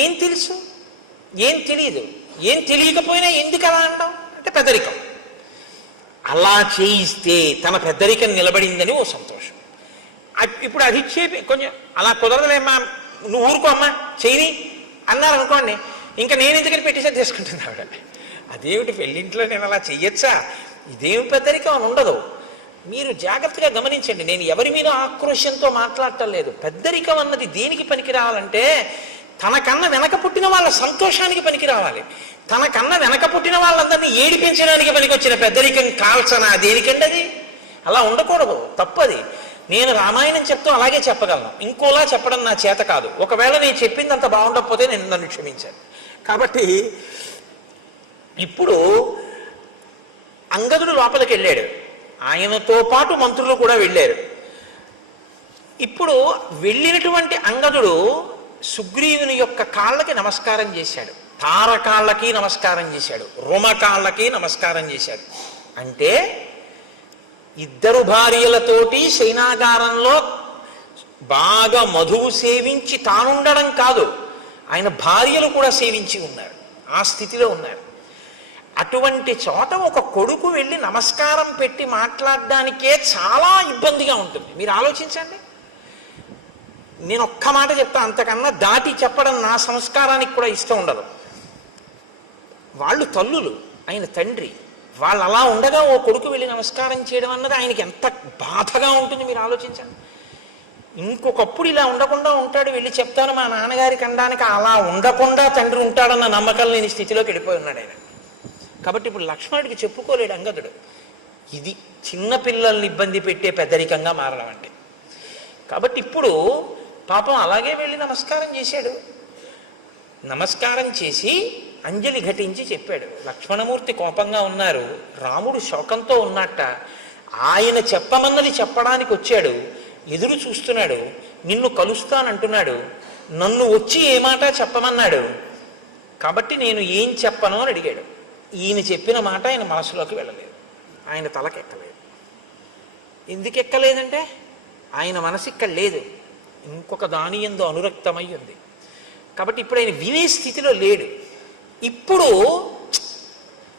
ఏం తెలుసు, ఏం తెలియదు, ఏం తెలియకపోయినా ఎందుకు అలా అంటాం అంటే పెద్దరికం. అలా చేయిస్తే తన పెద్దరికం నిలబడిందని ఓ సంతోషం. ఇప్పుడు అది చెప్పి కొంచెం అలా కుదరదులేమ్మా నువ్వు ఊరుకో అమ్మా చేయని అన్నారనుకోండి, ఇంకా నేను ఎందుకని పెట్టేసే చేసుకుంటుంది ఆవిడ. అదేమిటి పెళ్ళింట్లో నేను అలా చెయ్యొచ్చా, ఇదేమి పెద్దరికం అని ఉండదు. మీరు జాగ్రత్తగా గమనించండి, నేను ఎవరి మీద ఆక్రోశంతో మాట్లాడటం లేదు. పెద్దరికం అన్నది దేనికి పనికి రావాలంటే తనకన్నా వెనక పుట్టిన వాళ్ళ సంతోషానికి పనికి రావాలి. తనకన్నా వెనక పుట్టిన వాళ్ళందరినీ ఏడిపించడానికి పనికి వచ్చిన పెద్దరికం కాల్చనా దేనికండి అది? అలా ఉండకూడదు, తప్పది. నేను రామాయణం చెప్తూ అలాగే చెప్పగలను, ఇంకోలా చెప్పడం నా చేత కాదు. ఒకవేళ నేను చెప్పింది అంత బాగుండకపోతే నేను నన్ను క్షమించాను. కాబట్టి ఇప్పుడు అంగదుడు లోపలికి వెళ్ళాడు, ఆయనతో పాటు మంత్రులు కూడా వెళ్ళారు. ఇప్పుడు వెళ్ళినటువంటి అంగదుడు సుగ్రీవుని యొక్క కాళ్ళకి నమస్కారం చేశాడు, తారకాళ్ళకి నమస్కారం చేశాడు, రుమకాళ్ళకి నమస్కారం చేశాడు. అంటే ఇద్దరు భార్యలతోటి శయనాగారంలో బాగా మధువు సేవించి తానుండడం కాదు, ఆయన భార్యలు కూడా సేవించి ఉన్నారు, ఆ స్థితిలో ఉన్నారు. అటువంటి చోట ఒక కొడుకు వెళ్ళి నమస్కారం పెట్టి మాట్లాడడానికే చాలా ఇబ్బందిగా ఉంటుంది. మీరు ఆలోచించండి. నేను ఒక్క మాట చెప్తా, అంతకన్నా దాటి చెప్పడం నా సంస్కారానికి కూడా ఇష్టం ఉండదు. వాళ్ళు తల్లులు, ఆయన తండ్రి, వాళ్ళు అలా ఉండగా ఓ కొడుకు వెళ్ళి నమస్కారం చేయడం అన్నది ఆయనకి ఎంత బాధగా ఉంటుంది మీరు ఆలోచించండి. ఇంకొకప్పుడు ఇలా ఉండకుండా ఉంటాడు, వెళ్ళి చెప్తాను మా నాన్నగారికి అనడానికి అలా ఉండకుండా తండ్రి ఉంటాడన్న నమ్మకం లేని స్థితిలోకి వెళ్ళిపోయి ఉన్నాడు ఆయన. కాబట్టి ఇప్పుడు లక్ష్మణుడికి చెప్పుకోలేడు అంగదుడు. ఇది చిన్నపిల్లల్ని ఇబ్బంది పెట్టే పెద్దరికంగా మారడం అంటే. కాబట్టి ఇప్పుడు పాపం అలాగే వెళ్ళి నమస్కారం చేశాడు. నమస్కారం చేసి అంజలి ఘటించి చెప్పాడు. లక్ష్మణమూర్తి కోపంగా ఉన్నారు, రాముడు శోకంతో ఉన్నట్ట, ఆయన చెప్పమన్నది చెప్పడానికి వచ్చాడు, ఎదురు చూస్తున్నాడు, నిన్ను కలుస్తానంటున్నాడు, నన్ను వచ్చి ఏ మాట చెప్పమన్నాడు, కాబట్టి నేను ఏం చెప్పను అని అడిగాడు. ఈయన చెప్పిన మాట ఆయన మనసులోకి వెళ్ళలేదు, ఆయన తలకెక్కలేదు. ఎందుకు ఎక్కలేదంటే ఆయన మనసు ఇక్కడ లేదు, ఇంకొక దాని యందు అనురక్తమై ఉంది. కాబట్టి ఇప్పుడు ఆయన వినే స్థితిలో లేడు. ఇప్పుడు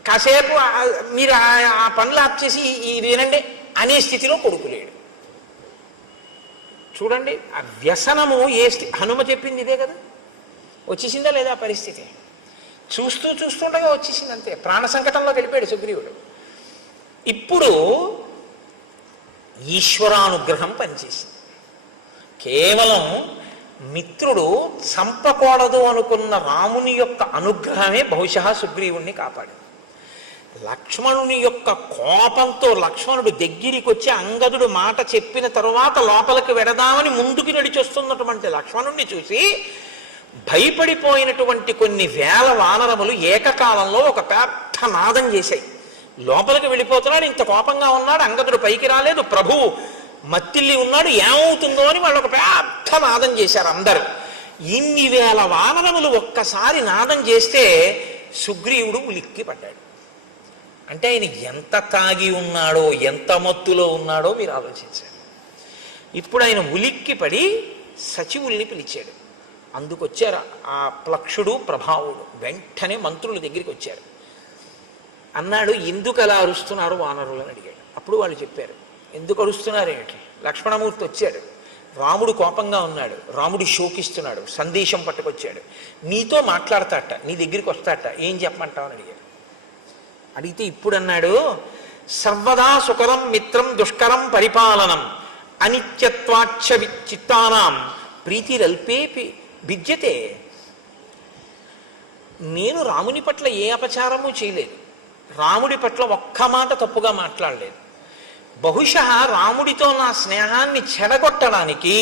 కాసేపు మీరు ఆ పనులు ఆప్ చేసి ఇది వినండి అనే స్థితిలో కొడుకు లేడు. చూడండి ఆ వ్యసనము హనుమ చెప్పింది ఇదే కదా, వచ్చేసిందా లేదా పరిస్థితి? చూస్తుండగా వచ్చేసింది అంతే, ప్రాణ సంకటంలోకి వెళ్ళిపోయాడు సుగ్రీవుడు. ఇప్పుడు ఈశ్వరానుగ్రహం పనిచేసింది. కేవలం మిత్రుడు చంపకూడదు అనుకున్న రాముని యొక్క అనుగ్రహమే బహుశా సుగ్రీవుణ్ణి కాపాడు. లక్ష్మణుని యొక్క కోపంతో లక్ష్మణుడు దగ్గరికి వచ్చి అంగదుడు మాట చెప్పిన తరువాత లోపలికి వెడదామని ముందుకు నడిచొస్తున్నటువంటి లక్ష్మణుణ్ణి చూసి భయపడిపోయినటువంటి కొన్ని వేల వానరములు ఏకకాలంలో ఒక పెద్ద అర్థనాదం చేశాయి. లోపలికి వెళ్ళిపోతున్నాడు, ఇంత కోపంగా ఉన్నాడు, అంగదుడు పైకి రాలేదు, ప్రభువు మత్తిల్లి ఉన్నాడు, ఏమవుతుందో అని వాళ్ళు ఒక పెద్ద నాదం చేశారు అందరూ. ఇన్ని వేల వానరములు ఒక్కసారి నాదం చేస్తే సుగ్రీవుడు ఉలిక్కి పడ్డాడు. అంటే ఆయన ఎంత తాగి ఉన్నాడో, ఎంత మత్తులో ఉన్నాడో మీరు ఆలోచించారు. ఇప్పుడు ఆయన ఉలిక్కి పడి సచివుల్ని పిలిచాడు. అందుకొచ్చారు ఆ ప్లక్షుడు ప్రభావుడు. వెంటనే మంత్రుల దగ్గరికి వచ్చారు. అన్నాడు, ఎందుకు అలా అరుస్తున్నారు వానరులు అని అడిగాడు. అప్పుడు వాళ్ళు చెప్పారు, ఎందుకు అరుస్తున్నారు ఏమిటి? లక్ష్మణమూర్తి వచ్చాడు, రాముడు కోపంగా ఉన్నాడు, రాముడు శోకిస్తున్నాడు, సందేశం పట్టుకొచ్చాడు, నీతో మాట్లాడతాట, నీ దగ్గరికి వస్తాట, ఏం చెప్పమంటావు అని అడిగాడు. అడిగితే ఇప్పుడు అన్నాడు, సర్వదా సుకరం మిత్రం దుష్కరం పరిపాలనం అనిత్యత్వాచ్చ చిత్తానాం ప్రీతిరల్పేపి భిద్యతే. నేను రాముని పట్ల ఏ అపచారము చేయలేదు, రాముడి పట్ల ఒక్క మాట తప్పుగా మాట్లాడలేదు. బహుశా రాముడితో నా స్నేహాన్ని చెడగొట్టడానికి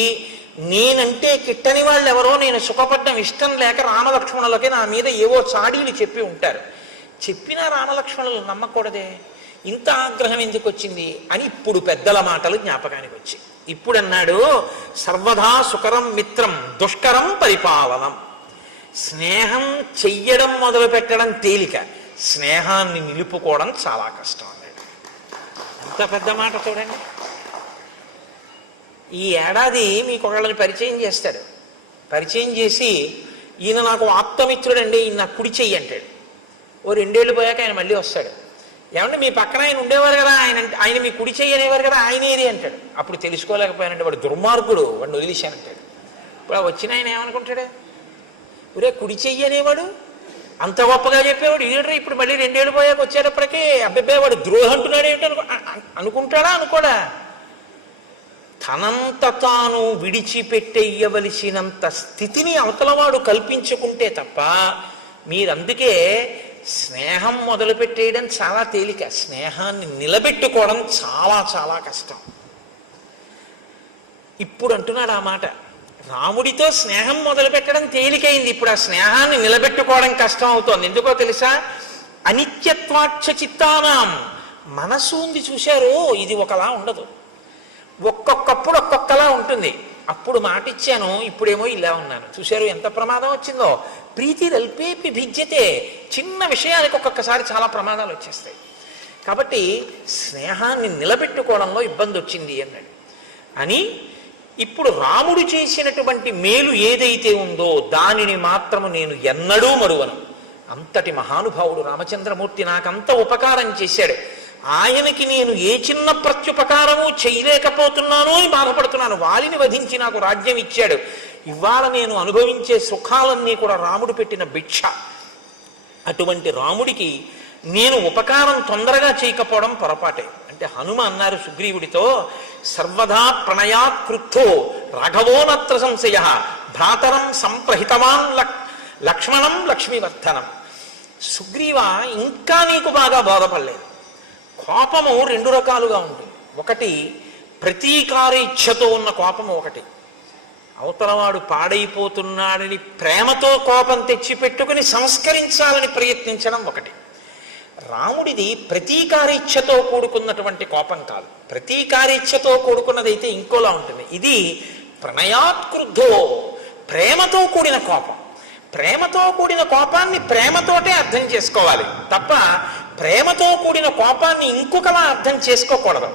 నేనంటే కిట్టని వాళ్ళు ఎవరో నేను సుఖపడ్డం ఇష్టం లేక రామలక్ష్మణులకి నా మీద ఏవో చాడీలు చెప్పి ఉంటారు. చెప్పినా రామలక్ష్మణులు నమ్మకూడదే, ఇంత ఆగ్రహం ఎందుకు వచ్చింది అని ఇప్పుడు పెద్దల మాటలు జ్ఞాపకానికి వచ్చి ఇప్పుడు అన్నాడు, సర్వదా సుకరం మిత్రం దుష్కరం పరిపాలనం. స్నేహం చెయ్యడం మొదలు పెట్టడం తేలిక, స్నేహాన్ని నిలుపుకోవడం చాలా కష్టం అన్నాడు. ఎంత పెద్ద మాట చూడండి. ఈ ఏడాది మీకు ఒకళ్ళని పరిచయం చేస్తాడు. పరిచయం చేసి, ఈయన నాకు ఆప్తమిత్రుడండి, ఈయన నాకు కుడి చెయ్యి అంటాడు. ఓ 2 ఏళ్ళు పోయాక ఆయన మళ్ళీ వస్తాడు. ఏమంటే మీ పక్కన ఆయన ఉండేవారు కదా, ఆయన మీ కుడి చెయ్యి అనేవారు కదా, ఆయన ఏది అంటాడు. అప్పుడు తెలుసుకోలేకపోయానంటే వాడు దుర్మార్గుడు, వాడిని వదిలేశానంటాడు. ఇప్పుడు వచ్చిన ఆయన ఏమనుకుంటాడు, ఒరే కుడి చెయ్యి అనేవాడు అంత గొప్పగా చెప్పేవాడు ఈడరా, ఇప్పుడు మళ్ళీ 2 ఏళ్ళు పోయాక వచ్చేటప్పటికీ అబ్బాయి వాడు ద్రోహం అంటున్నాడు ఏమిటి అనుకుంటాడా అనుకోడా? తనంత తాను విడిచిపెట్టేయవలసినంత స్థితిని అవతలవాడు కల్పించుకుంటే తప్ప, మీరందుకే స్నేహం మొదలుపెట్టేయడం చాలా తేలిక, స్నేహాన్ని నిలబెట్టుకోవడం చాలా చాలా కష్టం. ఇప్పుడు అంటున్నాడు ఆ మాట, రాముడితో స్నేహం మొదలుపెట్టడం తేలికైంది, ఇప్పుడు ఆ స్నేహాన్ని నిలబెట్టుకోవడం కష్టం అవుతోంది. ఎందుకో తెలుసా? అనిత్యత్వాచ్చ చిత్తానాం. మనసు ఉంది చూశారు, ఇది ఒకలా ఉండదు, ఒక్కొక్కప్పుడు ఒక్కొక్కలా ఉంటుంది. అప్పుడు మాట ఇచ్చాను, ఇప్పుడేమో ఇలా ఉన్నాను. చూశారు ఎంత ప్రమాదం వచ్చిందో. ప్రీతి రల్పేపి భిద్యతే. చిన్న విషయానికి ఒక్కొక్కసారి చాలా ప్రమాదాలు వచ్చేస్తాయి. కాబట్టి స్నేహాన్ని నిలబెట్టుకోవడంలో ఇబ్బంది వచ్చింది అన్నాడు. అని ఇప్పుడు రాముడు చేసినటువంటి మేలు ఏదైతే ఉందో దానిని మాత్రము నేను ఎన్నడూ మరువను. అంతటి మహానుభావుడు రామచంద్రమూర్తి నాకంత ఉపకారం చేశాడు. ఆయనకి నేను ఏ చిన్న ప్రత్యుపకారము చేయలేకపోతున్నాను అని బాధపడుతున్నాను. వాలిని వధించి నాకు రాజ్యం ఇచ్చాడు. ఇవాళ నేను అనుభవించే సుఖాలన్నీ కూడా రాముడు పెట్టిన భిక్ష. అటువంటి రాముడికి నేను ఉపకారం తొందరగా చేయకపోవడం పొరపాటే. అంటే హనుమ అన్నారు సుగ్రీవుడితో, సర్వదా ప్రణయాత్ క్రుద్ధో రాఘవోనత్ర సంశయ భ్రాతరం సంప్రహితవాన్ లక్ష్మణం లక్ష్మీవర్ధనం. సుగ్రీవ, ఇంకా నీకు బాగా బోధపడలేదు. కోపము 2 రకాలుగా ఉంటుంది. ఒకటి ప్రతీకారేచ్ఛతో ఉన్న కోపము ఒకటి, అవతలవాడు పాడైపోతున్నాడని ప్రేమతో కోపం తెచ్చిపెట్టుకుని సంస్కరించాలని ప్రయత్నించడం ఒకటి. రాముడిది ప్రతీకారేచ్ఛతో కూడుకున్నటువంటి కోపం కాదు, ప్రతీకారేచ్ఛతో కూడుకున్నదైతే ఇంకోలా ఉంటుంది. ఇది ప్రణయాత్క్రుద్ధో, ప్రేమతో కూడిన కోపం. ప్రేమతో కూడిన కోపాన్ని ప్రేమతోటే అర్థం చేసుకోవాలి తప్ప ప్రేమతో కూడిన కోపాన్ని ఇంకొకలా అర్థం చేసుకోకూడదు.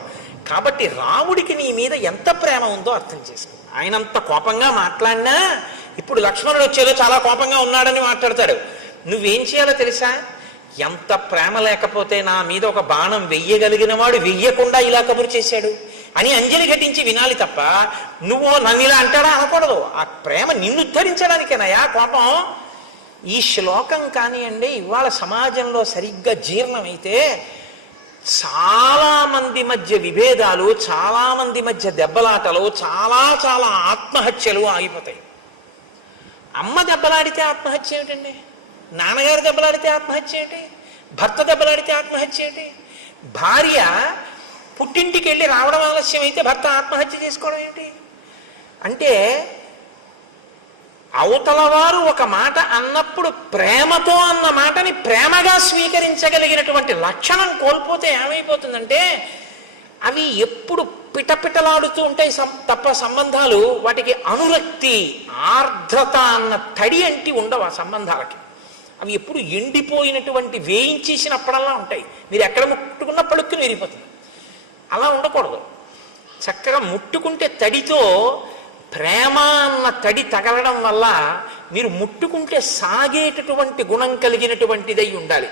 కాబట్టి రాముడికి నీ మీద ఎంత ప్రేమ ఉందో అర్థం చేసుకో. ఆయనంత కోపంగా మాట్లాడినా ఇప్పుడు లక్ష్మణుడు వచ్చేదో చాలా కోపంగా ఉన్నాడని మాట్లాడతాడు. నువ్వేం చేయాలో తెలుసా? ఎంత ప్రేమ లేకపోతే నా మీద ఒక బాణం వెయ్యగలిగిన వాడు వెయ్యకుండా ఇలా కబురు చేశాడు అని అంజలి ఘటించి వినాలి తప్ప నువ్వు నన్ను ఇలా అంటాడా అనకూడదు. ఆ ప్రేమ నిన్ను ఉద్ధరించడానికేనయా కోపం. ఈ శ్లోకం కానివ్వండి ఇవాళ సమాజంలో సరిగ్గా జీర్ణమైతే చాలా మంది మధ్య విభేదాలు, చాలా మంది మధ్య దెబ్బలాటలు, చాలా చాలా ఆత్మహత్యలు ఆగిపోతాయి. అమ్మ దెబ్బలాడితే ఆత్మహత్య ఏమిటండి? నాన్నగారు దెబ్బలాడితే ఆత్మహత్య ఏంటి? భర్త దెబ్బలాడితే ఆత్మహత్య ఏంటి? భార్య పుట్టింటికి వెళ్ళి రావడం ఆలస్యం అయితే భర్త ఆత్మహత్య చేసుకోవడం ఏంటి? అంటే అవతల వారు ఒక మాట అన్నప్పుడు ప్రేమతో అన్న మాటని ప్రేమగా స్వీకరించగలిగినటువంటి లక్షణం కోల్పోతే ఏమైపోతుందంటే అవి ఎప్పుడు పిటపిటలాడుతూ ఉంటాయి తప్ప సంబంధాలు వాటికి అనురక్తి ఆర్ద్రత అన్న తడి అంటి ఉండవు ఆ సంబంధాలకి. అవి ఎప్పుడు ఎండిపోయినటువంటి వేయించేసినప్పుడల్లా ఉంటాయి. మీరు ఎక్కడ ముట్టుకున్నా పలుక్కుని విరిగిపోతుంది. అలా ఉండకూడదు. చక్కగా ముట్టుకుంటే తడితో ప్రేమ అన్న తడి తగలడం వల్ల మీరు ముట్టుకుంటే సాగేటటువంటి గుణం కలిగినటువంటిదై ఉండాలి.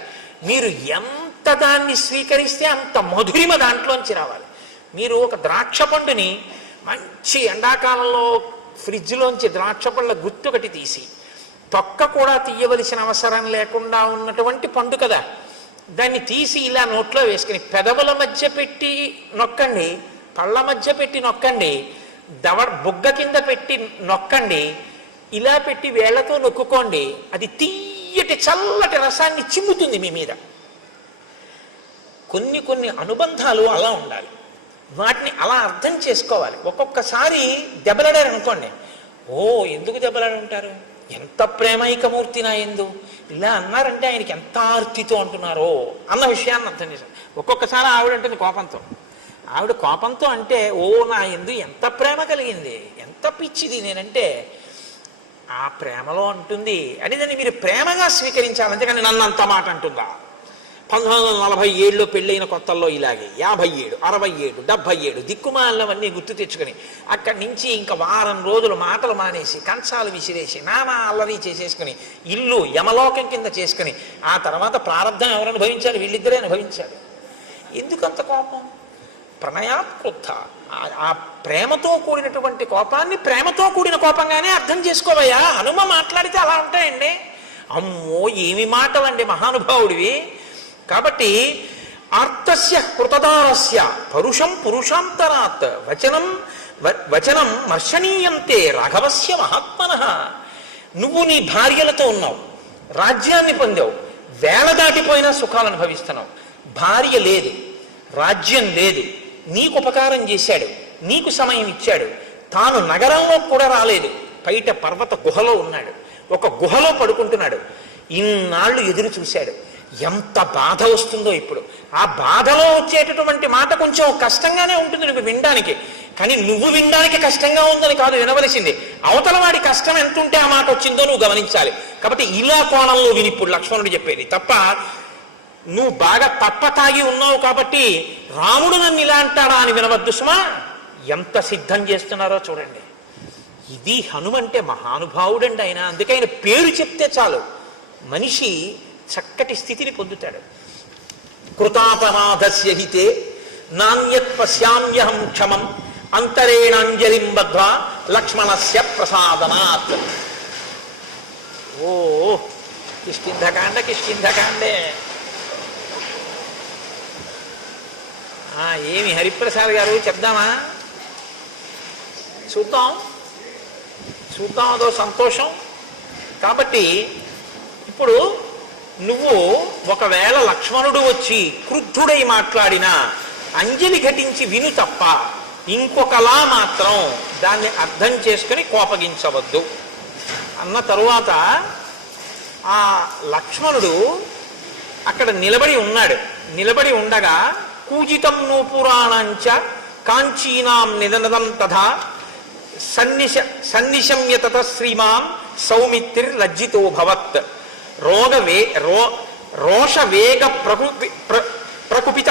మీరు ఎంత దాన్ని స్వీకరిస్తే అంత మధురిమ దాంట్లోంచి రావాలి. మీరు ఒక ద్రాక్ష పండుని మంచి ఎండాకాలంలో ఫ్రిడ్జ్లోంచి ద్రాక్ష పళ్ళ గుత్తొకటి తీసి తొక్క కూడా తీయవలసిన అవసరం లేకుండా ఉన్నటువంటి పండు కదా, దాన్ని తీసి ఇలా నోట్లో వేసుకుని పెదవుల మధ్య పెట్టి నొక్కండి, పళ్ళ మధ్య పెట్టి నొక్కండి, బుగ్గ కింద పెట్టి నొక్కండి, ఇలా పెట్టి వేళ్లతో నొక్కుకోండి. అది తీయటి చల్లటి రసాన్ని చిమ్ముతుంది మీ మీద. కొన్ని కొన్ని అనుబంధాలు అలా ఉండాలి. వాటిని అలా అర్థం చేసుకోవాలి. ఒక్కొక్కసారి దెబ్బలాడారు అనుకోండి, ఓ ఎందుకు దెబ్బలాడి ఉంటారు, ఎంత ప్రేమైకమూర్తి నా ఎందు ఇలా అన్నారంటే ఆయనకి ఎంత ఆర్తితో అంటున్నారో అన్న విషయాన్ని అర్థం చేశాను. ఒక్కొక్కసారి ఆవిడ అంటుంది కోపంతో, ఆవిడ కోపంతో అంటే ఓ నా ఎందు ఎంత ప్రేమ కలిగింది, ఎంత పిచ్చిది నేనంటే, ఆ ప్రేమలో అంటుంది అని దాన్ని మీరు ప్రేమగా స్వీకరించాలి. అంతేకాని నన్ను అంత మాట అంటుందా. 1947లో పెళ్ళైన కొత్తల్లో ఇలాగే 57, 67, 77 దిక్కుమాలవన్నీ గుర్తు తెచ్చుకొని అక్కడి నుంచి ఇంకా వారం రోజులు మాటలు మానేసి కంచాలు విసిరేసి నానా అల్లరి చేసేసుకుని ఇల్లు యమలోకం కింద చేసుకుని ఆ తర్వాత ప్రారంధం ఎవరు అనుభవించారు, వీళ్ళిద్దరే అనుభవించారు. ఎందుకంత కోపం? ప్రణయాత్కృత. ఆ ప్రేమతో కూడినటువంటి కోపాన్ని ప్రేమతో కూడిన కోపంగానే అర్థం చేసుకోవయ్యా. హనుమ మాట్లాడితే అలా ఉంటాయండి. అమ్మో ఏమి మాటలండి మహానుభావుడివి. కాబట్టి ఆర్తస్య కృతదారస్య పరుషం పురుషాంతరాత్ వచనం మర్షణీయంతే రాఘవస్య మహాత్మనః. నువ్వు నీ భార్యలతో ఉన్నావు, రాజ్యాన్ని పొందావు, వేళ దాటిపోయినా సుఖాలు అనుభవిస్తున్నావు. భార్య లేదు, రాజ్యం లేదు, నీకు ఉపకారం చేశాడు, నీకు సమయం ఇచ్చాడు, తాను నగరంలో కూడా రాలేదు, బయట పర్వత గుహలో ఉన్నాడు, ఒక గుహలో పడుకుంటున్నాడు, ఇన్నాళ్ళు ఎదురు చూశాడు. ఎంత బాధ వస్తుందో ఇప్పుడు. ఆ బాధలో వచ్చేటటువంటి మాట కొంచెం కష్టంగానే ఉంటుంది నువ్వు వినడానికి, కానీ నువ్వు వినడానికి కష్టంగా ఉందని కాదు వినవలసింది. అవతల వాడి కష్టం ఎంత ఉంటే ఆ మాట వచ్చిందో నువ్వు గమనించాలి. కాబట్టి ఇలా కోణంలో విని ఇప్పుడు లక్ష్మణుడు చెప్పేది తప్ప నువ్వు బాగా తప్ప తాగి ఉన్నావు కాబట్టి రాముడు నన్ను ఇలా అంటాడా అని వినవద్దు సుమా. ఎంత సిద్ధం చేస్తున్నారో చూడండి. ఇది హనుమంటే మహానుభావుడండి ఆయన. అందుకే ఆయన పేరు చెప్తే చాలు మనిషి చక్కటి స్థితిని పొందుతాడు. కృతాపరాధస్య హితే నాణ్యత్ పశ్యామ్యహం క్షమం అంతరేణాంజలిం బద్ధ్వా లక్ష్మణస్య ప్రసాదనాత్. ఓ కిష్కింధకాండే. ఏమి హరిప్రసాద్ గారు చెప్దామా? చూద్దాం అదో సంతోషం. కాబట్టి ఇప్పుడు నువ్వు ఒకవేళ లక్ష్మణుడు వచ్చి క్రుద్ధుడై మాట్లాడినా అంజలి ఘటించి విను తప్ప ఇంకొకలా మాత్రం దాన్ని అర్థం చేసుకుని కోపగించవద్దు అన్న తరువాత ఆ లక్ష్మణుడు అక్కడ నిలబడి ఉన్నాడు. నిలబడి ఉండగా కూజితం నూపురాణంచ కాంచీనాం నిదనదం తథా సన్నిశమ్య తత శ్రీమాన్ సౌమిత్రిర్లజ్జితో భవత్ రోషవేగ ప్రకుపిత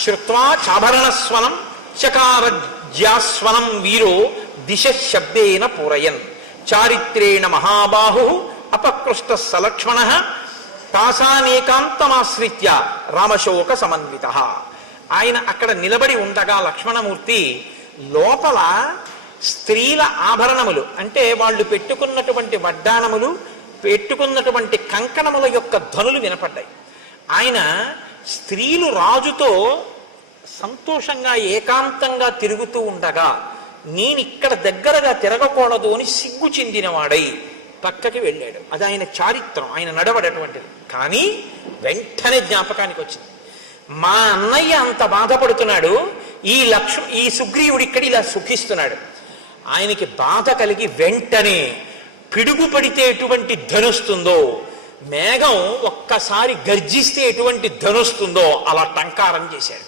శ్రుత్వా చాభరణస్వనం చకారజ్యాస్వనం వీరో దిశ శబ్దేన పూరయన్ చారిత్రేణ మహాబాహు అపకృష్ట సలక్ష్మణ తాసానేకాంతమాశ్రిత్య రామశోక సమన్విత. ఆయన అక్కడ నిలబడి ఉండగా లక్ష్మణమూర్తి లోపల స్త్రీల ఆభరణములు అంటే వాళ్ళు పెట్టుకున్నటువంటి వడ్డానములు, పెట్టుకున్నటువంటి కంకణముల యొక్క ధ్వనులు వినపడ్డాయి. ఆయన స్త్రీలు రాజుతో సంతోషంగా ఏకాంతంగా తిరుగుతూ ఉండగా నేను ఇక్కడ దగ్గరగా తిరగకూడదు అని సిగ్గు చెందినవాడై పక్కకి వెళ్ళాడు. అది ఆయన చారిత్రం, ఆయన నడవడటువంటిది. కానీ వెంటనే జ్ఞాపకానికి వచ్చింది, మా అన్నయ్య అంత బాధపడుతున్నాడు, ఈ సుగ్రీవుడు ఇక్కడ ఇలా సుఖిస్తున్నాడు. ఆయనకి బాధ కలిగి వెంటనే పిడుగు పడితే ఎటువంటి ధనుస్తుందో, మేఘం ఒక్కసారి గర్జిస్తే ఎటువంటి ధనుస్తుందో అలా టంకారం చేశాడు.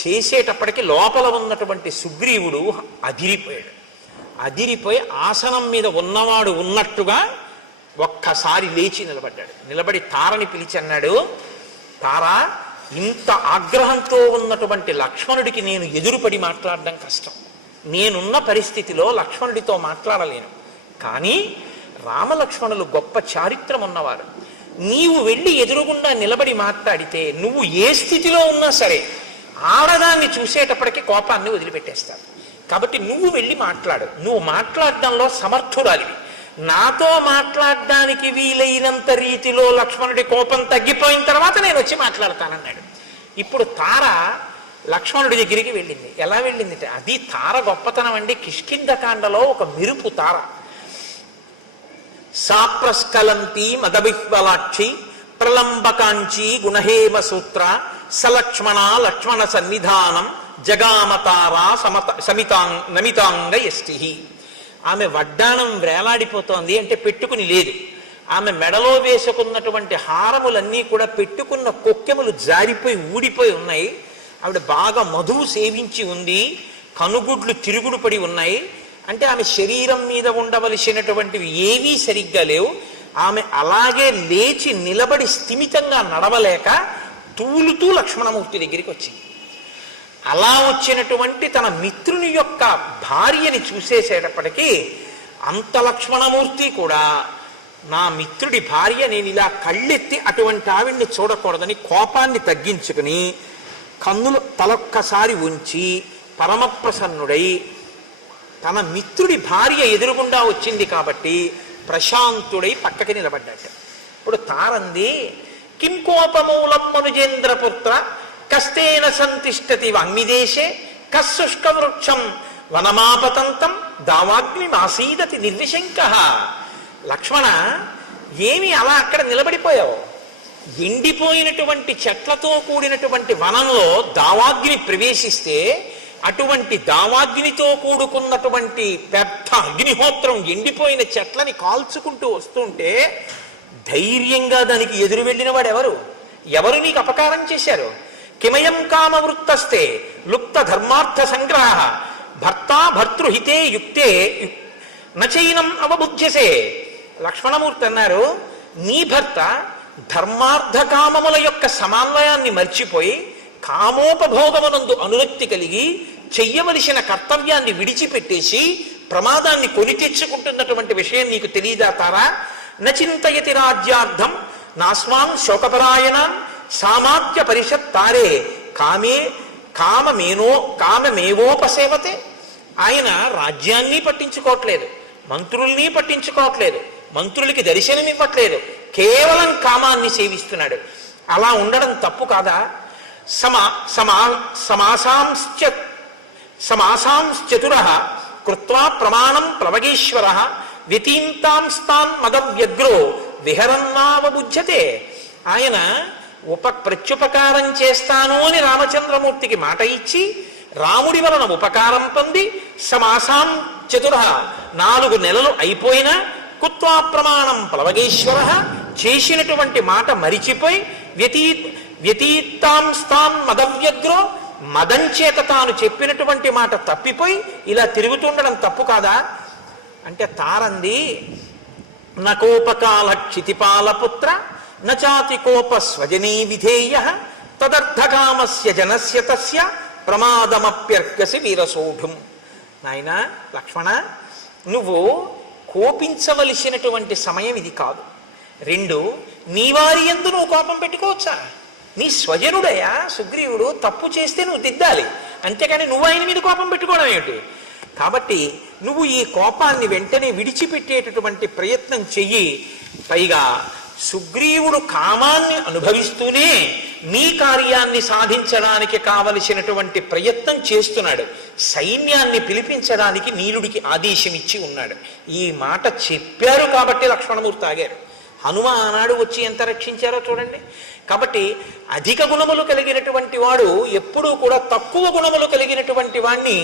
చేసేటప్పటికి లోపల ఉన్నటువంటి సుగ్రీవుడు అదిరిపోయాడు. అదిరిపోయి ఆసనం మీద ఉన్నవాడు ఉన్నట్టుగా ఒక్కసారి లేచి నిలబడ్డాడు. నిలబడి తారని పిలిచి అన్నాడు, తారా, ఇంత ఆగ్రహంతో ఉన్నటువంటి లక్ష్మణుడికి నేను ఎదురుపడి మాట్లాడడం కష్టం. నేనున్న పరిస్థితిలో లక్ష్మణుడితో మాట్లాడలేను. కానీ రామలక్ష్మణులు గొప్ప చారిత్రం ఉన్నవారు. నీవు వెళ్ళి ఎదురుగుండా నిలబడి మాట్లాడితే నువ్వు ఏ స్థితిలో ఉన్నా సరే ఆడదాన్ని చూసేటప్పటికీ కోపాన్ని వదిలిపెట్టేస్తావు. కాబట్టి నువ్వు వెళ్ళి మాట్లాడు. నువ్వు మాట్లాడడంలో సమర్థురాలివి. నాతో మాట్లాడడానికి వీలైనంత రీతిలో లక్ష్మణుడి కోపం తగ్గిపోయిన తర్వాత నేను వచ్చి మాట్లాడతానన్నాడు. ఇప్పుడు తార లక్ష్మణుడి దగ్గరికి వెళ్ళింది. ఎలా వెళ్ళింది? అది తార గొప్పతనం అండి. కిష్కింధకాండలో ఒక మెరుపు తార. సాప్రస్కలంతి మదవిహ్వలాక్షి ప్రలంబకాంచి గుణహేమ సూత్ర సలక్ష్మణ లక్ష్మణ సన్నిధానం జగామతారా నమితాంగ యష్టి. ఆమె వడ్డాణం వేలాడిపోతోంది, అంటే పెట్టుకుని లేదు. ఆమె మెడలో వేసుకున్నటువంటి హారములన్నీ కూడా పెట్టుకున్న కొక్కెములు జారిపోయి ఊడిపోయి ఉన్నాయి. ఆవిడ బాగా మధువు సేవించి ఉంది. కనుగుడ్లు తిరుగుడు పడి ఉన్నాయి. అంటే ఆమె శరీరం మీద ఉండవలసినటువంటివి ఏవీ సరిగ్గా లేవు. ఆమె అలాగే లేచి నిలబడి స్థిమితంగా నడవలేక తూలుతూ లక్ష్మణమూర్తి దగ్గరికి వచ్చింది. అలా వచ్చినటువంటి తన మిత్రుని యొక్క భార్యని చూసేసేటప్పటికీ అంత లక్ష్మణమూర్తి కూడా నా మిత్రుడి భార్య, నేను ఇలా కళ్ళెత్తి అటువంటి ఆవిడ్ని చూడకూడదని కోపాన్ని తగ్గించుకుని కన్నులు తలొక్కసారి ఉంచి పరమప్రసన్నుడై తన మిత్రుడి భార్య ఎదురుగుండా వచ్చింది కాబట్టి ప్రశాంతుడై పక్కకి నిలబడ్డాట. ఇప్పుడు తారంది, కిం కోపమూలం మనుజేంద్రపుత్ర కస్తేన సంతిష్టతి వాగ్మిదేశే కశుష్క వృక్షం వనమాపతంతం దావాగ్నిమాసీదతి నిర్విశంక. లక్ష్మణ, ఏమి అలా అక్కడ నిలబడిపోయావు? ఎండిపోయినటువంటి చెట్లతో కూడినటువంటి వనంలో దావాగ్ని ప్రవేశిస్తే అటువంటి దావాగ్నితో కూడుకున్నటువంటి పెద్ద అగ్నిహోత్రం ఎండిపోయిన చెట్లని కాల్చుకుంటూ వస్తుంటే ధైర్యంగా దానికి ఎదురు వెళ్ళిన వాడు ఎవరు? ఎవరు నీకు అపకారం చేశారు? కిమయం కామవృత్తస్తే లుప్త ధర్మార్థ సంగ్రహ భర్త భర్తృహితే యుక్తే నచైనం అవబుధ్యసే. లక్ష్మణమూర్తి అన్నారు, నీ భర్త ధర్మార్థ కామముల యొక్క సమన్వయాన్ని మర్చిపోయి కామోపభోగమునందు అనురక్తి కలిగి చెయ్యవలసిన కర్తవ్యాన్ని విడిచిపెట్టేసి ప్రమాదాన్ని కొని తెచ్చుకుంటున్నటువంటి విషయం నీకు తెలియదా తారా? నచింతయతి రాజ్యార్థం నాస్మాన్ శోకపరాయణాన్ సామాత్య పరిషత్ తారే కామమేవోపసేవతే. ఆయన రాజ్యాన్ని పట్టించుకోవట్లేదు, మంత్రుల్ని పట్టించుకోవట్లేదు, మంత్రులకి దర్శనమివ్వట్లేదు, కేవలం కామాన్ని సేవిస్తున్నాడు. అలా ఉండడం తప్పు కాదా? సమాసాంశ్చతుర కృత్వా ప్రమాణం ప్లవగేశ్వర వ్యతీంతాంస్తాన్ మదవ్యగ్రో విహరన్నావబుధ్యతే. ఆయన ప్రత్యుపకారం చేస్తాను అని రామచంద్రమూర్తికి మాట ఇచ్చి రాముడి వలన ఉపకారం పొంది సమాసాం చతుర 4 నెలలు అయిపోయినా కుత్వా ప్రమాణం ప్లవగేశ్వర చేసినటువంటి మాట మరిచిపోయి వ్యతీతాంస్తాన్ మదవ్యగ్రో మదం చేత తాను చెప్పినటువంటి మాట తప్పిపోయి ఇలా తిరుగుతుండడం తప్పు కాదా? అంటే తారంది, నకోపకాల క్షితిపాలపుత్ర నచాతి కోప స్వజనీ విధేయ తదర్థకామస్య జనస్య తస్య ప్రమాదమప్యర్కసి వీరసోఢుం. నాయనా లక్ష్మణ, నువ్వు కోపించవలసినటువంటి సమయం ఇది కాదు. 2, నీ వారి యందు నువ్వు కోపం పెట్టుకోవచ్చా? నీ స్వజనుడయా సుగ్రీవుడు, తప్పు చేస్తే నువ్వు దిద్దాలి, అంతేకాని నువ్వు ఆయన మీద కోపం పెట్టుకోవడం ఏమిటి? కాబట్టి నువ్వు ఈ కోపాన్ని వెంటనే విడిచిపెట్టేటటువంటి ప్రయత్నం చెయ్యి. పైగా సుగ్రీవుడు కామాన్ని అనుభవిస్తూనే నీ కార్యాన్ని సాధించడానికి కావలసినటువంటి ప్రయత్నం చేస్తున్నాడు. సైన్యాన్ని పిలిపించడానికి నీలుడికి ఆదేశం ఇచ్చి ఉన్నాడు. ఈ మాట చెప్పారు కాబట్టి లక్ష్మణమూర్తి ఆగారు. హనుమ ఆనాడు వచ్చి ఎంత రక్షించారో చూడండి. కాబట్టి అధిక గుణములు కలిగినటువంటి వాడు ఎప్పుడూ కూడా తక్కువ గుణములు కలిగినటువంటి వాడిని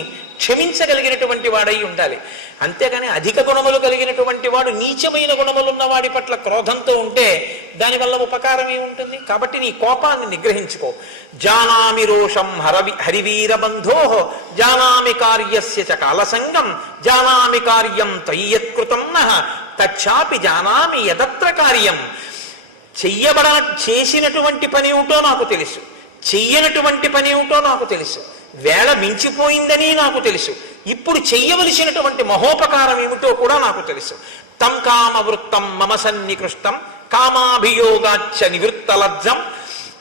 క్షమించగలిగినటువంటి వాడై ఉండాలి. అంతేగాని అధిక గుణములు కలిగినటువంటి వాడు నీచమైన గుణములున్న వాడి పట్ల క్రోధంతో ఉంటే దానివల్ల ఉపకారం ఏముంటుంది? కాబట్టి నీ కోపాన్ని నిగ్రహించుకో. జానామి రోషం హరివీరబంధో జానామి కార్యస్య చ కాలసంగం జానామి కార్యం తయ్యత్కృతం నః తచ్చాపి జానామి యదత్ర కార్యం. చేసినటువంటి పని ఏమిటో నాకు తెలుసు, చెయ్యనటువంటి పని ఏమిటో నాకు తెలుసు, వేళ మించిపోయిందని నాకు తెలుసు, ఇప్పుడు చెయ్యవలసినటువంటి మహోపకారం ఏమిటో కూడా నాకు తెలుసు. తం కామవృత్తం మమ సన్నికృష్టం కామాభియోగాచ్చ నివృత్తలజ్జం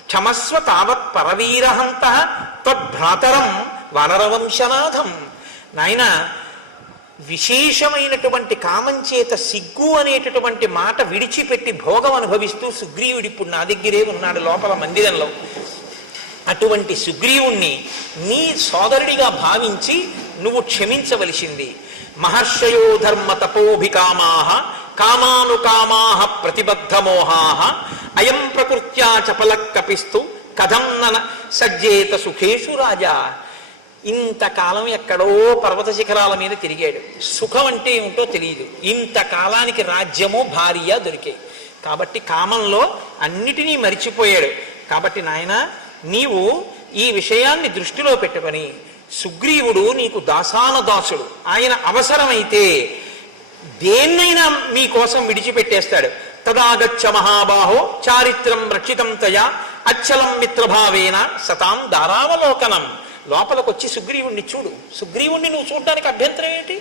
క్షమస్వ తావత్ పరవీరహంత తద్భ్రాతరం వానరవంశనాథం. నాయన, విశేషమైనటువంటి కామంచేత సిగ్గు అనేటటువంటి మాట విడిచిపెట్టి భోగం అనుభవిస్తూ సుగ్రీవుడు ఇప్పుడు నా దగ్గరే ఉన్నాడు లోపల మందిరంలో. అటువంటి సుగ్రీవుణ్ణి నీ సోదరుడిగా భావించి నువ్వు క్షమించవలసింది. మహర్షయో ధర్మ తపోభికామాః కామానుకామాః ప్రతిబద్ధమోహాః అయం ప్రకృత్యా చపలః కపిస్తు కథం నన సజ్జేత సుఖేషు రాజా. ఇంతకాలం ఎక్కడో పర్వత శిఖరాల మీద తిరిగాడు, సుఖం అంటే ఏమిటో తెలియదు. ఇంతకాలానికి రాజ్యము భార్య దొరికాయి కాబట్టి కామంలో అన్నిటినీ మరిచిపోయాడు. కాబట్టి నాయన, నీవు ఈ విషయాన్ని దృష్టిలో పెట్టుకొని, సుగ్రీవుడు నీకు దాసానుదాసుడు, ఆయన అవసరమైతే దేన్నైనా మీకోసం విడిచిపెట్టేస్తాడు. తదాగచ్చ మహాబాహో చారిత్రం రక్షితం తయా అచ్చలం మిత్రభావేన సతాం దారావలోకనం. లోపలికొచ్చి సుగ్రీవుణ్ణి చూడు. సుగ్రీవుణ్ణి నువ్వు చూడడానికి అభ్యంతరం ఏంటి?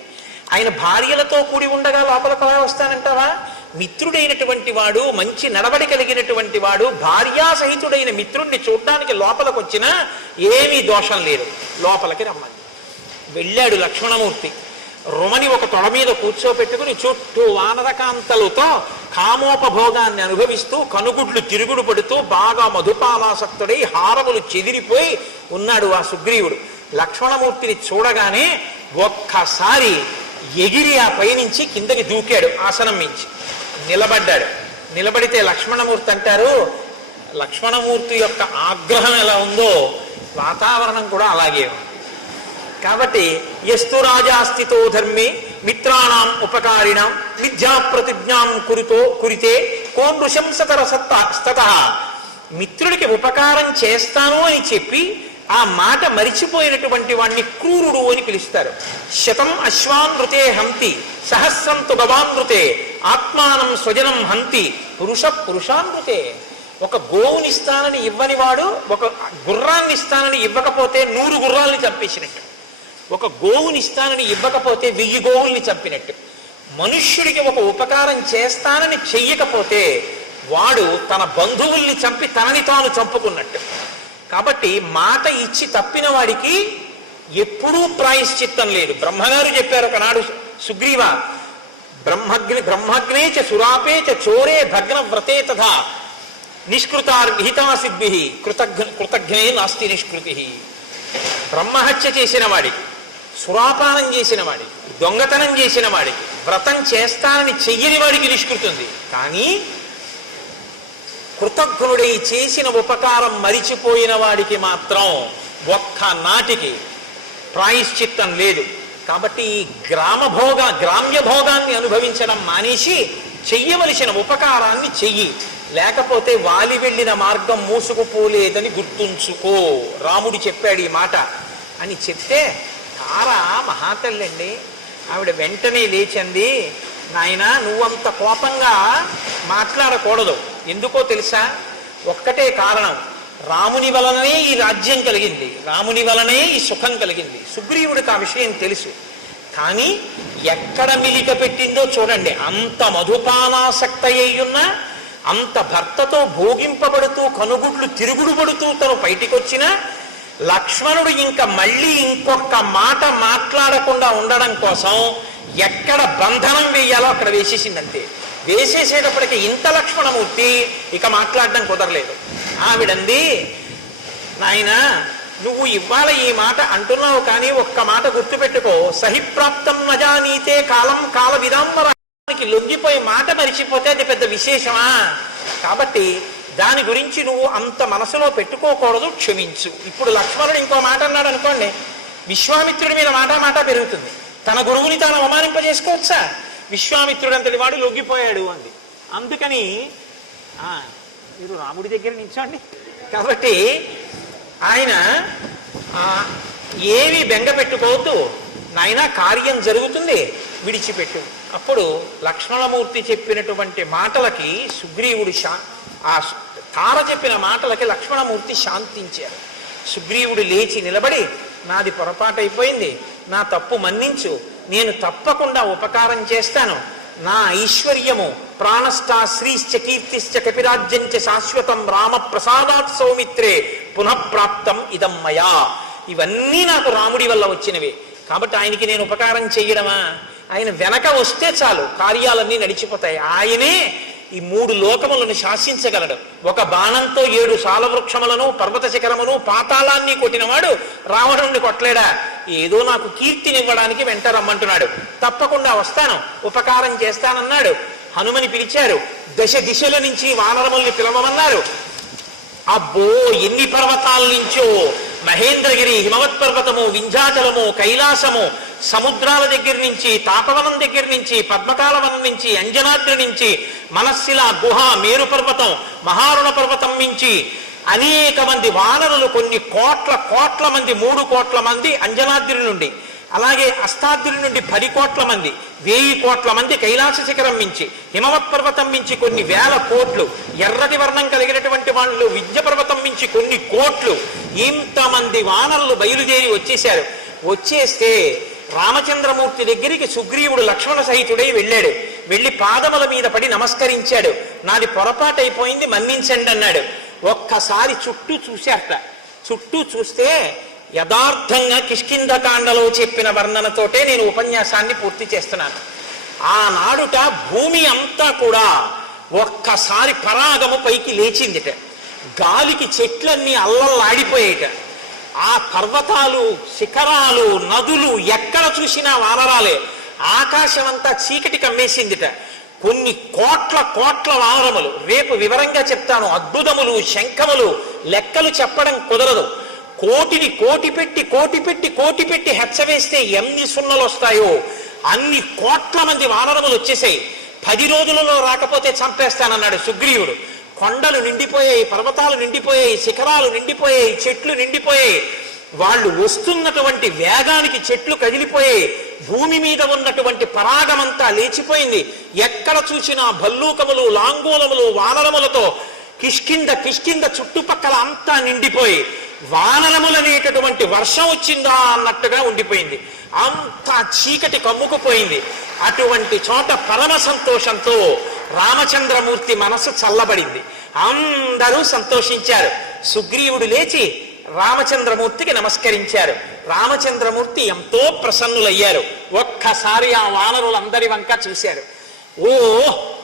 ఆయన భార్యలతో కూడి ఉండగా లోపలికి అలా వస్తానంటావా? మిత్రుడైనటువంటి వాడు, మంచి నడవడి కలిగినటువంటి వాడు, భార్యాసహితుడైన మిత్రుణ్ణి చూడడానికి లోపలికి వచ్చినా ఏమీ దోషం లేదు. లోపలికి రమ్మని వెళ్ళాడు లక్ష్మణమూర్తి. రుమని ఒక తొడ మీద కూర్చోపెట్టుకుని చుట్టూ వానరకాంతలతో కామోపభోగాన్ని అనుభవిస్తూ కనుగుడ్లు తిరుగుడు పడుతూ బాగా మధుపానాసక్తుడై హారములు చెదిరిపోయి ఉన్నాడు ఆ సుగ్రీవుడు. లక్ష్మణమూర్తిని చూడగానే ఒక్కసారి ఎగిరి ఆ పైనుంచి కిందకి దూకాడు. ఆసనం మించి నిలబడ్డాడు. నిలబడితే లక్ష్మణమూర్తి అంటారు, లక్ష్మణమూర్తి యొక్క ఆగ్రహం ఎలా ఉందో వాతావరణం కూడా అలాగే ఉంది. కాబట్టి ఎస్తు రాజాస్థితో ధర్మే మిత్రాణం ఉపకారిణం విద్యా ప్రతిజ్ఞాం కురితే కోన్ నృశంసతర స్తత. మిత్రుడికి ఉపకారం చేస్తాను అని చెప్పి ఆ మాట మరిచిపోయినటువంటి వాణ్ణి క్రూరుడు అని పిలుస్తారు. శతం అశ్వానృతే హంతి సహస్రంతు గవానృతే ఆత్మానం స్వజనం హంతి పురుషానృతే. ఒక గోవునిస్తానని ఇవ్వని వాడు ఒక గుర్రాన్ని ఇస్తానని ఇవ్వకపోతే 100 గుర్రాల్ని చంపేసినట్టు, ఒక గోవునిస్తానని ఇవ్వకపోతే 1000 గోవుల్ని చంపినట్టు. మనుష్యుడికి ఒక ఉపకారం చేస్తానని చెయ్యకపోతే వాడు తన బంధువుల్ని చంపి తనని తాను చంపుకున్నట్టు. కాబట్టి మాట ఇచ్చి తప్పిన వాడికి ఎప్పుడూ ప్రాయశ్చిత్తం లేదు. బ్రహ్మగారు చెప్పారు ఒకనాడు, సుగ్రీవ బ్రహ్మగ్నే చ సురాపే చ చోరే భగ్న వ్రతే తథా నిష్కృతార్ విహితా సిద్భి కృతజ్ఞే నాస్తి నిష్కృతి. బ్రహ్మహత్య చేసిన వాడికి, సురాపానం చేసిన వాడికి, దొంగతనం చేసిన వాడికి, వ్రతం చేస్తానని చెయ్యని వాడికి నిష్కృతుంది. కానీ కృతజ్ఞుడై చేసిన ఉపకారం మరిచిపోయిన వాడికి మాత్రం ఒక్క నాటికి ప్రాయశ్చిత్తం లేదు. కాబట్టి ఈ గ్రామ్య భోగాన్ని అనుభవించడం మానేసి చెయ్యవలసిన ఉపకారాన్ని చెయ్యి. లేకపోతే వాలి వెళ్ళిన మార్గం మూసుకుపోలేదని గుర్తుంచుకో. రాముడు చెప్పాడు ఈ మాట అని చెప్తే, తారా మహాతల్లండి, ఆవిడ వెంటనే లేచింది. నాయన, నువ్వంత కోపంగా మాట్లాడకూడదు. ఎందుకో తెలుసా? ఒక్కటే కారణం, రాముని వలననే ఈ రాజ్యం కలిగింది, రాముని వలనే ఈ సుఖం కలిగింది. సుగ్రీవుడికి ఆ విషయం తెలుసు. కానీ ఎక్కడ మిలిక పెట్టిందో చూడండి. అంత మధుపానాసక్త అయ్యున్నా, అంత భర్తతో భోగింపబడుతూ కనుగుడ్లు తిరుగుడు పడుతూ తను బయటికొచ్చినా లక్ష్మణుడు ఇంకా మళ్ళీ ఇంకొక మాట మాట్లాడకుండా ఉండడం కోసం ఎక్కడ బంధనం వేయాలో అక్కడ వేసేసిందంతే. వేసేసేటప్పటికి ఇంత లక్ష్మణమూర్తి ఇక మాట్లాడడం కుదరలేదు. ఆవిడంది, నాయన నువ్వు ఇవాళ ఈ మాట అంటున్నావు, కానీ ఒక్క మాట గుర్తుపెట్టుకో, సహిప్రాప్తం నజానీతే కాలం కాల విదాంబరానికి దానికి లొంగిపోయి మాట మరిచిపోతే అది పెద్ద విశేషమా? కాబట్టి దాని గురించి నువ్వు అంత మనసులో పెట్టుకోకూడదు, క్షమించు. ఇప్పుడు లక్ష్మణుడు ఇంకో మాట అన్నాడు అనుకోండి, విశ్వామిత్రుడి మీద మాట పెరుగుతుంది. తన గురువుని తాను అవమానింపజేసుకోవచ్చా? విశ్వామిత్రుడు అంతటి వాడు లొంగిపోయాడు అంది. అందుకని మీరు రాముడి దగ్గర నిల్చోండి. కాబట్టి ఆయన ఏవి బెంగ పెట్టుకోవద్దు నాయన, కార్యం జరుగుతుంది, విడిచిపెట్టు. అప్పుడు లక్ష్మణమూర్తి చెప్పినటువంటి మాటలకి సుగ్రీవుడు ఆ తార చెప్పిన మాటలకి లక్ష్మణమూర్తి శాంతించారు. సుగ్రీవుడు లేచి నిలబడి, నాది పొరపాటైపోయింది, నా తప్పు మన్నించు, నేను తప్పకుండా ఉపకారం చేస్తాను. నా ఐశ్వర్యము ప్రాణస్థా శ్రీశ్చ కీర్తిశ్చ కపిరాజ్యంచ శాశ్వతం రామ ప్రసాదాత్ సౌమిత్రే పునఃప్రాప్తం ఇదం మయా. ఇవన్నీ నాకు రాముడి వల్ల వచ్చినవి. కాబట్టి ఆయనకి నేను ఉపకారం చెయ్యడమా? ఆయన వెనక వస్తే చాలు, కార్యాలన్నీ నడిచిపోతాయి. ఆయనే ఈ 3 లోకములను శాసించగలడు. ఒక బాణంతో 7 సాలవృక్షములను, పర్వత శిఖరమును, పాతాళాన్ని కొట్టినవాడు రావణుణ్ణి కొట్టలేడా? ఏదో నాకు కీర్తినివ్వడానికి వెంట రమ్మంటున్నాడు, తప్పకుండా వస్తాను, ఉపకారం చేస్తానన్నాడు. హనుమని పిలిచారు, దశ దిశల నుంచి వానరముల్ని పిలవమన్నారు. అబ్బో, ఎన్ని పర్వతాల నుంచో, మహేంద్రగిరి, హిమవత్ పర్వతము, వింధ్యాచలము, కైలాసము, సముద్రాల దగ్గర నుంచి, తాపవనం దగ్గర నుంచి, పద్మకాలవనం నుంచి, అంజనాద్రి నుంచి, మనస్సిల గుహ, మేరు పర్వతం, మహారుణ పర్వతం నుంచి అనేక మంది వానరులు, కొన్ని కోట్ల మంది, 3 కోట్ల మంది అంజనాద్రి నుండి, అలాగే అష్టాద్రి నుండి 10 కోట్ల మంది, 1000 కోట్ల మంది కైలాస శిఖరం మించి, హిమవత్ పర్వతం మించి కొన్ని 1000 కోట్లు, ఎర్రటి వర్ణం కలిగినటువంటి వాళ్ళు వింధ్య పర్వతం మించి కొన్ని కోట్లు, ఇంతమంది వానరులు బయలుదేరి వచ్చేశారు. వచ్చేస్తే రామచంద్రమూర్తి దగ్గరికి సుగ్రీవుడు లక్ష్మణ సహితుడై వెళ్ళాడు. వెళ్ళి పాదముల మీద పడి నమస్కరించాడు. నాది పొరపాటైపోయింది, మన్నించండి అన్నాడు. ఒక్కసారి చుట్టూ చూశారట. చుట్టూ చూస్తే యథార్థంగా కిష్కింధకాండలో చెప్పిన వర్ణనతోటే నేను ఉపన్యాసాన్ని పూర్తి చేస్తున్నాను. ఆనాడుట భూమి అంతా కూడా ఒక్కసారి పరాగము పైకి లేచిందిట. గాలికి చెట్లన్నీ అల్లల్లాడిపోయేట. ఆ పర్వతాలు, శిఖరాలు, నదులు ఎక్కడ చూసినా వానరాలే. ఆకాశం అంతా చీకటి కమ్మేసిందిట. కొన్ని కోట్ల వానరములు, రేపు వివరంగా చెప్తాను. అద్భుతములు, శంఖములు, లెక్కలు చెప్పడం కుదరదు. కోటిని కోటి పెట్టి హెచ్చవేస్తే ఎన్ని సున్నలు వస్తాయో అన్ని కోట్ల మంది వానరములు వచ్చేసాయి. 10 రోజులలో రాకపోతే చంపేస్తానన్నాడు సుగ్రీవుడు. కొండలు నిండిపోయాయి, పర్వతాలు నిండిపోయాయి, శిఖరాలు నిండిపోయాయి, చెట్లు నిండిపోయాయి. వాళ్ళు వస్తున్నటువంటి వేగానికి చెట్లు కదిలిపోయాయి. భూమి మీద ఉన్నటువంటి పరాగమంతా లేచిపోయింది. ఎక్కడ చూసినా భల్లూకములు, లాంగూలములు, వానరములతో కిష్కింద చుట్టుపక్కల అంతా నిండిపోయి వానరములనేటటువంటి వర్షం వచ్చిందా అన్నట్టుగా ఉండిపోయింది. అంతా చీకటి కమ్ముకుపోయింది. అటువంటి చోట పరమ సంతోషంతో రామచంద్రమూర్తి మనసు చల్లబడింది. అందరూ సంతోషించారు. సుగ్రీవుడు లేచి రామచంద్రమూర్తికి నమస్కరించారు. రామచంద్రమూర్తి ఎంతో ప్రసన్నులయ్యారు. ఒక్కసారి ఆ వానరులందరి వంక చూశారు. ఓ,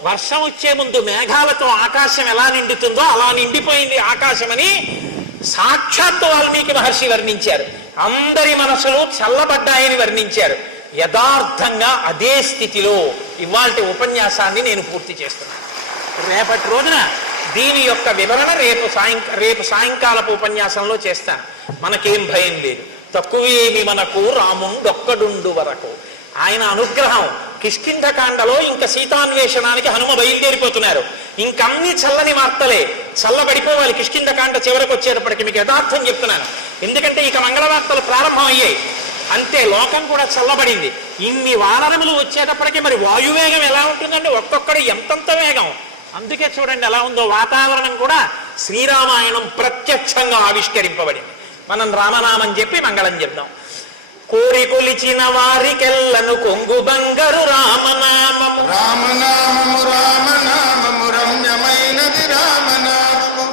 వర్షం వచ్చే ముందు మేఘాలతో ఆకాశం ఎలా నిండుతుందో అలా నిండిపోయింది ఆకాశమని సాక్షాత్తు వాల్మీకి మహర్షి వర్ణించారు. అందరి మనసులు చల్లబడ్డాయని వర్ణించారు. యథార్థంగా అదే స్థితిలో ఇవాల్టి ఉపన్యాసాన్ని నేను పూర్తి చేస్తున్నాను. రేపటి రోజున దీని యొక్క వివరణ రేపు సాయంకాలపు ఉపన్యాసంలో చేస్తాను. మనకేం భయం లేదు. తక్కువేమి మనకు రాముండొక్కడుండు వరకు. ఆయన అనుగ్రహం కిష్కింధకాండలో ఇంకా సీతాన్వేషణానికి హనుమ బయలుదేరిపోతున్నారు. ఇంకన్నీ చల్లని వార్తలే, చల్లబడిపోవాలి కిష్కింధకాండ చివరికి వచ్చేటప్పటికి. మీకు యథార్థం చెప్తున్నాను, ఎందుకంటే ఇక మంగళవార్తలు ప్రారంభం అయ్యాయి. అంతే, లోకం కూడా చల్లబడింది. ఇన్ని వానరములు వచ్చేటప్పటికి మరి వాయువేగం ఎలా ఉంటుందండి? ఒక్కొక్కడు ఎంతంత వేగం. అందుకే చూడండి ఎలా ఉందో వాతావరణం కూడా. శ్రీరామాయణం ప్రత్యక్షంగా ఆవిష్కరింపబడింది. మనం రామనామం చెప్పి మంగళం చెప్దాం. కోరి కొలిచిన వారికెల్లను కొంగు బంగారు రామనామము, రామనామము రామనామము రమ్యమైనది రామనామము,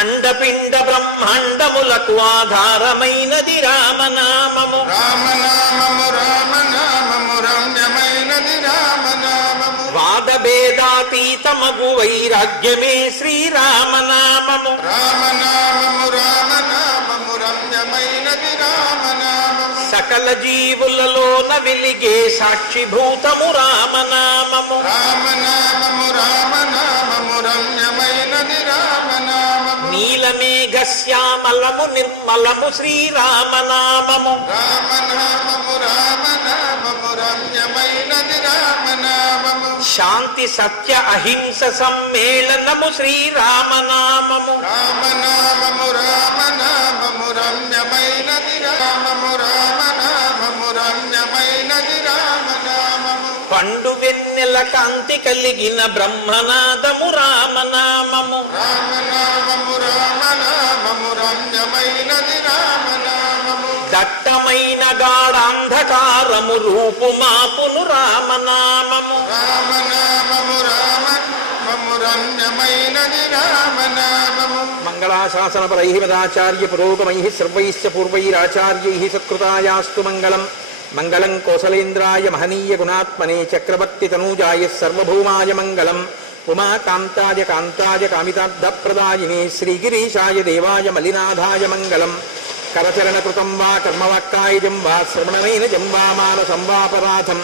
అండపిండ బ్రహ్మాండములకు ఆధారమైనది రామనామము, రామనామము రామనామము రమ్యమైనది రామనామము, వాదభేదాతీతమగు వైరాగ్యమే శ్రీరామనామము, రామనామము రామనామము రమ్యమైనది రామనామము, సకల జీవులలోన వెలిగే సాక్షిభూతము రామనామము. రామనామము రామనామము రమ్యమైనది రామనామము. నీలమేఘశ్యామలము నిర్మలము శ్రీరామనామము. రామనామము రామనామము రమ్యమైనది రామనామము. శాంతి సత్య అహింస సమ్మేళనము శ్రీరామనామము. రామనామము రామనామము రమ్యమైనది రామము. రామనామము రమ్యమైనది రామనామము. పండు వెన్నెల కాంతి కలిగిన బ్రహ్మనాదము రామనామము. రామనామము రామనామము రమ్యమైనది రామనామము. దట్టమైన గాఢాంధకారము రూపుమాపును రామనామము. రామనామము రామనామము రమ్యమైనది రామనామము. మంగళాశాసనపరై మదాచార్య పురోగమై సర్వైశ్చ పూర్వైరాచార్యై సత్కృతాయాస్తు మంగళం. మంగళం కోసలేంద్రాయ మహనీయ గుణాత్మనే చక్రవర్తి తనూజాయ సర్వభౌమాయ మంగళం. ఉమాకాంతాయ కాంతాయ కామితార్థప్రదాయినే శ్రీగిరీశాయ దేవాయ మలినాథాయ మంగళం. కరచరణకృతం వా కర్మవాక్కాయజం వా శ్రవణనైనజం వా మానసం వాపరాధం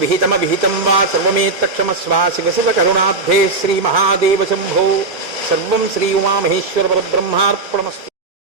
విహితం వా సర్వమేత్తక్షమస్వ శివ శివ కరుణాబ్ధే శ్రీ మహాదేవ శంభో. సర్వం శ్రీ ఉమామహేశ్వర పరబ్రహ్మార్పణమస్తు.